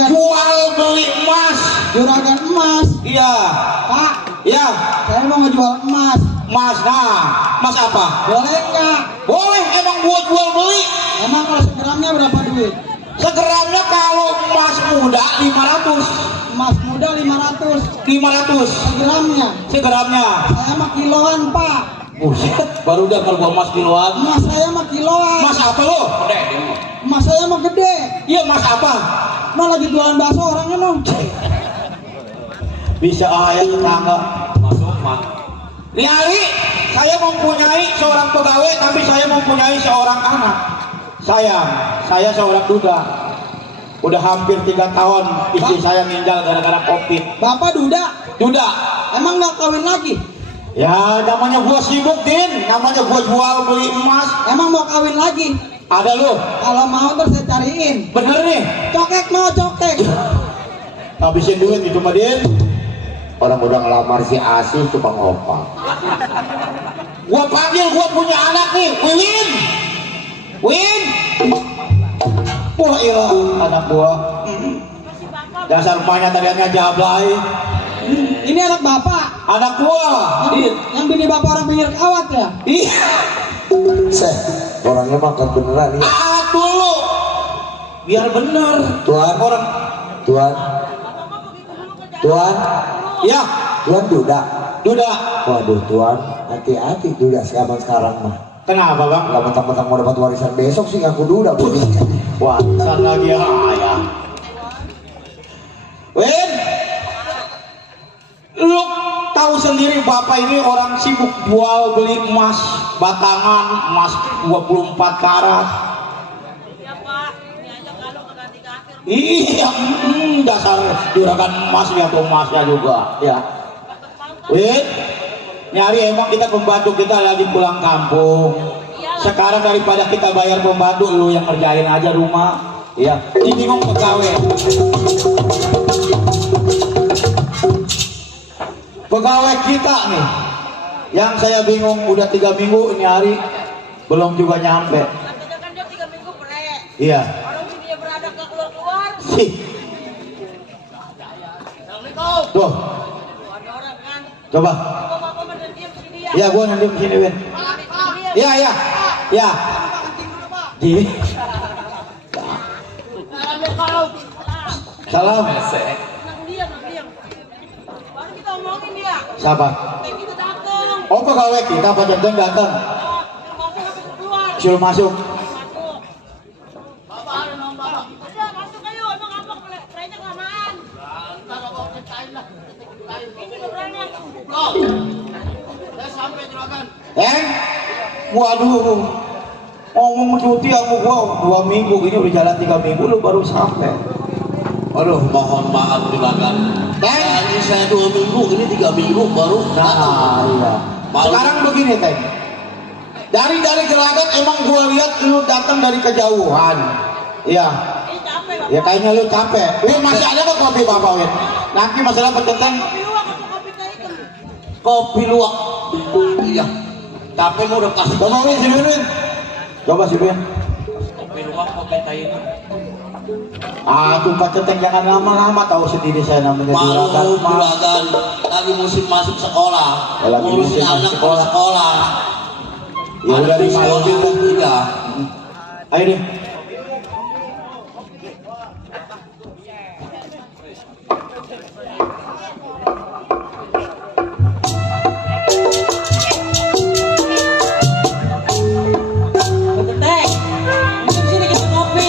jual beli emas, Juragan emas. iya Pak, iya saya mau ngejual emas. emas. Nah, emas apa? Boleh nggak? Boleh, emang buat jual beli. Emang kalau segramnya berapa duit? Segeramnya kalau emas muda 500. Emas muda 500. 500 Segramnya. segeramnya. Saya mah kiloan, Pak. Buset, baru udah kalau gua emas kiloan. Emas saya mah kiloan. Emas apa lo? Emas saya mah gede. Iya, emas apa? Mah lagi jualan bakso orangnya dong. Bisa ayah tetangga. Masuk mah. Ini hari saya mempunyai seorang pegawai, tapi saya mempunyai seorang anak. Saya seorang duda. Udah hampir 3 tahun istri saya meninggal gara-gara COVID. Bapak duda, Duda. emang nggak kawin lagi? Ya namanya gua sibuk, Din. Namanya gua jual beli emas. Emang mau kawin lagi? Ada lu. Kalau mau ntar saya cariin. Bener nih. Cokek mau cokek. Habisin duit itu mah, Din. Orang udah ngelamar si Asih tukang opak. Gua panggil, gua punya anak nih, Win. Win. Wah, iya anak gua. Dasar emaknya tadinya jablay. Ini anak bapak. Anak gua. Yang bini bapak orang pinggir kawat ya? Ih. Seh, orangnya makan beneran ya. Dulu. Biar bener. Tuan, Orang. Tuan, Tuan, Ya, Tuan duda. Duda. Waduh Tuan, hati-hati duda sekarang mah. Kenapa, Bang? Kalau mentang-mentang mau dapat warisan besok sih ngaku duda begini. Wah, ntar lagi ayah. Win, lu tahu sendiri bapak ini orang sibuk jual beli emas batangan, emas 24 karat. Iya, dasar juragan emas ya, emasnya juga, ya. Win, nyari emang kita pembantu kita lagi pulang kampung. Sekarang daripada kita bayar pembantu, lu yang ngerjain aja rumah. Iya, ini bingung pegawai. Pegawai kita nih, yang saya bingung udah 3 minggu ini hari belum juga nyampe. Kan dia 3 minggu break. Iya. Orang dia berada ke keluar. Sih. Tuh, Ada orang kan. coba. Bapak mana diam sini dia. Iya, gua nanti kesini, Win. Iya, iya, iya. Di. Salam. Diam. Baru kita omongin dia. Siapa? Kayak kita datang. Oh, pegawai kita Pak Jenteng datang. Masuk habis keluar. Suruh masuk. Masuk. Bapak ada nom bapak. Udah masuk ayo. Emang apa kerennya kelamaan? Entar bapak ceritain lah. Ini udah berani. Belum. Saya sampai juragan. Waduh. Ngomong cuti sama gua 2 minggu ini udah jalan 3 minggu lu baru sampai. Aduh, mohon maaf juragan. Tadi saya 2 minggu, ini 3 minggu baru datang. Nah, iya. Sekarang begini, Teng. Dari gelagat emang gua lihat lu datang dari kejauhan. Iya. Ini capek bapak. Ya kayaknya lu capek. Win, masih ada nggak kopi Bapak, Win? Nanti masalah petenteng Kopi luwak atau kopi teh hitam? Kopi luwak. Iya. Tapi mau udah kasih Bapak Win, sini Win. Coba sih Win. kopi luwak, kopi teh itu. Tuh Pak Ceteng jangan lama-lama, tahu sendiri saya namanya juragan. Malu juragan, lagi musim masuk sekolah. Ya, lagi Ngurusin musim masuk anak sekolah. sekolah. Ya udah Anak lima sekolah ini. tiga. Ayo nih. Teh. Mungkin sini kita kopi.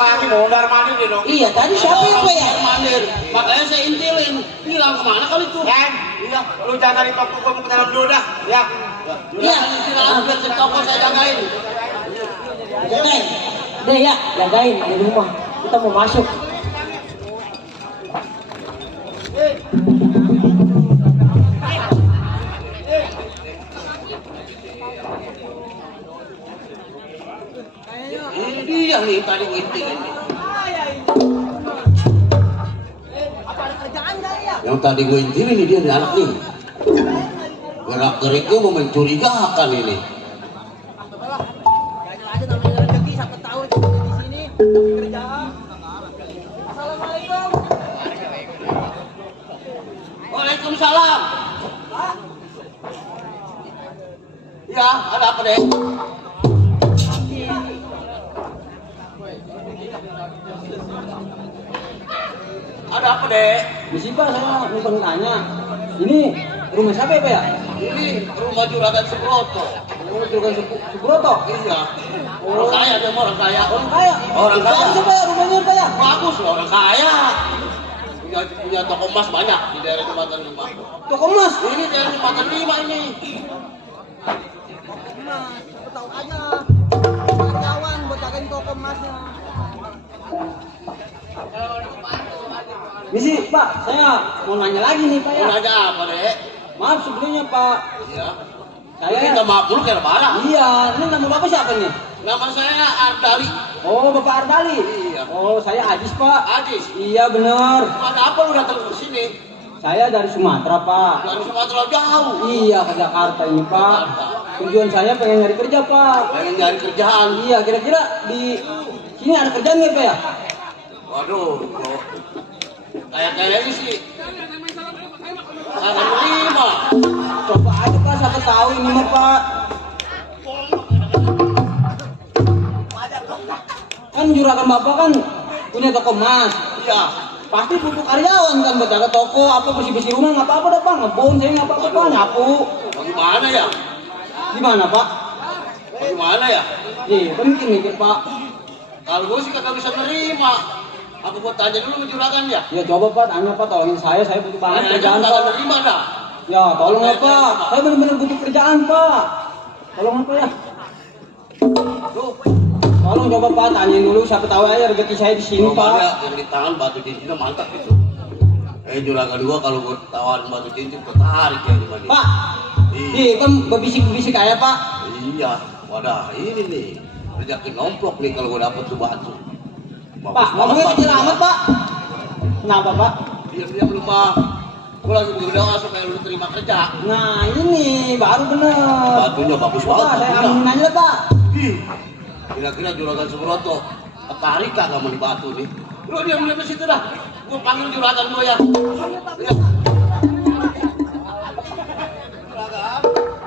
lagi mondar mandir deh dong. Iya, tadi siapa yang bayar? Mandir. Makanya saya intilin. Hilang kemana kali itu? Kan? Iya, lu jaga di toko gua mau ke dalam dulu dah. Ya. Iya. Silakan biar di toko saya jagain. Jagain. Udah ya, jagain di rumah. Kita mau masuk. Ini dia nih tadi gua intilin nih. Yang tadi gue intilin ini dia nih anak nih. Gerak geriknya mau mencurigakan ini. Waalaikumsalam. Ya, ada apa deh? Ada apa deh? Misi Pak, saya mau tanya. Ini rumah siapa ya Pak ya? Ini rumah juragan Subroto. Oh, Juragan Subroto. Iya. Orang kaya dia orang kaya. Orang kaya. Orang kaya. Bagus Pak ya rumahnya Pak ya? Bagus loh orang kaya. Punya toko emas banyak di daerah Jembatan 5. Toko emas. Ini daerah Jembatan 5 ini. Tahu aja. Kawan buat jagain toko emasnya. Misi Pak, saya mau nanya lagi nih Pak ya. Mau nanya apa deh? Maaf sebelumnya Pak. Iya. Saya Minta maaf dulu kayak barang. Iya, ini nama Bapak siapa nih? Nama saya Ardali. Oh, Bapak Ardali. Iya. Oh, saya Ajis Pak. Ajis. Iya benar. Ada apa lu datang ke sini? Saya dari Sumatera Pak. Dari Sumatera jauh. Iya ke Jakarta ini Pak. Tujuan saya pengen nyari kerja Pak. Pengen nyari kerjaan. Iya, kira-kira di sini ada kerjaan nggak Pak ya? Waduh, kayaknya sih akan menerima. Coba aja Pak, siapa tahu ini mah Pak. Kan juragan Bapak kan punya toko emas. Iya. Pasti butuh karyawan kan buat jaga toko, apa bersih-bersih rumah nggak apa-apa dah Pak, ngebon saya nggak apa-apa Pak, nyapu. Bagaimana ya? Gimana Pak? Bagaimana ya? Iya, penting mikir Pak. Kalau gue sih kagak bisa nerima. Aku buat tanya dulu sama juragan ya. Ya coba Pak, tanya Pak, tolongin saya butuh banget kerjaan kagak Pak. nerima dah. Ya tolong ya Pak, saya benar-benar butuh kerjaan Pak. Tolong apa ya? Tuh, Tolong coba Pak, tanyain dulu, siapa tahu aja rezeki saya di sini Pak. ada yang di tangan batu cincinnya mantap gitu. Juragan gua kalau gua tawarin batu cincin tertarik ya gimana? Pak, iya kan berbisik-bisik aja Pak. Iya, wadah ini nih rezeki nomplok nih kalau gua dapet tuh batu. Pak, ngomongnya kecil amat Pak. Kenapa Pak? Diam-diam lu mah. Gua lagi berdoa supaya lu terima kerja. Nah ini baru bener. Batunya bagus Pak, banget. saya aminin aja lah, Pak. Ih, kira-kira juragan Subroto tertarik kagak sama di batu nih? Lu diam-diam di situ dah. Gua panggil juragan gua ya. Iya.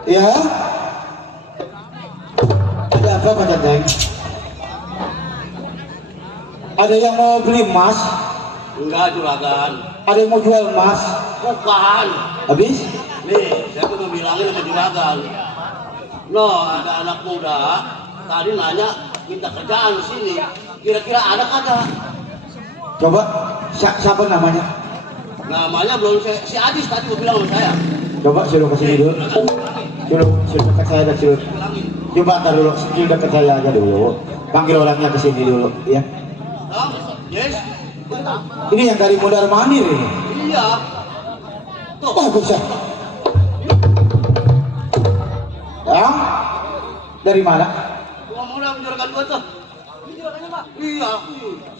Ya. Ada apa Pak Canteng? Ada yang mau beli emas? Enggak juragan. Ada yang mau jual emas? Bukan. Habis? Nih, saya tuh bilangin sama juragan. Loh, ada anak muda tadi nanya minta kerjaan di sini. Kira-kira ada kagak? Coba siapa namanya? Namanya belum si Adis tadi gua bilang sama saya. Coba suruh ke sini dulu. Suruh dekat saya dan suruh. Bilangin. Coba ntar dulu, suruh dekat saya aja dulu. Panggil orangnya ke sini dulu, ya. Yes. Ini yang dari Mondar Mandir ini. Iya. Tuh. Bagus ya. Ya? Dari mana? Gua mau udah juragan gua tuh. Ini juragannya, Pak. Iya.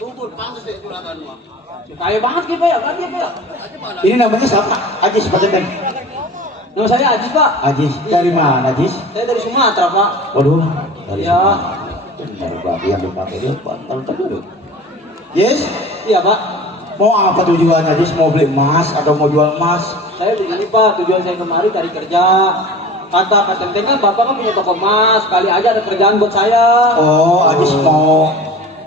Subur pantas deh juragan gua. Kaya banget gitu ya, berarti Pak ya? Ini namanya siapa? Ajis Pak Canteng. Nama saya Ajis Pak. Ajis, dari mana Ajis? Saya dari Sumatera Pak. Waduh, dari Ya. Baru berarti yang dipakai dia bantal dulu. Yes, Iya Pak. mau apa tujuannya Ajis? Mau beli emas atau mau jual emas? Saya begini Pak, tujuan saya kemari cari kerja. Kata Pak Canteng kan Bapak kan punya toko emas, kali aja ada kerjaan buat saya. Oh, Ajis mau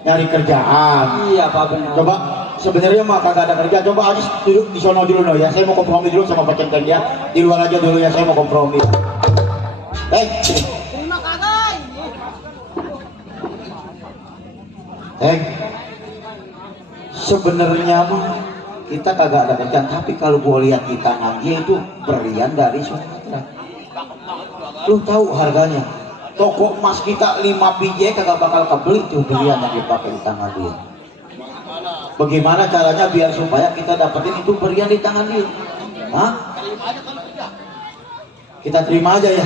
nyari kerjaan. Iya Pak benar. Coba sebenarnya mah kagak ada kerja. Coba Ajis duduk di sono dulu no ya. Saya mau kompromi dulu sama Pak Canteng ya. Di luar aja dulu ya, saya mau kompromi. Sini. Terima kasih. Teng, sebenarnya mah kita kagak ada kerjaan, tapi kalau gua lihat di tangan dia itu berlian dari Sumatera. Lu tahu harganya? Toko emas kita 5 biji kagak bakal kebeli tuh berlian yang dipakai di tangan dia. Bagaimana caranya biar supaya kita dapetin itu berlian di tangan dia? Hah? Kita terima aja ya,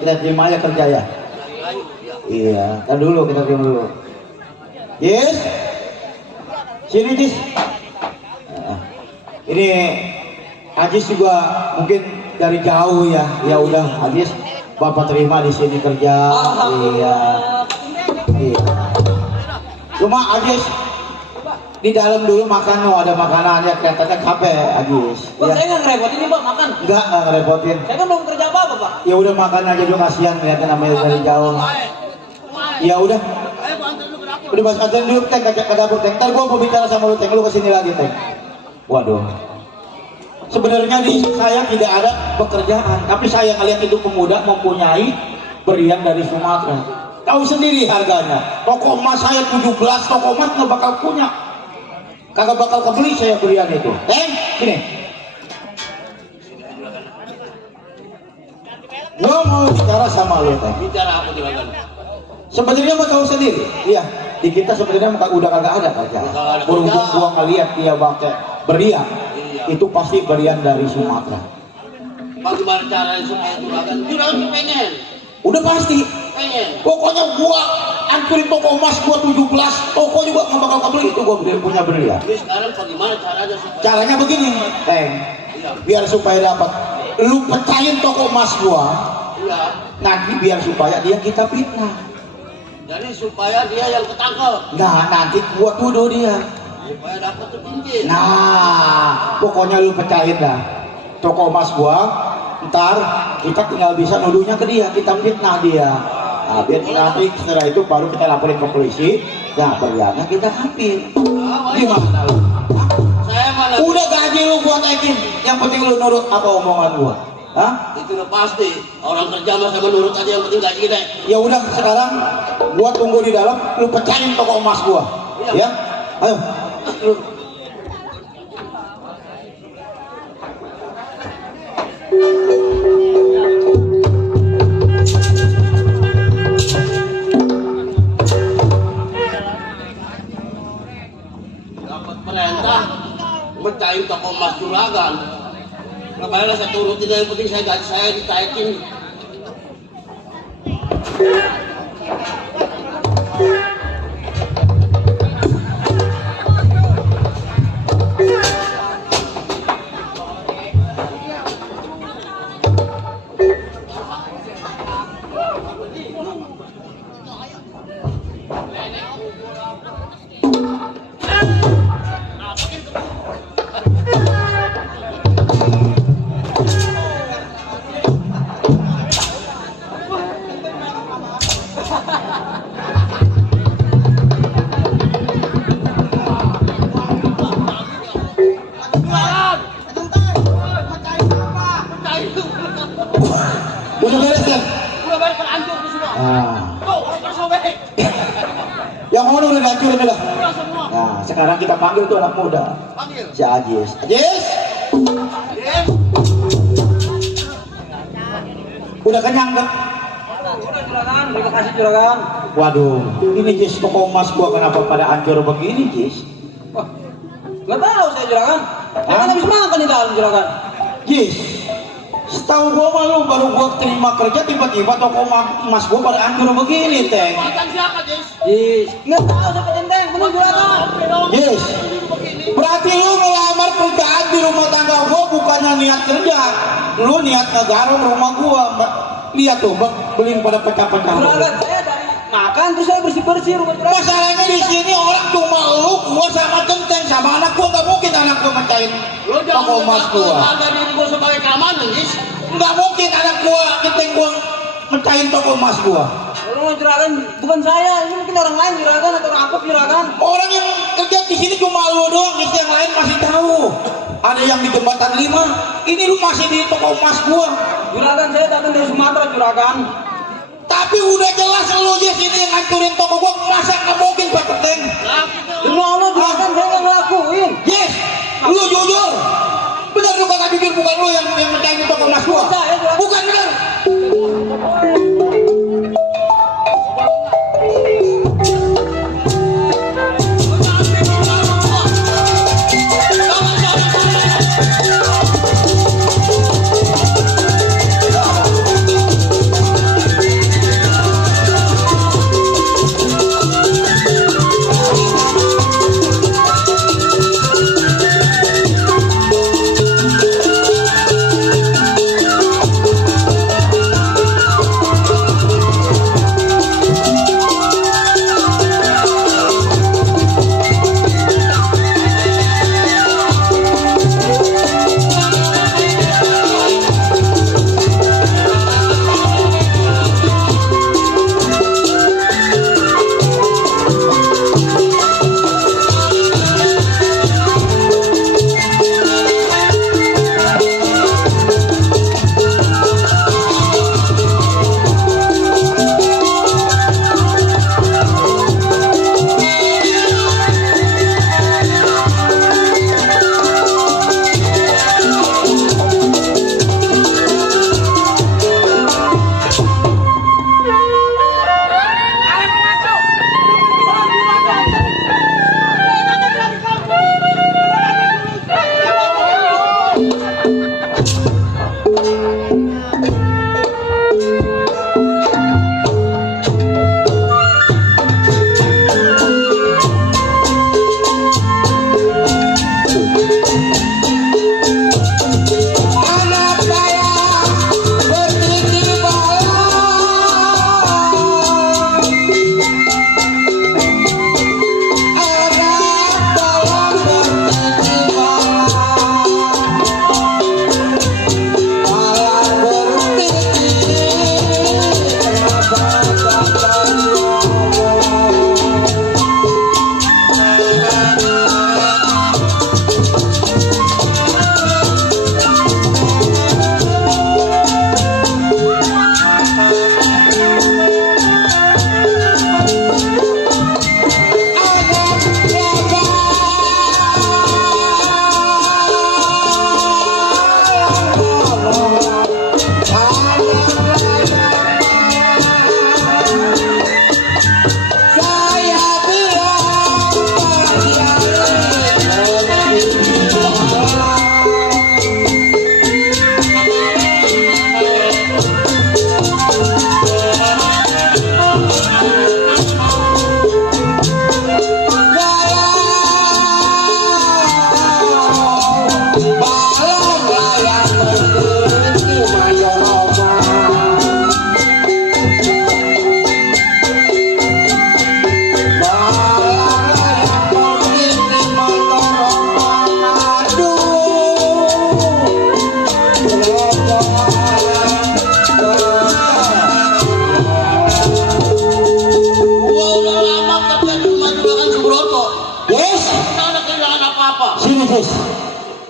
kita terima aja kerja ya. Iya, tar dulu kita terima dulu. Yes, sini Jis. Nah, ini Ajis juga mungkin dari jauh ya. Ya udah Ajis, Bapak terima di sini kerja. Iya. Iya. Cuma Ajis di dalam dulu makan, ada makanannya kelihatannya capek Ajis. Bang, Ya. saya nggak ngerepotin nih, Bang, makan. Enggak ngerepotin. Saya kan belum kerja apa-apa, Pak. Ya udah makan aja dulu, kasihan kelihatan namanya dari jauh. Ya udah. Udah Mas anterin dulu Teng ke dapur Teng. Ntar gua mau bicara sama lu Teng, lu kesini lagi Teng. Waduh. Sebenarnya di saya tidak ada pekerjaan, tapi saya ngeliat itu pemuda mempunyai berlian dari Sumatera. Tahu sendiri harganya. Toko emas saya 17 toko emas nggak bakal punya. Kagak bakal kebeli saya berlian itu. Teng, sini. Gua mau bicara sama lu Teng. Bicara apa juragan? Sebenarnya mah tahu sendiri, iya. Di kita sebenarnya udah kagak ada kerja. Berhubung gua ngeliat dia pakai berlian, itu pasti berlian dari Sumatera. Bagaimana caranya supaya juragan? Juragan pengen. Udah pasti. Pengen. Pokoknya gua hancurin toko emas gua 17, toko juga nggak bakal kebeli itu gua punya berlian. Jadi sekarang bagaimana caranya supaya? Caranya begini, Teng. Biar supaya dapat, lu pecahin toko emas gua, Iya. nanti biar supaya dia kita fitnah. Jadi supaya dia yang ketangkep. Nah, nanti gua tuduh dia. Supaya dapat tuh cincin. Nah, pokoknya lu pecahin dah toko emas gua, ntar kita tinggal bisa nuduhnya ke dia, kita fitnah dia. Nah, biar nanti setelah itu baru kita laporin ke polisi, ya berliannya kita ambil. Gimana lu? Saya mana? Udah gaji lu gua naikin, yang penting lu nurut apa omongan gua. Hah? Itu udah pasti. Orang kerja masa menurut aja yang penting gaji gede. Ya udah sekarang gua tunggu di dalam, lu pecahin toko emas gua. Ya? Ayo. Lu. Dapat perintah mecahin toko emas juragan. Ngapainlah saya turutin, yang penting saya gaji saya ditaikin. Udah beres ya? Udah balik hancur tuh semua. Nah, Tuh, udah sobek. yang mana udah dihancurin dah. Udah semua. Nah, sekarang kita panggil tuh anak muda. Panggil. Si Ajis. Ajis, Yes. udah kenyang kan? Udah, juragan. Terima kasih, juragan. Waduh, ini Jis toko emas gua kenapa pada hancur begini Jis? Wah, nggak tahu saya, juragan. Saya kan habis makan di dalam, juragan. Jis, setahu gua malu baru gua terima kerja tiba-tiba toko emas gua pada hancur begini Teng. Mantan siapa, Jis? Jis, nggak tahu siapa Tenteng, bener juragan. Jis, berarti lu ngelamar kerjaan di rumah tangga gua bukannya niat kerja, lu niat ngegarong rumah gua. Lihat tuh, beliin pada pecah-pecah. Juragan, saya dari makan terus saya bersih-bersih rumah juragan. Masalahnya di sini orang cuma lu, gua sama Tenteng sama anak gua, nggak mungkin anak gua mecahin Lo jangan toko emas gua. harga diri gua sebagai keamanan, Jis. Nggak mungkin anak gua, Tenteng gua mecahin toko emas gua. Rumah juragan bukan saya, ini mungkin orang lain juragan atau orang akut juragan. Orang yang kerja di sini cuma lu doang, di yang lain masih tahu. Ada yang di jembatan 5, ini lu masih di toko emas gua. Juragan saya datang dari Sumatera juragan. Tapi udah jelas lu di sini yang hancurin toko gua, masa nggak mungkin Pak Tenteng? Demi Allah juragan saya nggak Lu jujur. Benar lu kata jujur, bukan lu yang mecahin toko emas gua. Bukan benar.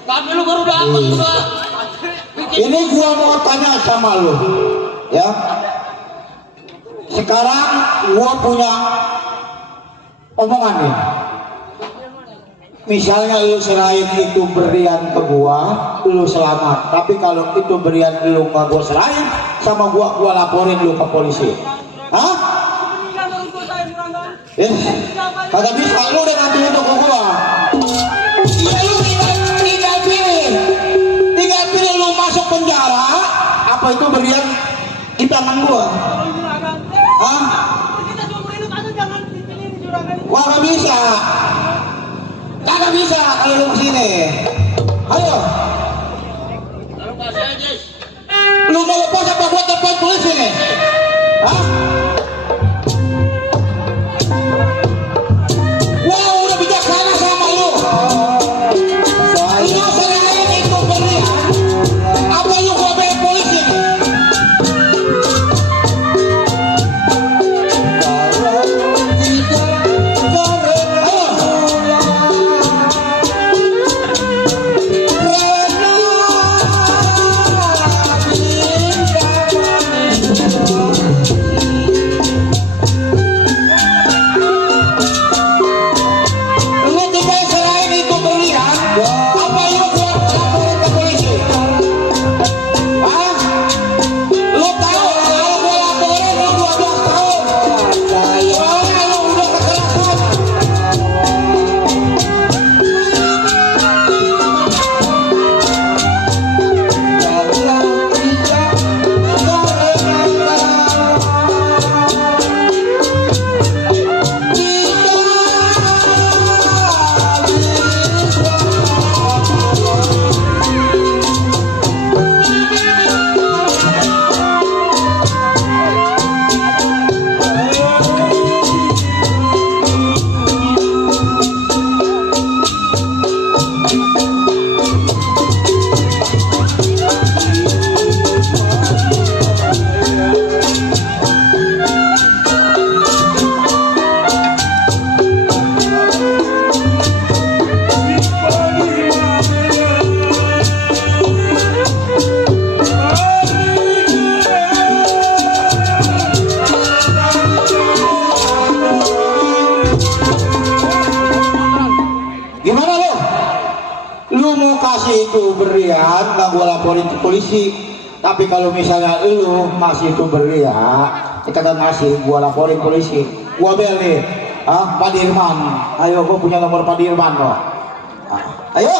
Tapi lu baru datang juga. Ini gua mau tanya sama lu, ya. Sekarang gua punya omongan nih. Misalnya lu serahin itu berlian ke gua, lu selamat. Tapi kalau itu berlian lu nggak gua serahin sama gua laporin lu ke polisi. Hah? Kagak bisa, lu udah ngambil itu ke gua. Ya lu tinggal pilih lu masuk penjara apa itu berlian di tangan gua. Hah? Wah, gak bisa. Kagak bisa kalau lu kesini. Ayo. Lu mau lepas apa gua telepon polisi nih? Hah? Wah, udah bijaksana sama lu. Lu selain itu berlian, apa lu gua bayar polisi nih? Gimana lo? Lu mau kasih itu berlian, nggak gua laporin ke polisi. Tapi kalau misalnya lu masih itu berlian, kita kan ngasih, gua laporin polisi. Gua bel nih, Pak Dirman. Ayo, gua punya nomor Pak Dirman lo. Ayo,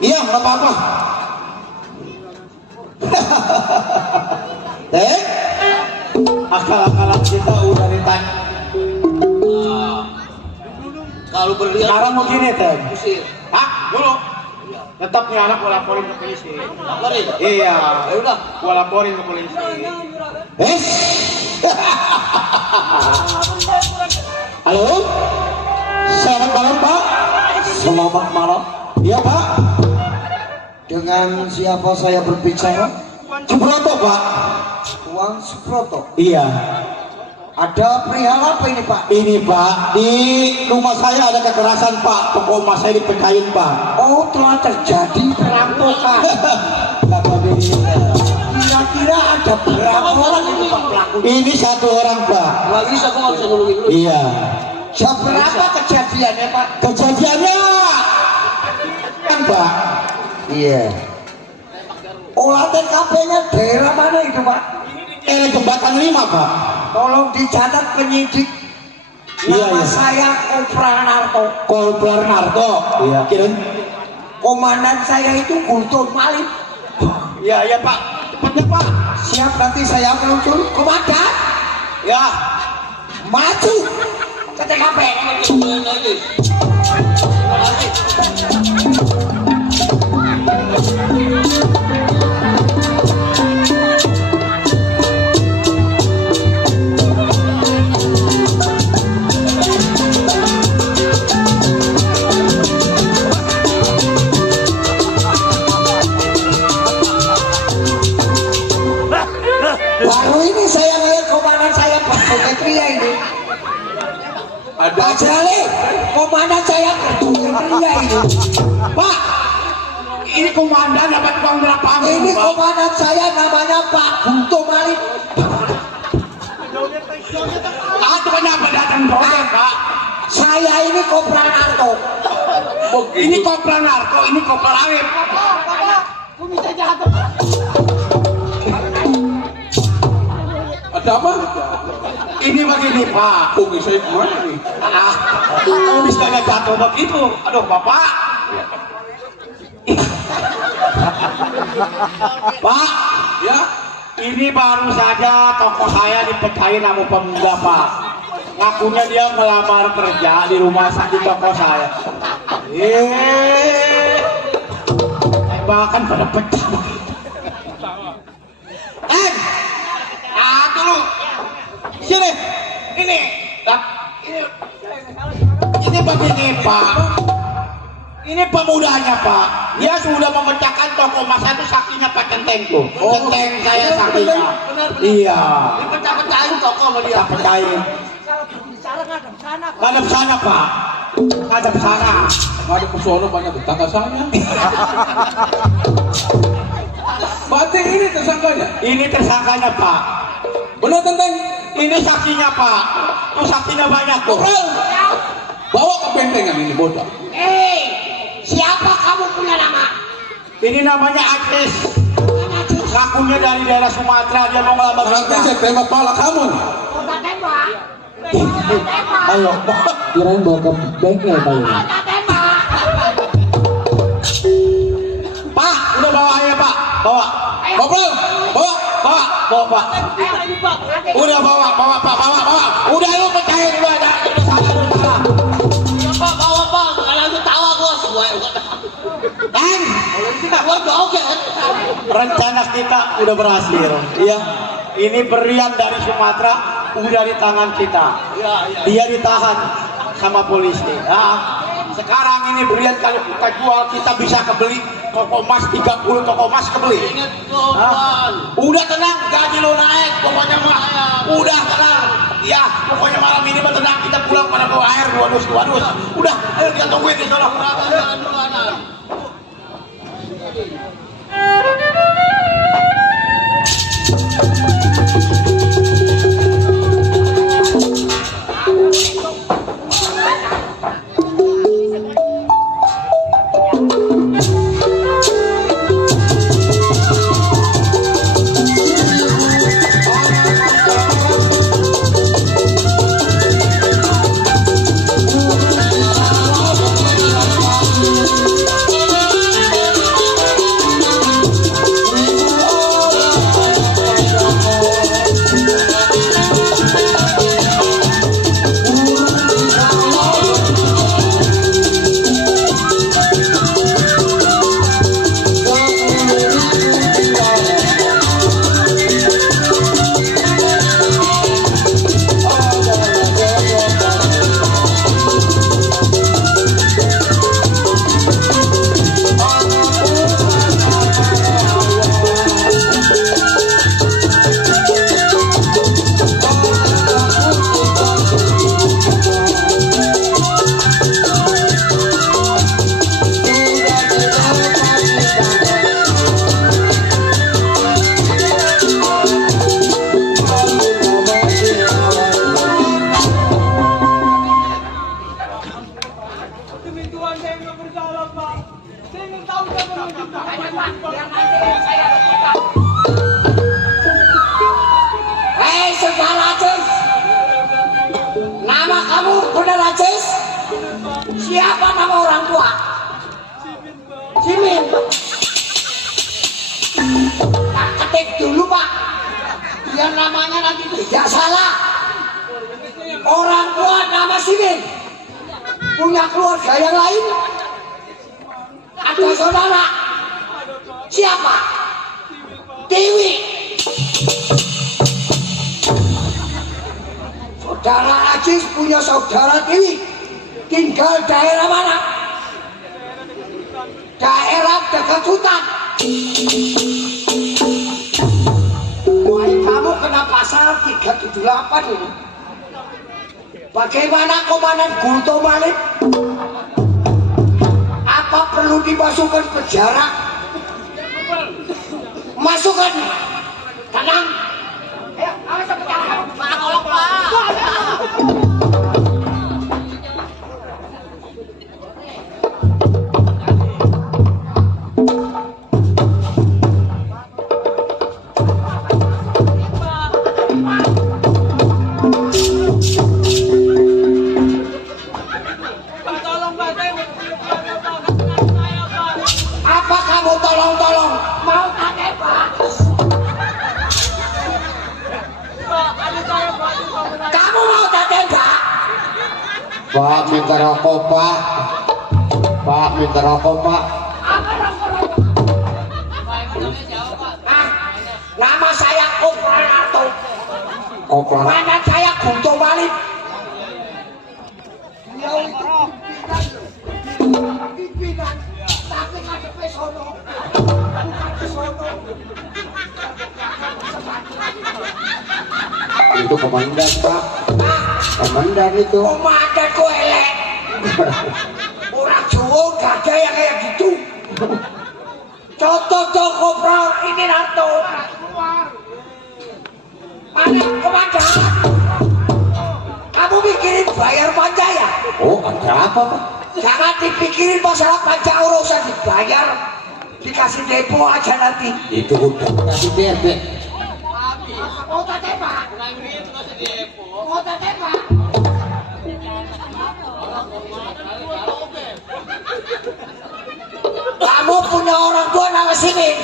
iya, nggak apa-apa. Akal-akalan kita udah ditanya. Kalau berlian Sekarang mau gini teh. usir. Dulu. Tetap nih anak gua laporin ke polisi. Laporin. Iya. Ya udah. Gua laporin ke polisi. Halo, selamat malam Pak. Selamat malam. Iya Pak. Dengan siapa saya berbicara? Subroto Pak. Tuan Subroto. Iya. Ada perihal apa ini Pak? Ini Pak, di rumah saya ada kekerasan Pak. Toko emas saya dipecahin Pak. Oh, telah terjadi perampokan. Kira-kira ada berapa orang itu Pak pelaku? Ini satu orang Pak. Nggak bisa, gua nggak bisa nolongin lu. Iya. Jam berapa kejadiannya Pak? Kejadiannya kan Pak. Iya. Olah TKP-nya daerah mana itu Pak? Jembatan 5 Pak. Tolong dicatat penyidik. Iya, Nama iya. saya Kopral Narto. Kopral Narto. Iya. Kirain. Komandan saya itu Gulton Malik. Iya, iya Pak. Cepatnya Pak. Siap, nanti saya meluncur. Komandan, Ya. maju ke TKP. Cobain lagi. Terima kasih. Baru ini saya ngeliat komandan saya Pak Pria ini. Pak Jali, komandan saya Pria ini. Pak. Ini komandan dapat uang berapa? Ini Pak? komandan saya namanya Pak Gulton Malik. Itu kenapa datang program Pak? Saya ini Kopral Narto. Ini kopral narko, ini kopral Arif. Ada apa? Ini begini Pak. Oke, saya kemana nih? Kamu bisa nggak jatuh begitu? Aduh Bapak. Pak, ya. Ini baru saja toko saya dipecahin sama pemuda Pak. Ngakunya dia melamar kerja di rumah sakit toko saya. Tembakan pada pecah. Dulu. Sini. Ini. Ini begini Pak. Ini pemudanya Pak. Dia sudah memecahkan toko emas itu saksinya Pak Centeng tuh. Centeng saya saksinya. Iya. Dipecah-pecahin toko sama dia. Pecahin. Ngadep sana Pak. Ngadep sana. Ngadep ke sono banyak tetangga saya. Berarti ini tersangkanya? Ini tersangkanya Pak. Benar Tenteng? Ini saksinya Pak. Tuh saksinya banyak tuh. Bawa ke bentengan ini bocah. Siapa kamu punya nama? Ini namanya Agnes. Ngakunya dari daerah Sumatera. Dia mau ngelamar Nanti kerja. saya tembak pala kamu nih. Kota tembak. Ayo, kirain bawa ke bengkel kali. Kota tembak. Pak, udah bawa aja Pak. Bawa. Kopral, bawa. Bawa Pak. Udah bawa Pak. Udah lu pecahin udah ada. Sana. Ya Pak, bawa Pak. Kalian tuh tawa bos. Dan Gua joget. rencana kita udah berhasil. Iya. Ini berlian dari Sumatera udah di tangan kita. Dia ditahan sama polisi. Nah, sekarang ini berlian kalau kita jual kita bisa kebeli toko emas 30 toko emas kebeli. Ingat tuh, Tuan. Udah tenang, gaji lo naik, pokoknya mah. Udah tenang. Ya, pokoknya malam ini mah tenang, kita pulang pada bawa air 2 dus. Udah, ayo kita tungguin di sana. Jalan duluan. Siapa nama orang tua? Simin. Tak ketik dulu Pak. Biar namanya nanti tidak salah. Orang tua nama Simin. Punya keluarga yang lain? Ada saudara? Siapa? Dewi. Saudara Ajis punya saudara Dewi. Tinggal daerah mana? Daerah dekat hutan. Wahai kamu kena pasal 378 ini. Bagaimana Komandan Gulto Malik? Apa perlu dimasukkan penjara? Masukkan. Tenang. Ayo, awas penjara. Pak, tolong Pak. Apa kamu tolong-tolong? Mau tak Pak? Kamu mau tak tembak? Pak, minta rokok Pak. Pak, minta rokok Pak. Apa rokok? Nama saya Kopral Arto. Kopral. Komandan saya Gulto Malik. Beliau itu pimpinan, tapi ngadepnya sono. Bukan ke sono. Itu komandan Pak. Komandan itu. Komandan kok elek. Orang Jawa gak ada yang kayak gitu. Contoh Kopral ini Narto. Mana komandan? Kamu mikirin bayar pajak ya? Oh, ada apa Pak? Jangan dipikirin masalah pajak, urusan dibayar. Dikasih depo aja nanti. Itu udah kasih DP. Mau tak tembak? Mau tak tembak? Kamu punya orang tua nama Simin.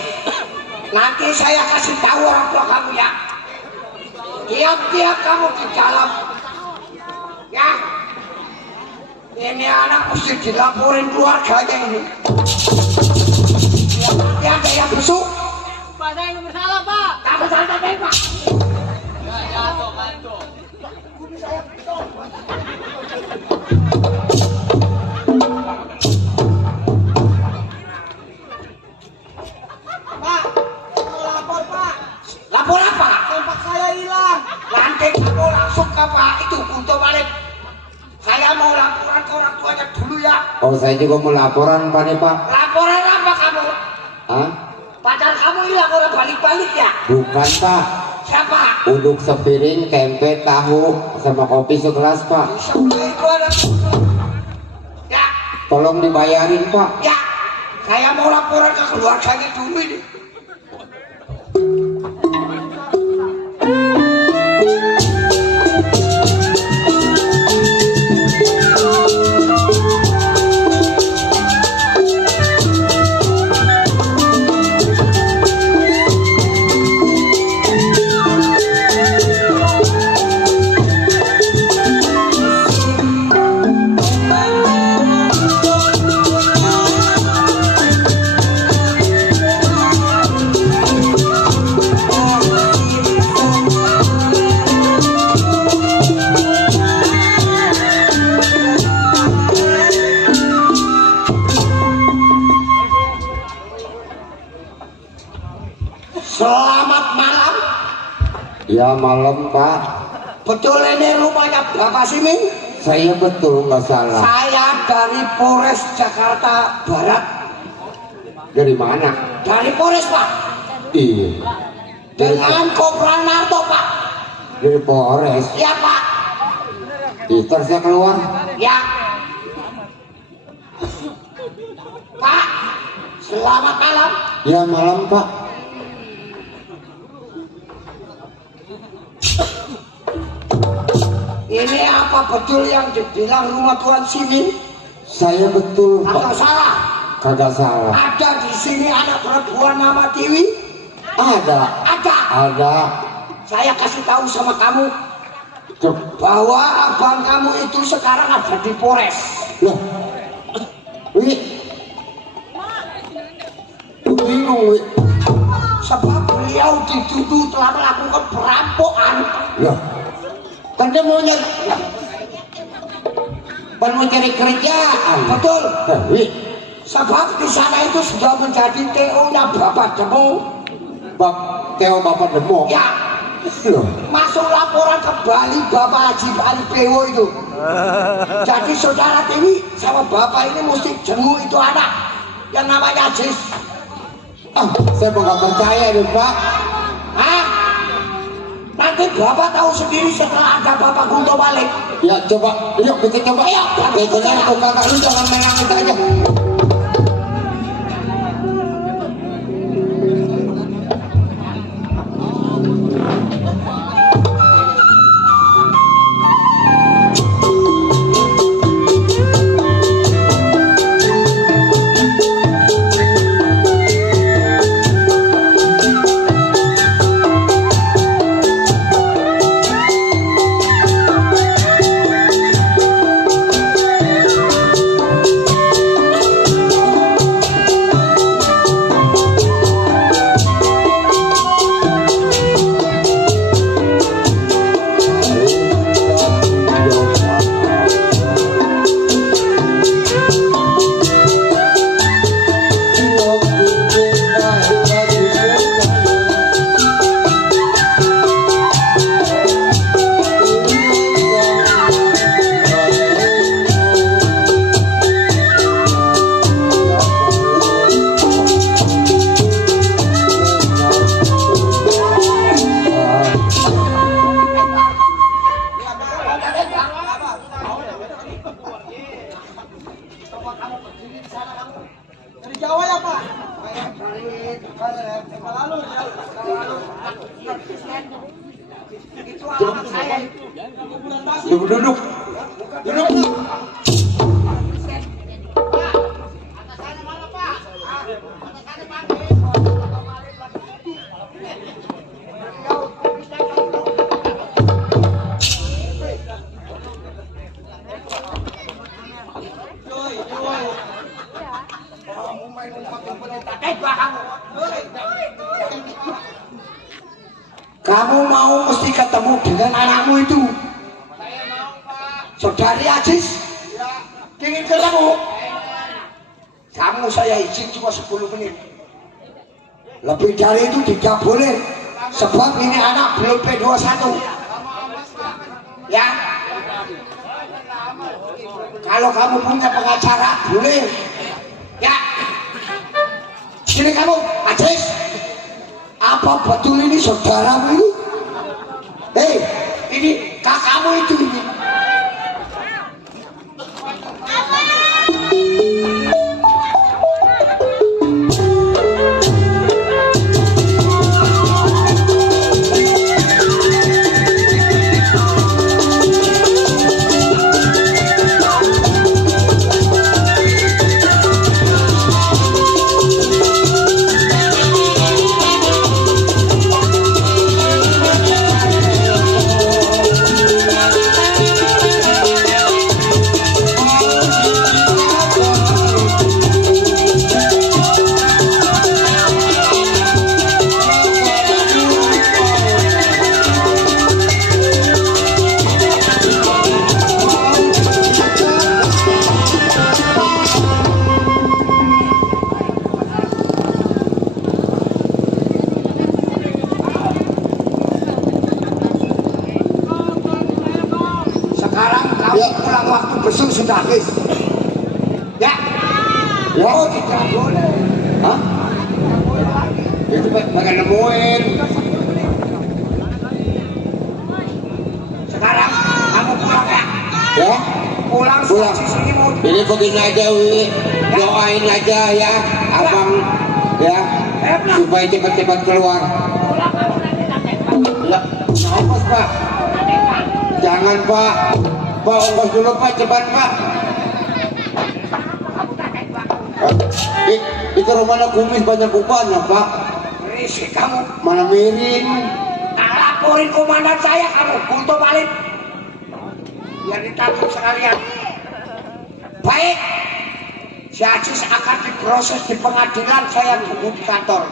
Nanti saya kasih tahu orang tua kamu ya. Tiap-tiap kamu di dalam, ya. Ini anak mesti dilaporin keluarganya ini. Nanti ada yang besuk. Pak, saya nggak bersalah, Pak. Tak bersalah tembak. Pak, mau lapor, Pak. Lapor apa? Tempat saya hilang. Nanti kamu langsung ke Pak itu Gulto Malik. Saya mau laporan ke orang tuanya dulu ya. Oh, saya juga mau laporan Pak nih Pak. Laporan apa kamu? Hah? Pacar kamu hilang orang balik-balik ya? Bukan Pak. Siapa? Uduk sepiring, tempe, tahu, sama kopi segelas Pak. Sampai itu ada. Ya, Tolong dibayarin Pak. ya. Saya mau laporan ke keluarganya dulu ini. Selamat malam. Ya malam Pak. Betul ini rumahnya Bapak Simin? Saya betul nggak salah. Saya dari Polres Jakarta Barat. Dari mana? Dari Polres Pak. Iya. Dengan Kopral Narto Pak. Dari Polres. Ya Pak. Ntar saya keluar. Ya. Pak. Selamat malam. Ya malam Pak. Ini apa betul yang dibilang rumah Tuan Simin? Saya betul Atau Pak. salah? Kagak salah. Ada di sini anak perempuan nama Tiwi? Ada. Ada. Ada. Saya kasih tahu sama kamu Cep. bahwa abang kamu itu sekarang ada di Polres. Loh. Wi. Bingung Wi. Sebab beliau dituduh telah melakukan perampokan. Loh. Kan dia mau nyari. Kan mau cari kerjaan. Betul. Wi. Sebab di sana itu sudah menjadi TO-nya Bapak Demo. Teo Bapak Demo. Ya, Loh. masuk laporan ke Bali Bapak Haji Ali Bewo itu. Jadi saudara Tiwi sama Bapak ini mesti jenguk itu anak yang namanya Ajis. Ah, saya nggak percaya deh Pak. Hah? Nanti Bapak tahu sendiri setelah ada Bapak Gunto balik. Ya coba, yuk kita coba. Ayo, Benar tuh kakak lu jangan main angin aja. Dari Jawa ya Pak? Itu anak saya. Duduk, duduk. Duduk. Kamu mau mesti ketemu dengan anakmu itu. Saudari Ajis ingin ketemu. Kamu saya izin cuma 10 menit. Lebih dari itu tidak boleh. Sebab ini anak belum P21. Ya. Kalau kamu punya pengacara boleh. Ya. Sini kamu, Ajis. Apa betul ini saudaramu ini? Hei, ini kakakmu itu ini. Pulang waktu besok sudah habis. Ya. Ya. Oh, tidak boleh. Hah? Itu bakal nemuin. Sekarang kamu pulang ya. Ya. Pulang. Sini mau. Ini begini aja Wi. Doain aja ya abang ya supaya cepat-cepat keluar. Ya, ongkos Pak. Jangan Pak. Pak ongkos dulu Pak, cepat Pak. Itu rumahnya kumis banyak upahnya Pak. Risik kamu. Mana miring. Laporin komandan saya kamu, kulto balik. Biar ditangkap sekalian. Baik. Si Aziz akan diproses di pengadilan, saya tunggu di kantor.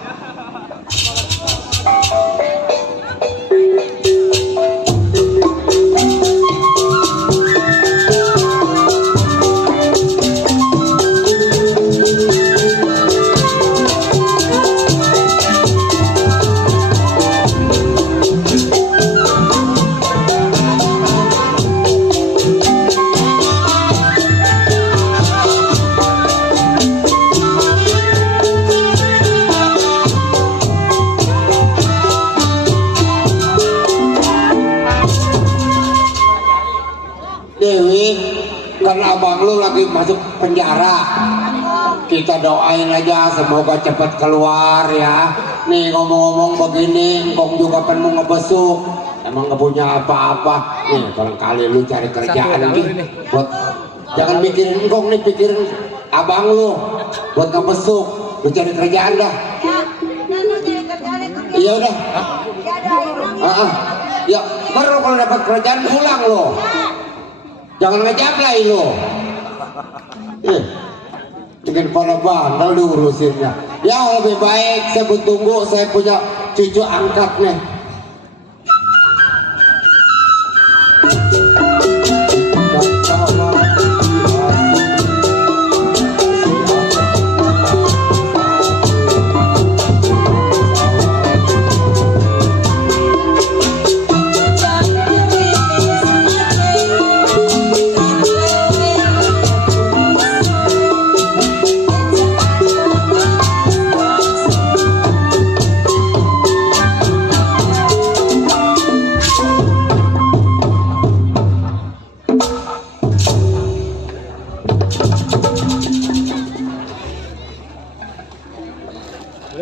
Dewi, karena abang lu lagi masuk penjara. Kita doain aja semoga cepat keluar ya. Nih ngomong-ngomong begini, engkong juga penuh ngebesuk. Emang gak punya apa-apa. Nih barangkali lu cari kerjaan lagi. Jangan mikirin engkong nih, pikirin abang lu buat ngebesuk. Lu cari kerjaan dah. Iya udah. Ya baru kalau dapat kerjaan pulang lo. Jangan ngejablay lo. Bikin pada bandel diurusinnya. Ya lebih baik saya tunggu, saya punya cucu angkat nih.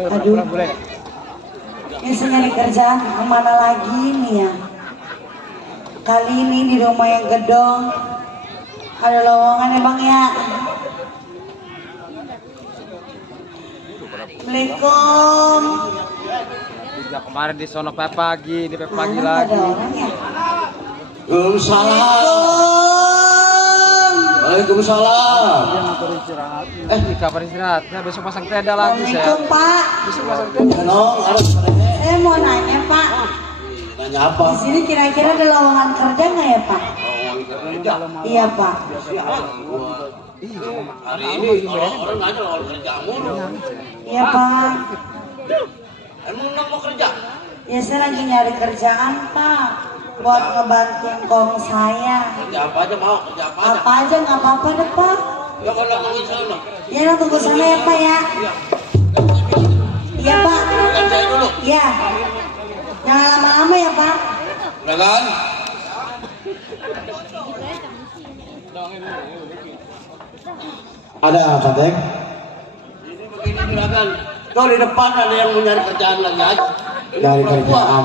Aduh, ini saya nyari kerjaan kemana lagi nih ya? Kali ini di rumah yang gedong ada lowongan ya bang ya. Assalamualaikum. Sejak kemarin di sono pagi, di pagi Ada lagi. orang ya? Waalaikumsalam. Dia ngatur istirahat. Kapan istirahatnya? Besok pasang tenda lagi saya. Assalamualaikum Pak. Besok pasang tenda. Saya mau nanya Pak. Nanya apa? Di sini kira-kira ada lowongan kerja nggak ya Pak? Iya Pak. Hari ini orang nanya soal kerja mulu. Iya Pak. Emang mau kerja? Ya saya lagi nyari kerjaan Pak. Buat ngebantu kong saya. Kerja apa aja mau? Kerja apa aja? Apa aja nggak apa-apa deh Pak. Ya kalau ngomongin sana. Ya nah, tunggu sana ya Pak ya. Iya Pak. Kerjain dulu. Iya. Jangan lama-lama ya Pak. Udah kan? Ada apa, Teng? Ini begini juragan. Tuh di depan ada yang mau nyari kerjaan lagi aja. Dari kerjaan.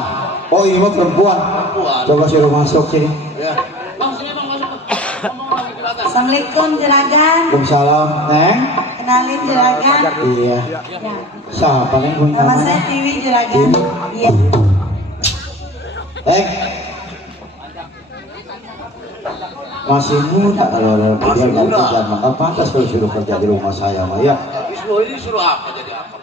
Oh, ini mah perempuan. Perempuan. Coba suruh masuk sini. Ya. Bang, sini bang masuk. Ngomong lagi juragan. Assalamualaikum juragan. Waalaikumsalam, Neng. Kenalin juragan. Iya. Ya. Siapa Neng punya Nama namanya? saya Tiwi juragan. Iya. Neng. Masih muda kalau ada kerja dan kerjaan maka pantas kalau suruh kerja di rumah saya mah ya. Ini suruh apa jadi apa?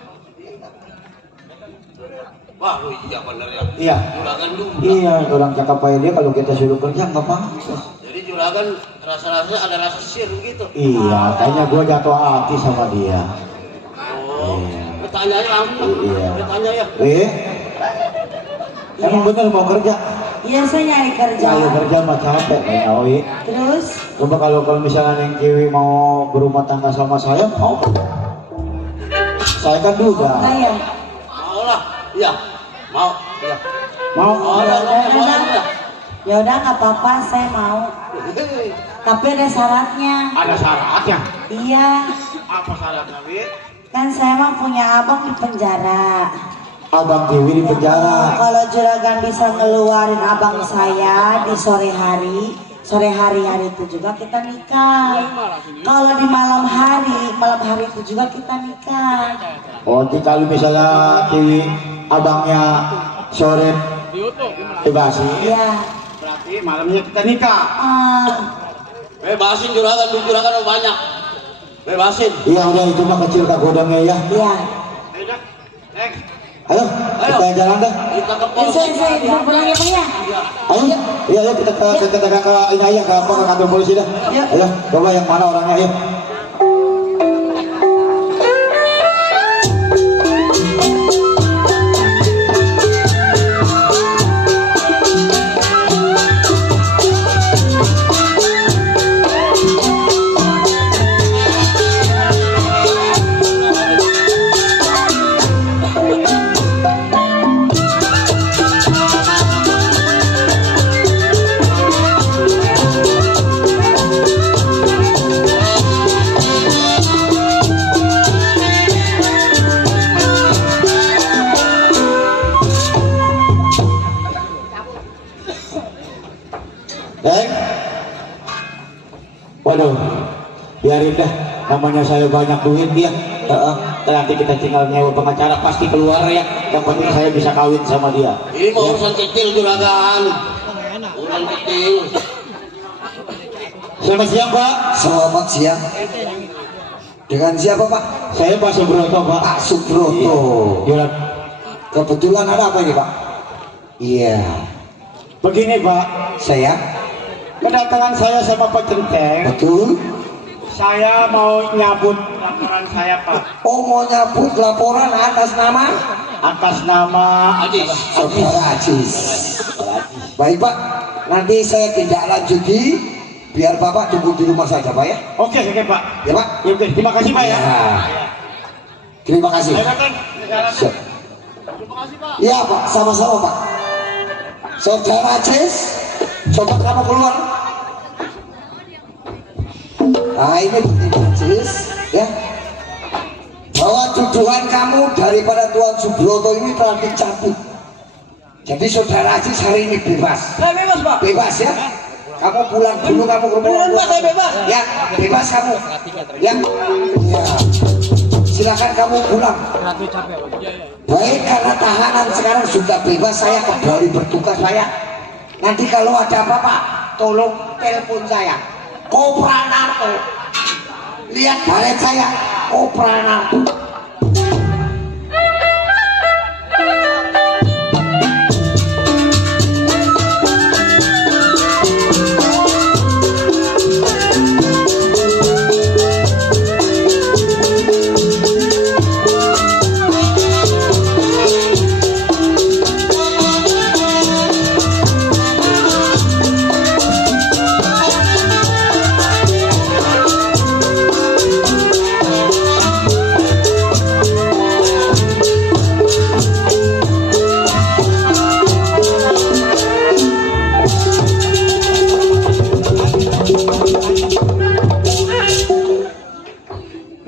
Wah, lu iya bener ya. Iya. Juragan dulu. Iya, orang cakap aja dia kalau kita suruh kerja nggak pantas. Jadi juragan rasa-rasanya ada rasa sir gitu. Iya, kayaknya gua jatuh hati sama dia. Oh, Iya. bertanya aja langsung. Iya. Bertanya ya. Emang bener mau kerja? Iya saya nyari kerja. Kalau kerja mah capek kayaknya, Oi. Terus? Coba kalau misalnya Neng Kiwi mau berumah tangga sama saya, mau? Saya kan duda. Enggak ya? Mau lah. Iya. Mau. Iya. Mau? Ya udah nggak apa-apa saya mau. Tapi ada syaratnya. Ada syaratnya. Iya. Apa syaratnya, Wit? Kan saya mah punya abang di penjara. Abang Kiwi di penjara. Kalau juragan bisa ngeluarin abang saya di sore hari, sore hari itu juga kita nikah. Kalau di malam hari itu juga kita nikah. Oh, kalau misalnya Tiwi abangnya sore bebasin. Iya. Berarti malamnya kita nikah. Bebasin juragan banyak. Bebasin. Iya udah itu mah kecil kak godangnya ya. Iya. Ayo, kita jalan dah. Kita ke pos. Saya bisa pulang ya Bang ya. Ayo, iya ke ini aja ke kantor polisi dah. Ayo, coba yang mana orangnya ayo. Waduh, biarin dah. Namanya saya banyak duit ya. Nanti kita tinggal nyewa pengacara pasti keluar ya. Yang penting saya bisa kawin sama dia. Ini mau urusan kecil juragan. Urusan kecil. Selamat siang Pak. Selamat siang. Dengan siapa Pak? Saya Pak Subroto Pak. Pak Subroto. Iya. Kebetulan ada apa ini Pak? Iya. Begini Pak, Saya. kedatangan saya sama Pak Centeng. Betul. Saya mau nyabut laporan saya Pak. Oh, mau nyabut laporan atas nama Saudara Ajis. Baik Pak, nanti saya tidak lanjuti. Biar Bapak tunggu di rumah saja Pak ya. Oke Pak. Ya Pak. Ya, oke, terima kasih Pak ya. Terima kasih. Saya datang. Siap. Ya Pak, sama-sama Pak. Saudara Ajis, coba kamu keluar. Nah ini bukti Ajis ya, bahwa tuduhan kamu daripada Tuan Subroto ini telah dicabut. Jadi saudara Ajis hari ini bebas. Saya bebas Pak. Bebas ya. Kamu pulang dulu, kamu ke rumah. Beneran Pak, saya bebas. Ya, bebas kamu. Ya. Ya. Silakan kamu pulang. Baik, karena tahanan sekarang sudah bebas, saya kembali bertugas saya. Nanti kalau ada apa-apa, tolong telepon saya. Kopra Narto. Lihat baret saya, Kopra Narto.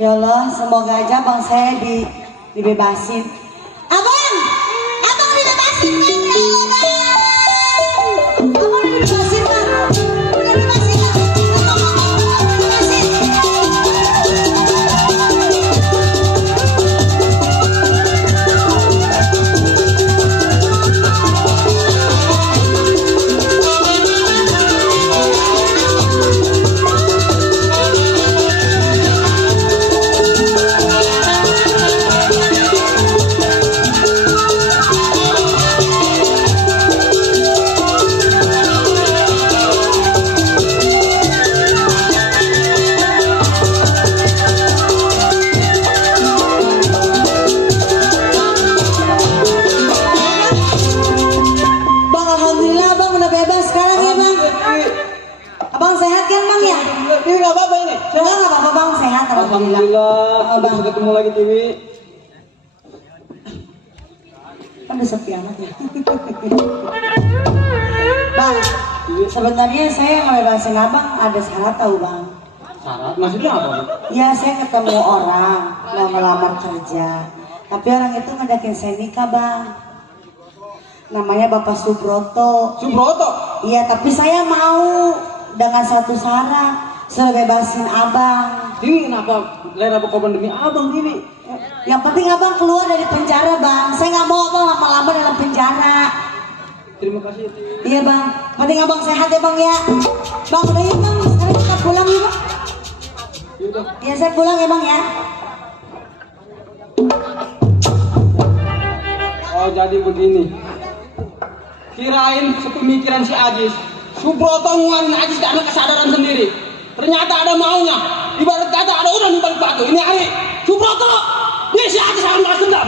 Ya Allah, semoga aja bang saya dibebasin. Abang dibebasin kan? Abang dibebasin bang. Udah bebasin bang. Alhamdulillah, bisa ketemu lagi Tiwi. Kan udah sepi anaknya. Bang, sebenarnya saya ngebebasin abang ada syarat tahu bang. Syarat? Maksudnya apa? Ya saya ketemu orang mau melamar kerja, tapi orang itu ngajakin saya nikah bang. Namanya Bapak Subroto. Subroto? Iya, tapi saya mau. dengan satu syarat, suruh bebasin abang. Ini kenapa Lera berkorban demi abang ini? Yang penting abang keluar dari penjara bang. Saya nggak mau abang lama-lama dalam penjara. Terima kasih. Ti. Iya bang, penting abang sehat ya bang ya. Bang udah ya bang, sekarang kita pulang ya bang. Yaudah. Ya saya pulang ya bang ya. Oh jadi begini. Kirain sepemikiran si Ajis. Subroto ngeluarin Ajis karena kesadaran sendiri. Ternyata ada maunya. Ibarat kata ada udang di balik batu. Ini hari Subroto. Dia si Ajis akan balas dendam.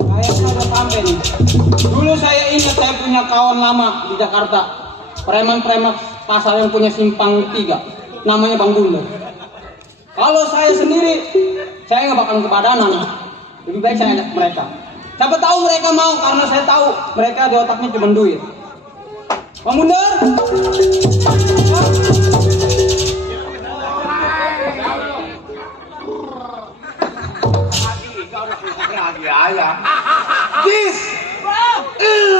Kayaknya udah sampai nih. Dulu saya ingat saya punya kawan lama di Jakarta, preman-preman pasar yang punya simpang 3, namanya Bang Bunda. Kalau saya sendiri, saya nggak bakal kepadanan. Lebih baik saya ajak mereka. Siapa tahu mereka mau, karena saya tahu mereka di otaknya cuma duit. Bang Bunda. Jis,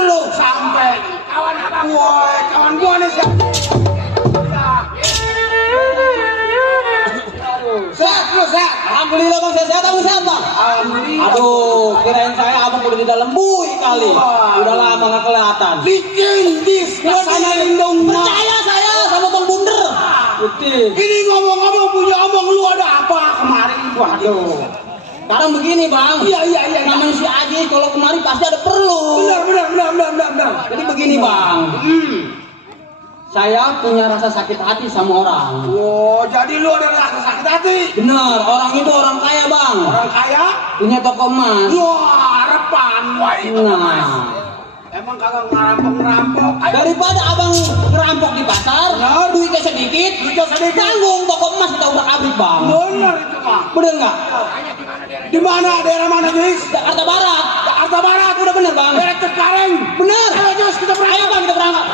lu sampai kawan abang gue, kawan gue nih siapa? Sehat lu sehat? Alhamdulillah bang, saya sehat, abang sehat bang. Alhamdulillah. Aduh, kirain saya abang udah di dalam bui kali. Udah lama nggak kelihatan. Licin Jis, rasanya lindung. Percaya saya sama Bang Bunder. Betul. Ini ngomong-ngomong punya omong lu ada apa kemarin? Waduh. Sekarang begini bang. Iya. Namanya si Aji kalau kemari pasti ada perlu. Benar. Jadi begini bang. Saya punya rasa sakit hati sama orang. Oh, jadi lu ada rasa sakit hati? Bener, orang itu orang kaya bang. Orang kaya? Punya toko emas. Wah, harapan. Wah, itu Nah, emang kagak ngerampok-ngerampok. daripada abang ngerampok di pasar, duitnya sedikit, tanggung toko emas kita udah abrik bang. Benar itu Pak. Bener nggak? Di mana? Daerah mana, Jis? Jakarta Barat. Jakarta Barat. Udah bener bang. Daerah Cengkareng. Bener. Ayo, Jis, kita berangkat. Ayo bang, kita berangkat.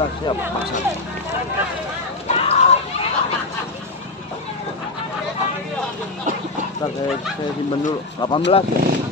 18 siap. Ntar saya simpen dulu 18.